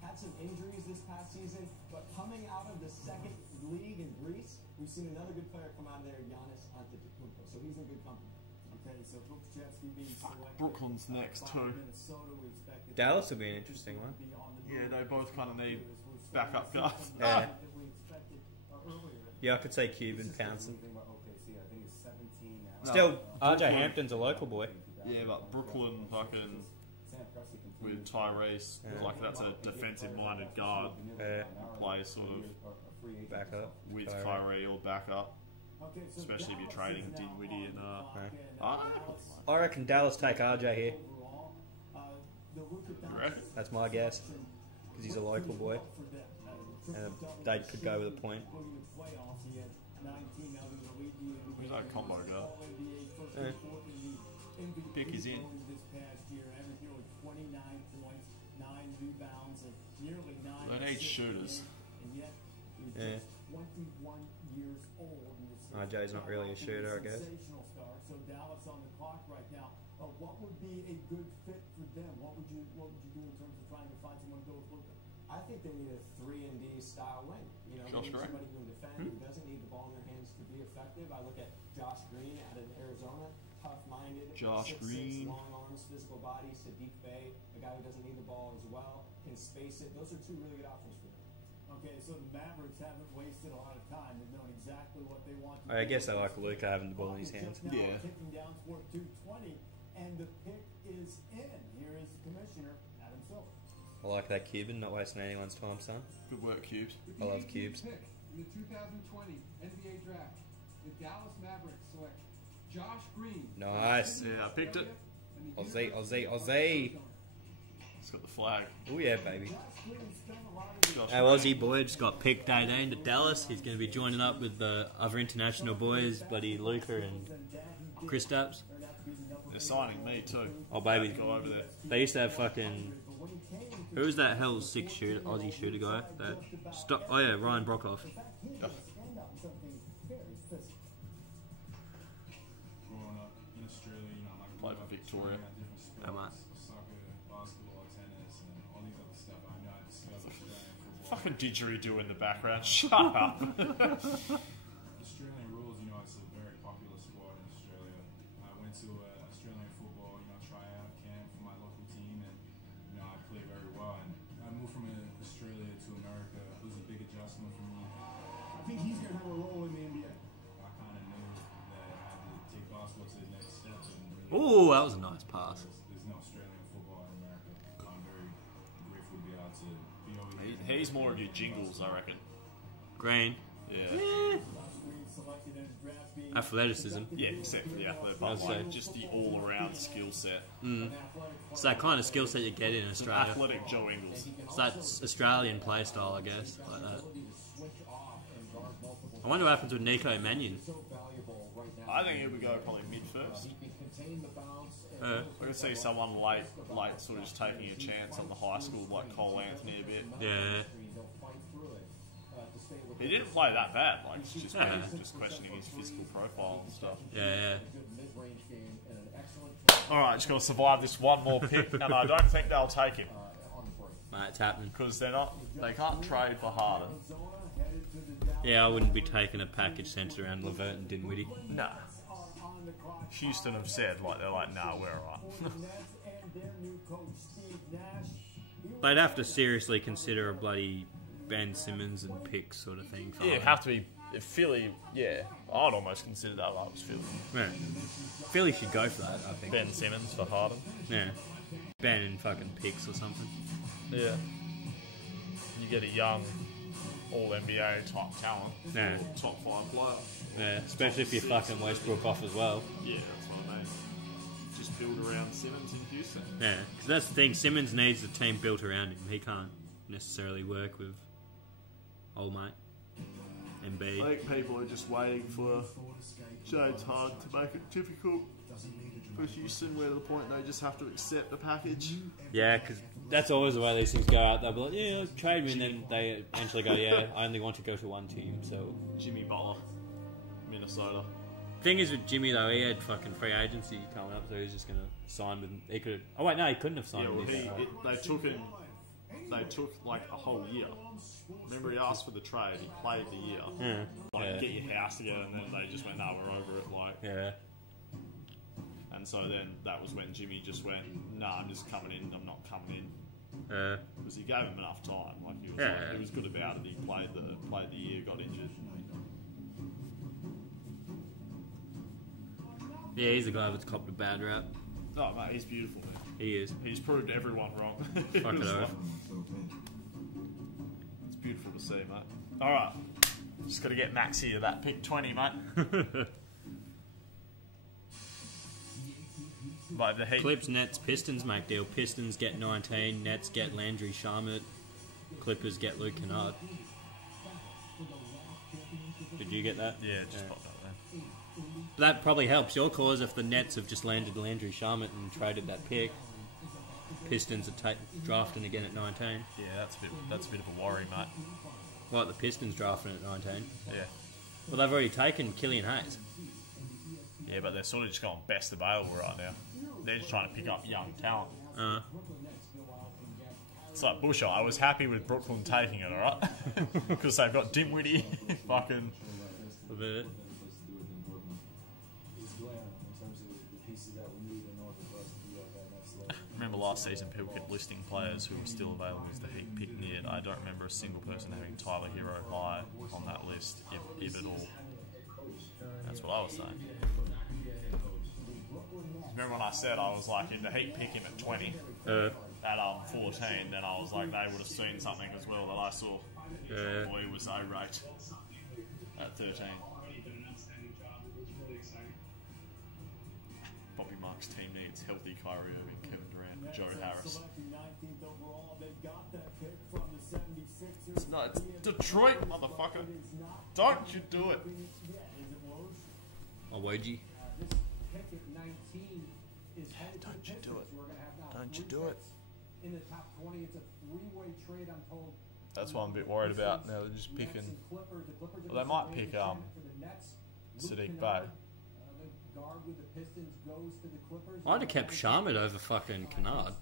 Had some injuries this past season, but coming out of the second league in Greece, we've seen another good player come out of there, Giannis Antetokounmpo. So he's in good company. Okay, so Okushevsky being selected. Brooklyn's next too. Minnesota, we expected Dallas will be an interesting one. Yeah, they both kind of need backup guys. Yeah. that we expected earlier. Yeah, I could say Cuban Pouncing. No. Still, RJ Hampton's a local boy. Yeah, but Brooklyn fucking with Tyrese, like that's a defensive-minded guard. Play sort of back up with Kyrie or back up, especially if you're trading Dinwiddie and I reckon Dallas take RJ here. You reckon? That's my guess, because he's a local boy, and they could go with a point. Who's that combo guy? Yeah. Pick is in. They need shooters. Yeah. RJ's not really a shooter, I guess. So Dallas on the clock right now. What would be a good fit for them? What would you do in terms of trying to find someone to go with Luka? I think they need a 3-and-D style wing. You know, they need somebody who can defend, who doesn't need the ball in their hands to be effective. I look at Josh Green out of Arizona, tough-minded, 6'6", long arms, physical body. Sadiq Bey, a guy who doesn't need the ball as well, can space it. Those are two really good options for them. Okay, so the Mavericks haven't wasted a lot of time. They've known exactly what they want to do. I guess they like Luka having the ball in his hands. Yeah. Kicking down toward 220, and the pick is in. Here is the commissioner, Adam Silver. I like that Cuban, not wasting anyone's time, son. Good work, Cubes. I love Cubes. Pick in the 2020 NBA draft, the Dallas Mavericks select Josh Green. Nice. Yeah, I picked it. Aussie. It's got the flag. Oh yeah, baby. Our Aussie boy just got picked 18 to Dallas. He's going to be joining up with the other international boys, bloody Luka and Kristaps. They're signing me too. Oh baby, Go over there. they used to have fucking. Who's that hell Aussie shooter guy? Oh yeah, Ryan Brockhoff. Yeah. Growing up in Australia, you know, like Played for Victoria. Oh, man. soccer, basketball, tennis, and all these other stuff. I know I discovered football. Fucking didgeridoo in the background. Shut up. Australian rules, you know, it's a very popular sport in Australia. I went to Australian football, you know, tryout camp for my local team, and you know, I played very well. And I moved from Australia to America. It was a big adjustment for me. I think he's going to have a role in the NBA. I kind of knew that I had to take basketball to the next step. And Oh, that was a nice pass. there's no Australian football in America. So I'm very grateful to be able to be over here. He's more of your jingles, I reckon. Green. Yeah. Athleticism. Yeah, except for the athlete, I'd but say. like just the all-around skill set. It's that kind of skill set you get in Australia. Athletic Joe Ingles. It's that Australian play style, I guess. Like that. I wonder what happens with Nico Mannion. I think he would go probably mid first. I could see someone late, sort of just taking a chance on the high school like Cole Anthony a bit. Yeah. He didn't play that bad. Like just questioning his physical profile and stuff. Yeah. All right, just got to survive this one more pick, and I don't think they'll take him Mate, it's happening. because they can't trade for Harden. Yeah, I wouldn't be taking a package centered around Levert and Dinwiddie. Nah. Houston have said, like, they're like, nah, we're alright. They'd have to seriously consider a bloody Ben Simmons and pick sort of thing. For Yeah, it'd have to be if Philly. Yeah, I'd almost consider that if I was Philly. Yeah. Philly should go for that, I think. Ben Simmons for Harden. Yeah. Ben and fucking picks or something. Yeah. You get a young all-NBA type talent. Yeah. Top 5 player. Yeah, especially if you're fucking Westbrook off as well. Yeah, that's what I mean. Just build around Simmons in Houston. Yeah, because that's the thing. Simmons needs a team built around him. He can't necessarily work with old mate Embiid. I think people are just waiting for James Harden to make it difficult for Houston, where to the point they just have to accept the package. Yeah, because that's always the way these things go out. They'll be like, yeah, trade me, and then they eventually go, yeah, I only want to go to one team, so... Jimmy Butler, Minnesota. Thing is with Jimmy, though, he had fucking free agency coming up, so he was just going to sign with... He could. Oh, wait, no, he couldn't have signed with him. They took him... They took, like, a whole year. Remember, he asked for the trade, he played the year. Yeah. Like, get your house together, and then they just went, nah, we're over it, like... Yeah. And so then that was when Jimmy just went, nah, I'm just coming in, I'm not coming in. Yeah. Because he gave him enough time. Like, he was, Yeah. he was good about it, he played the year, got injured. Yeah, he's the guy that's copped a bad rap. Oh, mate, he's beautiful, man. He is. He's proved everyone wrong. Fuck it over. It's beautiful to see, mate. Alright. Just got to get Max here, that pick 20, mate. Like the Heat. Clips, Nets, Pistons make deal. Pistons get 19, Nets get Landry Shamet, Clippers get Luke Kennard. Did you get that? Yeah, it just popped up there. That probably helps your cause if the Nets have just landed Landry Shamet and traded that pick. Pistons are drafting again at 19. Yeah, that's a bit of a worry, mate. What, the Pistons drafting at 19? Yeah. Well, they've already taken Killian Hayes. Yeah, but they're sort of just going best available right now. They're just trying to pick up young talent. It's like Busher. I was happy with Brooklyn taking it, alright? Because they've got Dinwiddie, fucking... A bit. Remember last season people kept listing players who were still available as the Heat picked near. I don't remember a single person having Tyler Hero high on that list, if at all. That's what I was saying. Remember when I said I was like, if the Heat pick him at 20, at 14, then I was like, they would have seen something as well that I saw. Yeah. Boy, was irate at 13. Bobby Marks' team needs healthy Kyrie Irving, Kevin Durant, and Joe Harris. It's not, it's Detroit, motherfucker. Don't you do it. Oh, Wojie. Don't you do it. Don't you do it. In the top 20, it's a three-way trade, I'm told. That's what I'm a bit worried about. Now they're just picking... Well, they might pick Sadiq Bey. I'd have kept Shamet over fucking Kennard.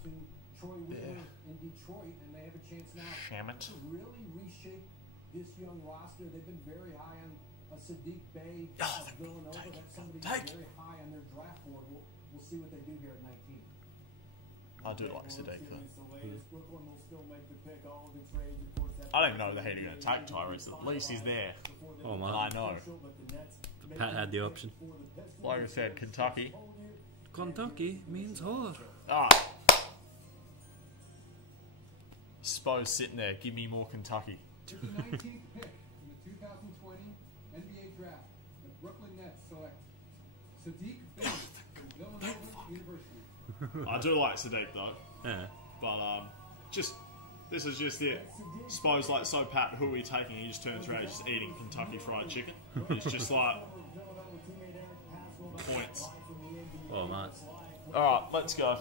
Yeah. In Detroit, and they have a chance now Shamet. to really reshape this young roster. They've been very high on Sadiq Bey of Villanova. That's somebody who's very high on their draft board. We'll see what they do here at 19. I do like Sadiq, though. I don't even know the Heat are going to take Tyrese. At least he's there. Oh, man. I know. Pat had the option. Like I said, Kentucky. Kentucky means whore. Ah. Spo's sitting there. Give me more Kentucky. With the 19th pick in the 2020 NBA draft, the Brooklyn Nets select Sadiq Bey from Villanova University. I do like Sadiq though. Yeah. But this is just it. Spo's like, so Pat, who are we taking? He just turns around, he's just eating Kentucky Fried Chicken. He's just like points. Oh man. Alright, let's go.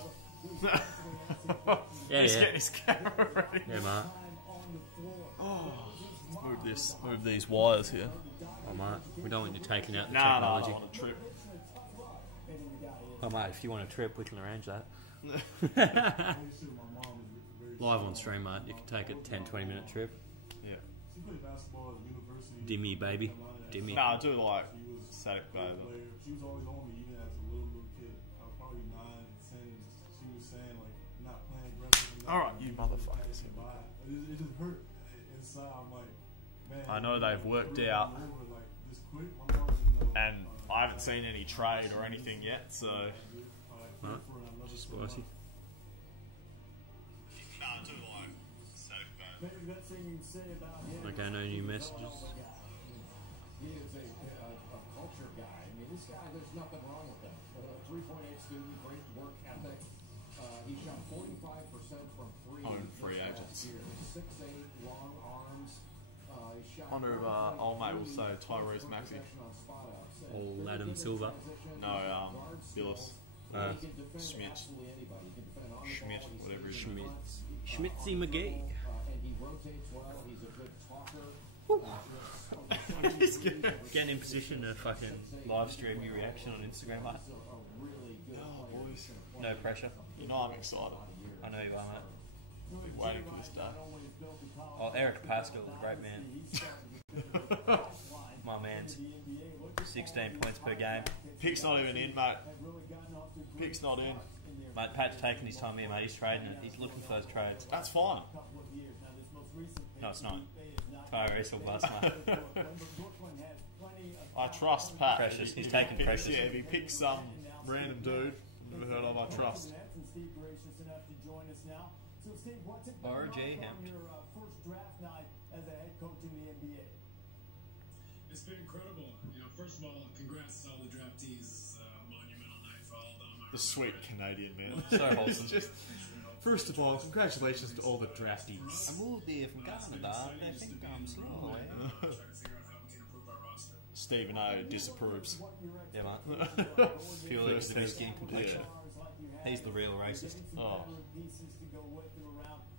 Let's get this camera ready. Yeah, man. Oh, let's move these wires here. Oh man, we don't want you taking out the technology. technology. I don't want a trip. Oh mate, if you want a trip, we can arrange that. Live on stream, mate. You can take a 10-20 minute trip. Yeah. She played basketball at the university. Dimmy, baby. Dimmy. No, I do like static bathing. She was always on me, even as a little kid. I was probably 9 and 10. She was saying, like, not playing aggressive. Alright, you motherfuckers. It just hurt inside. I'm like, man. I know they've worked out, and I haven't seen any trade or anything yet, so. Huh? Spicy. No, I do like static bathing. Maybe the best thing you can say about him. Okay, no new messages. He is a culture guy. I mean, this guy, there's nothing wrong with him. 3.8 student, great work ethic. He shot 45% from three. Own free agents. 6'8", long arms. He shot Wonder if old mate will say Tyrese Maxey. Or Adam Silver. No, Billis. Schmidt. Schmidt, whatever his name is. Schmitzy McGee. And he rotates well. He's a good talker. Getting in position to fucking live stream your reaction on Instagram, mate. Oh, boys. No pressure. You know I'm excited. I know you are, mate. Waiting for this day. Oh, Eric Pascal, great man. My man's 16 points per game. Pick's not even in, mate. Pick's not in. Mate, Pat's taking his time here, mate. He's trading it. He's looking for those trades. That's fine. No, it's not. Tyrese will bust, mate. I trust Pat. Precious. He's taking Precious. Yeah, if he picks some random dude, never heard of, I trust. RJ Hemp. It's been incredible. You know, first of all, congrats to all the draftees. Monumental night for all of them. The sweet Canadian man. So wholesome. Just, first of all, congratulations to all the draftees. I moved there from Canada. They think I'm slow. Stephen O disapproves. Yeah, mate. Purely because of his skin complexion. Yeah. He's the real racist. Oh.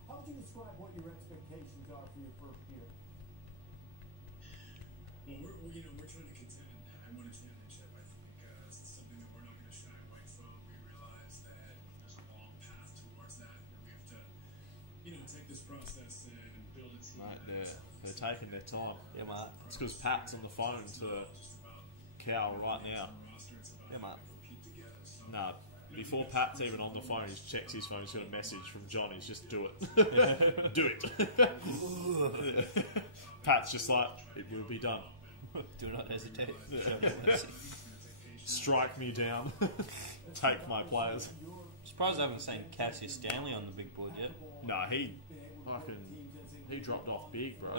How would you describe what your expectations are for your first year? Well, we're trying to contend and win a championship. I think it's something that we're not going to shy away from. We realize that there's a long path towards that, and we have to, take this process and build a team. Mate, they're taking their time. Yeah, mate. It's because Pat's on the phone to Cal right now. Yeah, mate. No, before Pat's even on the phone, he checks his phone. He's got a message from John. He's just do it, do it. Pat's just like, it will be done. Do not hesitate. Strike me down. Take my players. Surprised I haven't seen Cassius Stanley on the big board yet. No, he dropped off big, bro.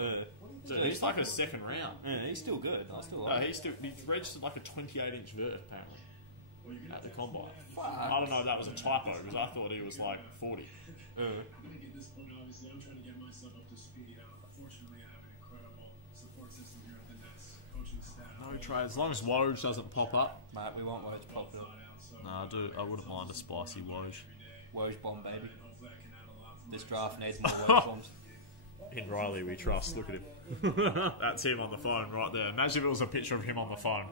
So Yeah, he's like a second round. Yeah, he's still good. I still No, like he's registered like a 28-inch vert apparently at the combine. Fuck. I don't know if that was a typo because I thought he was like 40. I think at this point, obviously, I'm trying to get myself up to speed. Fortunately, I have an incredible support system here at the Nets coaching staff. No trade, as long as Woj doesn't pop up. Mate, we want Woj popped up. No, I wouldn't mind a spicy Woj. Woj bomb, baby. This draft needs more Woj bombs. In Riley we trust, look at him. That's him on the phone right there. Imagine if it was a picture of him on the phone.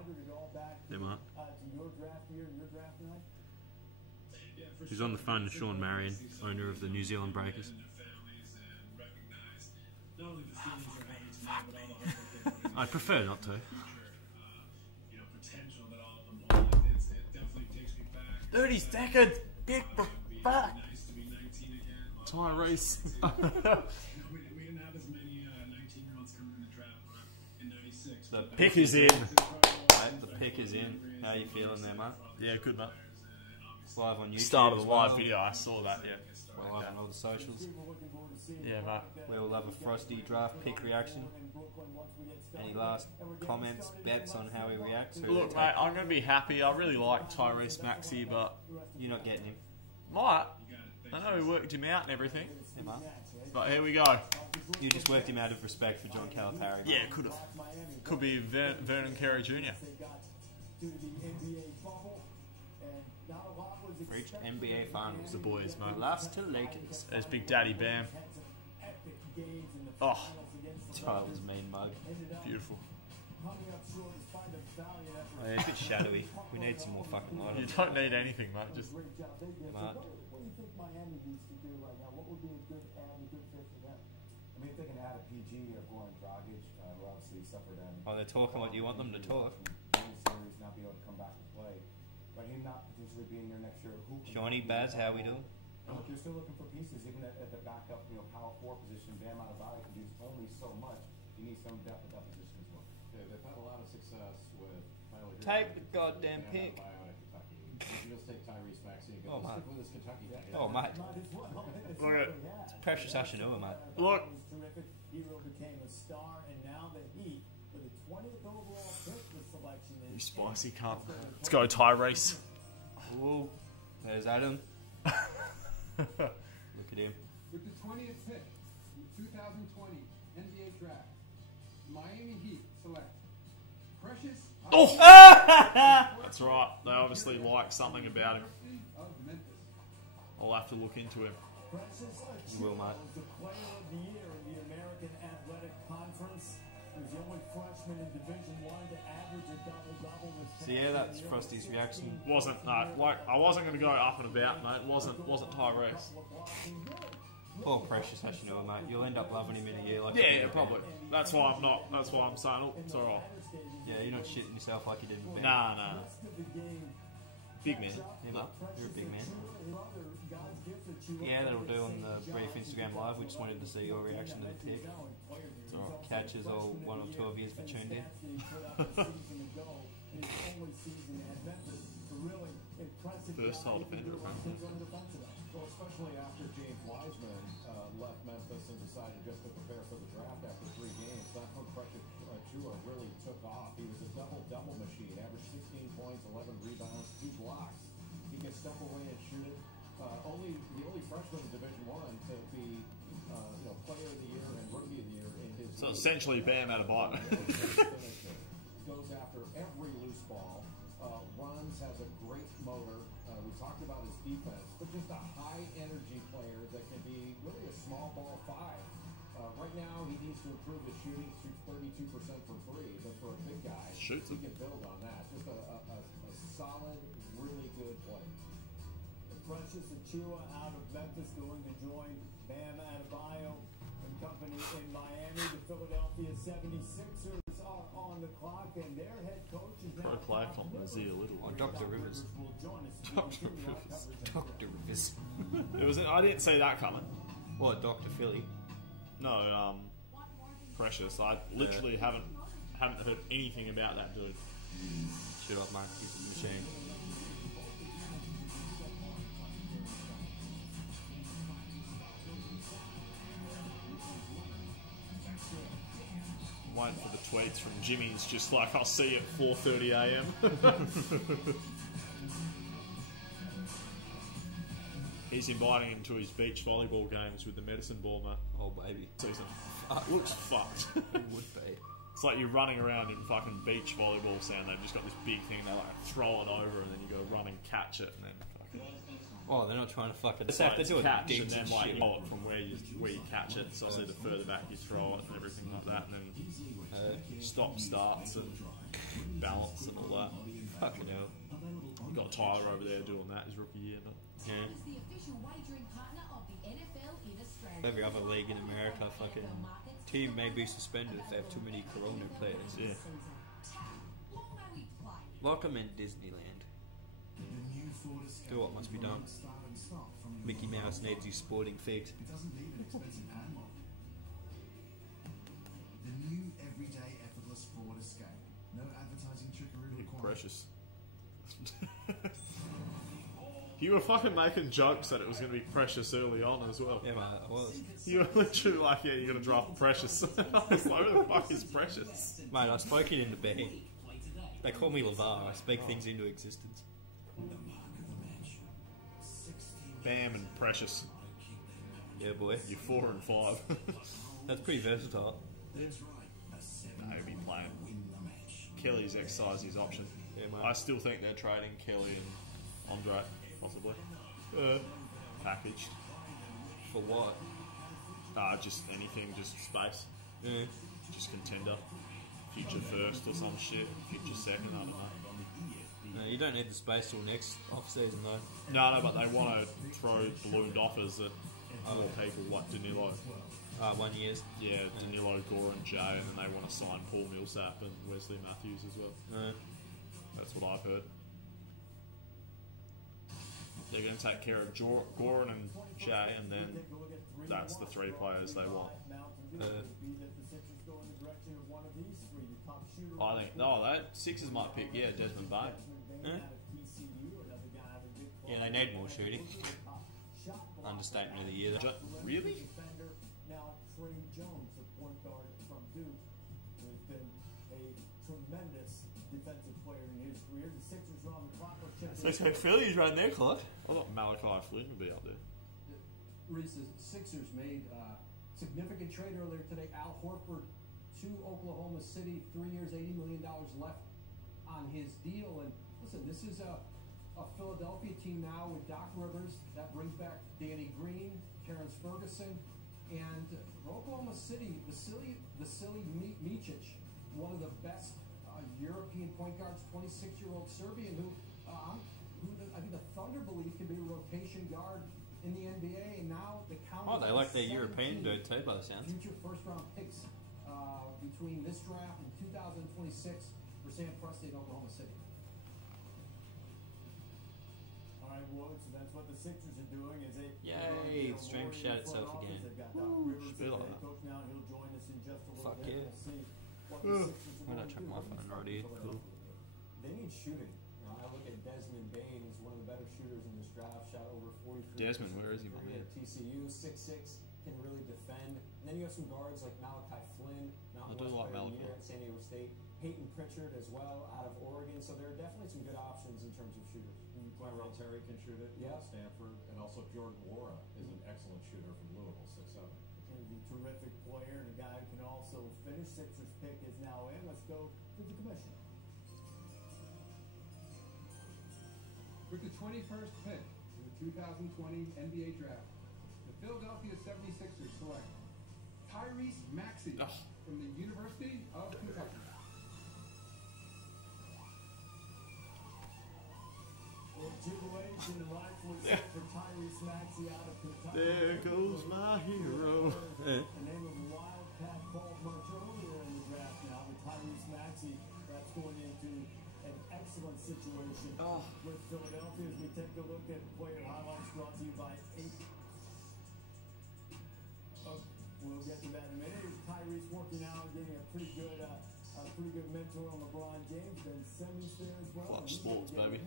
Yeah, mate. He's on the phone to Sean Marion, owner of the New Zealand Breakers. I'd prefer not to. 30 seconds! Big for fuck! Tyrese. We didn't have as many 19-year-olds coming in the draft in '96. The pick is in. Mate, the pick is in. How you feeling there, mate? Yeah, good, mate. Live on YouTube. Start of as the live well. video, I saw that, yeah. We're live on all the socials. Yeah, mate. We'll have a frosty draft pick reaction. Any last comments, bets on how he reacts? Look, mate, I'm going to be happy. I really like Tyrese Maxey, but you're not getting him. Might. I know we worked him out and everything. Yeah, mate. But here we go. You just worked him out of respect for John Calipari. Yeah, could have. Could be Vernon Carey Jr. Reached NBA Finals. The boys, mate. Lost to Lakers. There's Big Daddy Bam. Oh, Tyler's mean mug. beautiful. Oh, yeah, a bit shadowy. We need some more fucking light. You don't need anything, mate. Just Mate. I mean, if they can add a PG of Goran Dragic suffered that. Oh, they're talking what you want them to talk. Series, not be able to come back and play, but him not potentially being there next year. Johnny Baz, how we doing? Look, you're still looking for pieces, even at the backup, power forward position. Bam Adebayo can do only so much. You need some depth at that position as well. They've had a lot of success with Tyler. Take the goddamn pick. You'll take Tyrese Maxey and Oh, go mate. stick with his Kentucky guy. Oh, mate. It's Precious Hashinoa, mate. Look. Terrific. Hero became a star, and now the Heat, with the 20th overall pick, the selection You is spicy cunt. Let's go, Tyrese. Ooh, there's Adam. Look at him. With the 20th pick in the 2020 NBA draft, Miami Heat select Precious. Oh! That's right. They obviously like something about him. Of Memphis. I'll have to look into him. Precious You will, mate. the Player of the Year in the American Athletic Conference. He was the only freshman in Division I to average a double-double with So yeah, that's Frosty's reaction. Wasn't I wasn't going to go up and about, mate. Wasn't Tyrese. Poor Precious Hashinoa, mate. You'll end up loving him in a year. Like Yeah, probably. That's why I'm not. That's why I'm saying, oh, it's alright. Yeah, you're not shitting yourself like you did in the Nah. Big man. No, you're a big man. Yeah, that'll do on the brief Instagram live. We just wanted to see your reaction to the pick. Catches all one or two of you for tuned in. First hole defender, apparently. Well, especially after James Wiseman left Memphis and decided just to prepare for the draft after 3 games. That's when Precious Achiuwa really took off. He was a double-double machine, averaged 16 points, 11 rebounds, 2 blocks. He can step away and shoot it. The only freshman in Division I to be Player of the Year and Rookie of the Year in his. So essentially, Bam Adebayo. Goes after every loose ball. Runs, has a great motor. We talked about his defense, but just a high-energy player that can be really a small ball 5. Right now, he needs to improve his shooting. Shoots 32% from 3, but for a big guy, he can build on that. Just a solid, really good player. Precious Achiuwa out of Memphis going to join Bam Adebayo and company in Miami. The Philadelphia 76ers are on the clock, and their head coach is now. Play on Brazil a little. Oh, Dr. Rivers. Dr. Rivers. Dr. Rivers. It was. I didn't see that coming. What, Dr. Philly? No, Precious. I literally haven't heard anything about that dude. Shut up, Mark. He's a machine. Waiting for the tweets from Jimmy's, just like, I'll see you at 4:30 a.m. He's inviting him to his beach volleyball games with the medicine ball, mate. Oh, baby. Season. Looks fucked. It would be. It's like you're running around in fucking beach volleyball sand. They've just got this big thing, they like throw it over, and then you go run and catch it, and then fucking. Oh, they're not trying to fuck it. It's like catch, and then like you roll it from where you catch it. So obviously the further back you throw it and everything like that, and then stop, starts, and balance and all that. Fucking hell. You got Tyler over there doing that his rookie year, Yeah. Every other league in America, fucking team may be suspended if they have too many Corona players. Yeah. Welcome in Disneyland. Do what must be done. Mickey Mouse needs his sporting fix. It doesn't leave an expensive handlock. The new everyday effortless forward escape. No advertising trickery required. Precious. You were fucking making jokes that it was going to be Precious early on as well. Yeah, mate, I was. You were literally like, yeah, you're going to draft Precious. I was like, who the fuck is Precious? Mate, I spoke it into being. They call me LeVar. I speak things into existence. Bam and Precious. Yeah, boy. You're 4 and 5. That's pretty versatile. Yeah. No, he'll be playing. Kelly's exercised his option. Yeah, mate. I still think they're trading Kelly and Andre, possibly. Packaged. For what? Just anything, just space. Yeah. Just contender. Future first or some shit. Future second, I don't know. No, you don't need the space till next off-season, though. No, but they want to throw ballooned offers at more people like Danilo. 1 year. Yeah, Danilo, Gore and Jay, and then they want to sign Paul Millsap and Wesley Matthews as well. That's what I've heard. They're going to take care of Goran and Jay, and then that's the 3 players they want. I think that Sixers might pick Desmond Bain. Yeah, they need more shooting. Understatement of the year. Really? Now Trey Jones, the point guard from Duke, who has been a tremendous defensive player in his career. The Sixers are on the clock. So Philly's right there, Clark. I thought Malachi Flynn would be up there. Reese, the Sixers made a significant trade earlier today. Al Horford to Oklahoma City, 3 years, $80 million left on his deal. And listen, this is a Philadelphia team now with Doc Rivers. That brings back Danny Green, Terrence Ferguson, and Oklahoma City, Vasily Micic, one of the best European point guards, 26-year-old Serbian who I think the Thunder believe can be a rotation guard in the NBA, and now the County. Oh, they like their European dude too, by the sounds. Future first-round picks between this draft and 2026 for Sam Presti in Oklahoma City. All right, well, so that's what the Sixers are doing. Is they? Yay! The stream shut itself again. They've got Doc Rivers as the head coach now. He'll join us in just a little Fuck bit. yeah. We'll see what the Sixers are Why going did I to check do. my phone already? Cool. They need shooting. You know, I look at Desmond Bain, who's one of the better shooters in this draft, shot over 43%. Desmond, where is he, my man? At TCU, 6'6", can really defend. And then you have some guards like Malachi Flynn, I do like Malachi. at San Diego State, Peyton Pritchard as well out of Oregon. So there are definitely some good options in terms of shooters. Tyrell Terry can shoot it Yeah. at Stanford, and also Jordan Wara is an excellent shooter from Louisville, 6'7". He's a terrific player and a guy who can also finish. Sixers pick is now in. Let's go to the commissioner. With the 21st pick in the 2020 NBA Draft, the Philadelphia 76ers select Tyrese Maxey from the University of Kentucky. Well, jubilation rightfully set for Tyrese Maxey out of Kentucky. There goes my hero. The name of the Wildcat called much earlier in the draft now, but Tyrese Maxey, that's going into an excellent situation with Philadelphia as we take a look at player highlights brought to you by 8. We'll get to that in a minute. Here's Tyrese working out, getting a pretty good mentor on LeBron James. Ben Simmons there as well. Clutch sports, baby.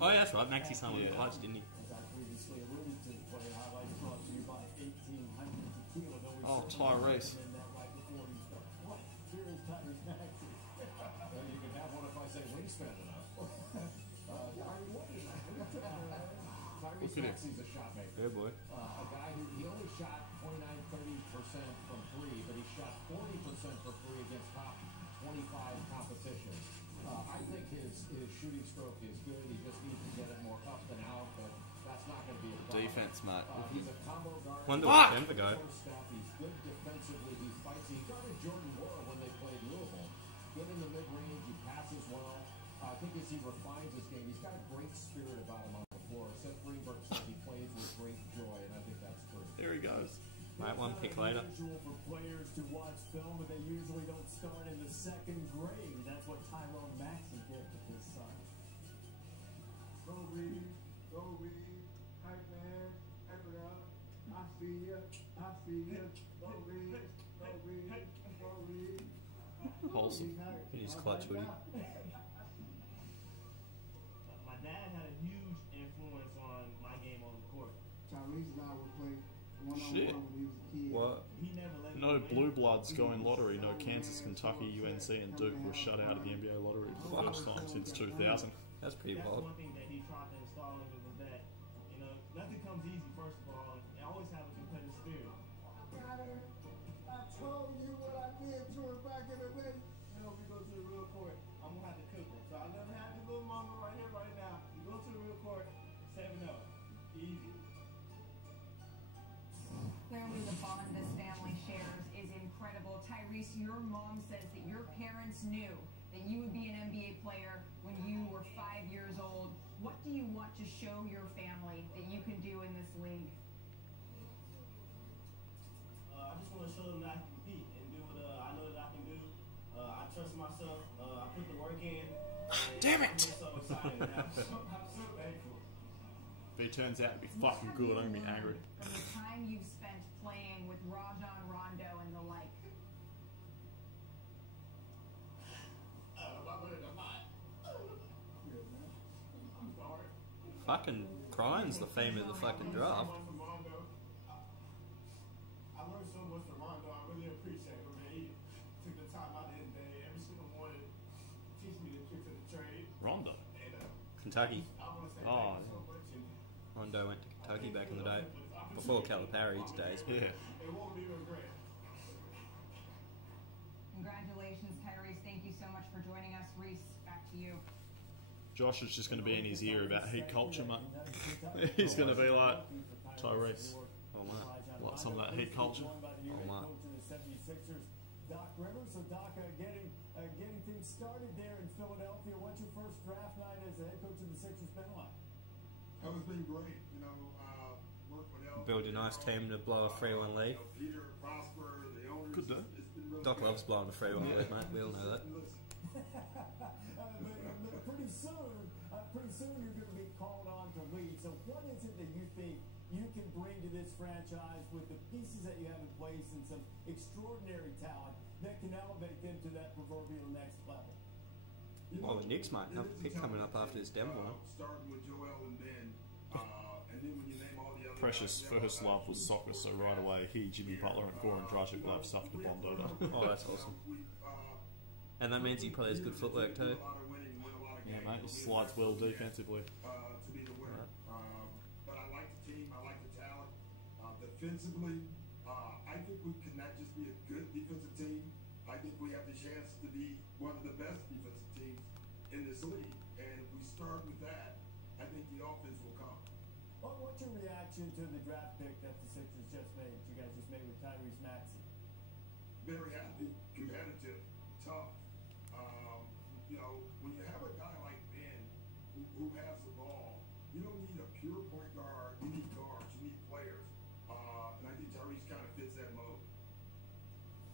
Oh, yeah, that's right. Maxey signed with the Clutch, didn't he? As I previously alluded to, the player highlights brought to you by 1800 Tequila. Oh, Tyrese. Right before we start. What? Here is Tyrese Maxey. Well, you can have one if I say wingspan enough. Tyrese Maxey's a shot maker. Good boy. A guy who he only shot 29-30% from 3, but he shot 40% for 3 against top 25 competition. I think his shooting stroke is good. He just needs to get it more up than out, but that's not going to be a problem. Defense, mate. He's a combo guard. Wonder what Denver go. He's good defensively. He fights. He guarded Jordan Wara when they played Louisville. Good in the mid-range. He passes well. I think as he refines his game, he's got a great spirit about him on the floor. Seth Greenberg says he plays with great joy, and I think that's true. There he goes. Right, one pick later. It's unusual for players to watch film, but they usually don't start in the second grade. That's what Tyrone Maxey did with his son. Go read, hype man, hype it up. I see ya, go read. Wholesome. He's Clutch hoodie. My dad had a huge influence on my game on the court. Tyrese and I would play one-on-one Shit. when he was a kid. What? He never let No me blue bloods go in lottery. No Kansas, Kentucky, UNC, and Duke were shut out of the NBA lottery for the first time since 2000. That's pretty That's wild. one thing that he tried to install in me was that, you know, nothing comes easy, first of all. You always have a competitive spirit. I told you what I did to her back in the day. You know, if we go to the real court, I'm going to have to cook it. So I never had this little moment right here, right now. You go to the real court, 7-0. Easy. Clearly, the bond this family shares is incredible. Tyrese, your mom says that your parents knew that you would be an NBA player when you were 5 years old. What do you want to show your family that you can do in this league? I I just want to show them that I can compete and do what I know that I can do. I trust myself. I put the work in. Damn it! I'm just so excited now. I'm so thankful. If he turns out to be fucking good, I'm gonna be angry. From the time you've spent playing with Rajon Rondo and the like. I'm sorry. Fucking crying's the fame of the fucking draft. I learned so much from Rondo. I really appreciate him, man. He took the time out of his day every single morning, teach me the tricks of the trade. Rondo? And, Kentucky. I want to say Oh, thank you so much. And Rondo went to Kentucky back in the day. Before Calipari's days. Yeah. it won't be regret. Congratulations, Tyrese. Thank you so much for joining us. Reese, back to you. Josh is just going to be in his ear about heat culture, mate. He's going to be like, Tyrese, oh, mate. Like some of that heat culture. Oh, mate. Doc Rivers. So Doc, getting things started there in Philadelphia. What's your first draft night as the head coach of the Sixers been like? Oh, it's been great. You know, work with El. Build a nice team to blow a 3-1 lead. Peter, Prosper, the owners. Good day. It's been really Doc loves blowing a 3-1 lead, mate. We all know that. But pretty soon you're going to be called on to lead. So what is it that you think you can bring to this franchise with the pieces that you have in place and some extraordinary talent that can elevate them to that proverbial next level? Well, the Knicks might have a pick coming up after this Denver one. Starting with Joel and then when you name all the other Precious first love was soccer, so right away he, Jimmy Butler, and Goran Dragic will have stuff to bond over. Oh, that's awesome. And that means he probably has good footwork too. Yeah, mate, he slides well defensively. To be the winner. But I like the team. I like the talent. Defensively, I think we can not just be a good defensive team. I think we have the chance to be one of the best defensive teams in this league. And if we start with that, I think the offense will come. Well, what's your reaction to the draft pick that the Sixers just made? You guys just made with Tyrese Maxey. Very happy, competitive, tough. You know, when you have a guy like Ben who has the ball, you don't need a pure point guard. You need guards. You need players. And I think Tyrese kind of fits that mode.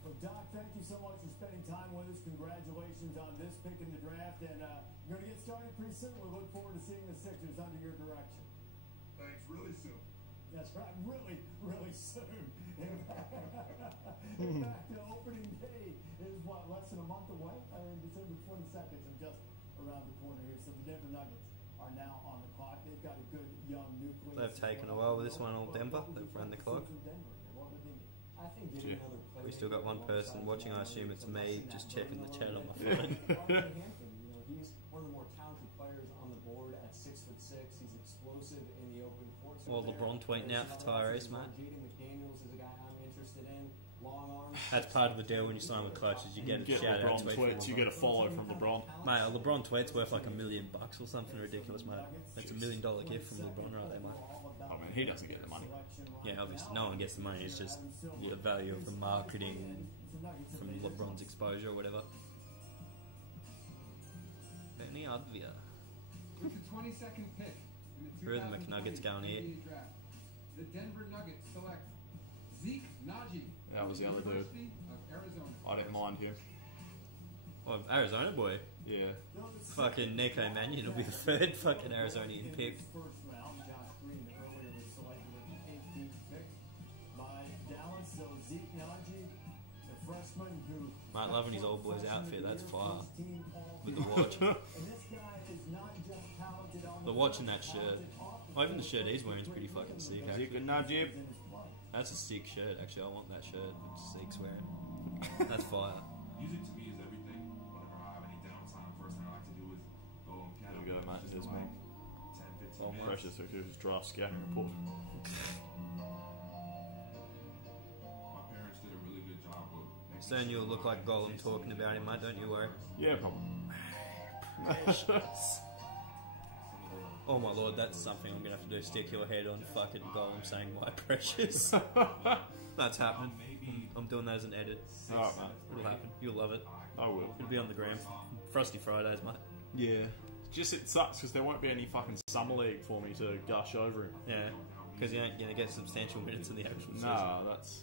Well, Doc, thank you so much for spending time with us. Congratulations on this pick in the draft. And you're going to get started pretty soon. We look forward to seeing the Sixers under your direction. Thanks. Really soon. That's right. Really, really soon. In fact, the opening day is, what, less than a month away? December 22nd. So just around the corner here. So the Denver Nuggets are now on the clock. They've got a good young nucleus. They've taken a while with this one, all Denver. They've run the clock. I think getting another player. We still got one person watching. I assume it's me, just checking the chat on my Yeah. phone. He's one of the more talented players on the board at 6'6". He's explosive in the open court. Well, LeBron tweeting out for Tyrese, mate. Jaden McDaniels is a guy I'm interested in. Long arms. That's part of the deal when you sign with coaches. You get a shout out LeBron tweet tweets, from you get a follow from LeBron. Mate, a LeBron tweet's worth like $1 million or something ridiculous, mate. That's $1 million gift from LeBron right there, mate. I mean, he doesn't get the money. Yeah, obviously, no one gets the money. It's just the value of the marketing from LeBron's exposure or whatever. Benny Advia. With the 22nd pick in the Who are the McNuggets going here? NBA draft, the Denver Nuggets select Zeke Naji. That was the other dude. University of Arizona. I didn't mind him. Oh, Arizona boy. Yeah. Fucking Nico Mannion will be the third fucking Arizonian pick. First round, Josh Green earlier was selected with the 18th pick by Dallas. So Zeke Naji, the freshman who. Mate, loving his old boy's outfit. That's fire. With the watch. The watch and that shirt. Well, even the shirt he's wearing is pretty fucking sick. Actually. That's a sick shirt. Actually, I want that shirt that Zeke's wearing. That's fire. Music to me is everything. Whenever I have any downtime, first thing I like to do is go on piano. There we go, mate. There's me. 10, 15 Oh, minutes. Precious, who's draft scouting report. My parents did a really good job of making Soon you'll look like Gollum talking about him, mate. Don't you worry. Yeah, probably. Precious. Oh my lord, that's something I'm gonna have to do. Stick your head on fucking Gollum saying "my precious." That's happening. I'm doing that as an edit. Alright, mate. It'll happen. You'll love it. I will. It'll be on the gram. Frosty Fridays, mate. Yeah. Just it sucks because there won't be any fucking summer league for me to gush over him. Yeah, because you ain't gonna get substantial minutes in the actual season. Nah, that's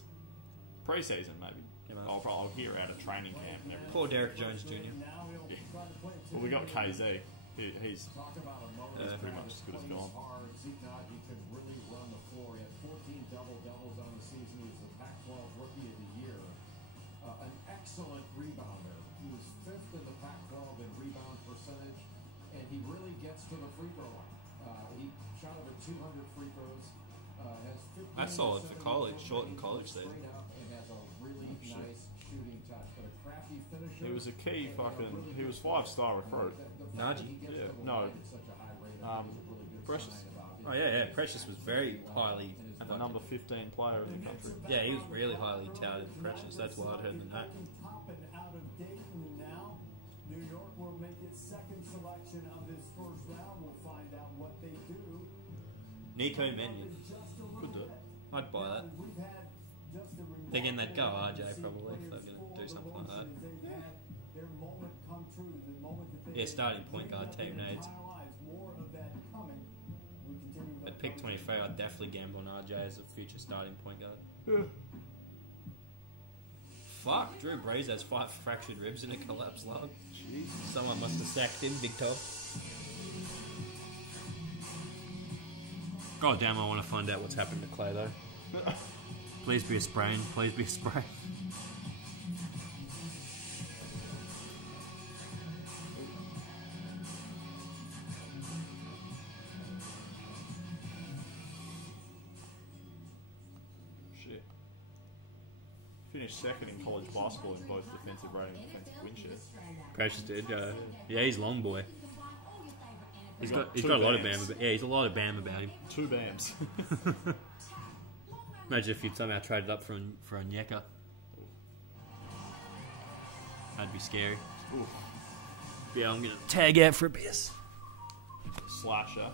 Pre-season, maybe. I'll hear out of training camp and everything. Poor Derek Jones Jr. Yeah. Well, we got KZ. He's pretty much as good as gone. He can really run the floor. He had 14 double-doubles on the season. He was the Pac-12 Rookie of the Year. An excellent rebounder. He was 5th in the Pac-12 in rebound percentage, and he really gets to the free throw line. He shot over 200 free throws. Has 15 That's solid for college, short in college season. And has a really nice shooting touch, but a crafty finisher. He was a key he was 5-star recruit. Najee? Yeah, no. Precious. Oh yeah, Precious was very highly. And the number 15 player in the country. Yeah, he was really highly touted, Precious. That's why I'd heard the name. Topping out of Dayton, and now New York will make its second selection of this first round. We'll find out what they do. Nico Mannion. Could do it. I'd buy that. Thinking they'd go RJ probably if they're going to do something like that. Yeah, starting point guard team needs. At pick 23, I'd definitely gamble on RJ as a future starting point guard. Yeah. Fuck, Drew Brees has 5 fractured ribs in a collapsed lung. Jeez. Someone must have sacked him, big top. God damn, I want to find out what's happened to Clay though. Please be a sprain, please be a sprain. Shit. Finished second in college basketball in both defensive rating and defensive win shares. Precious did, yeah, he's long boy. He's got a lot of Bam about, yeah, he's a lot of Bam about him. 2 Bams. Imagine if you'd somehow traded up for a Nyeka. That'd be scary. Oof. Yeah, I'm gonna tag out for a piss. Slasher.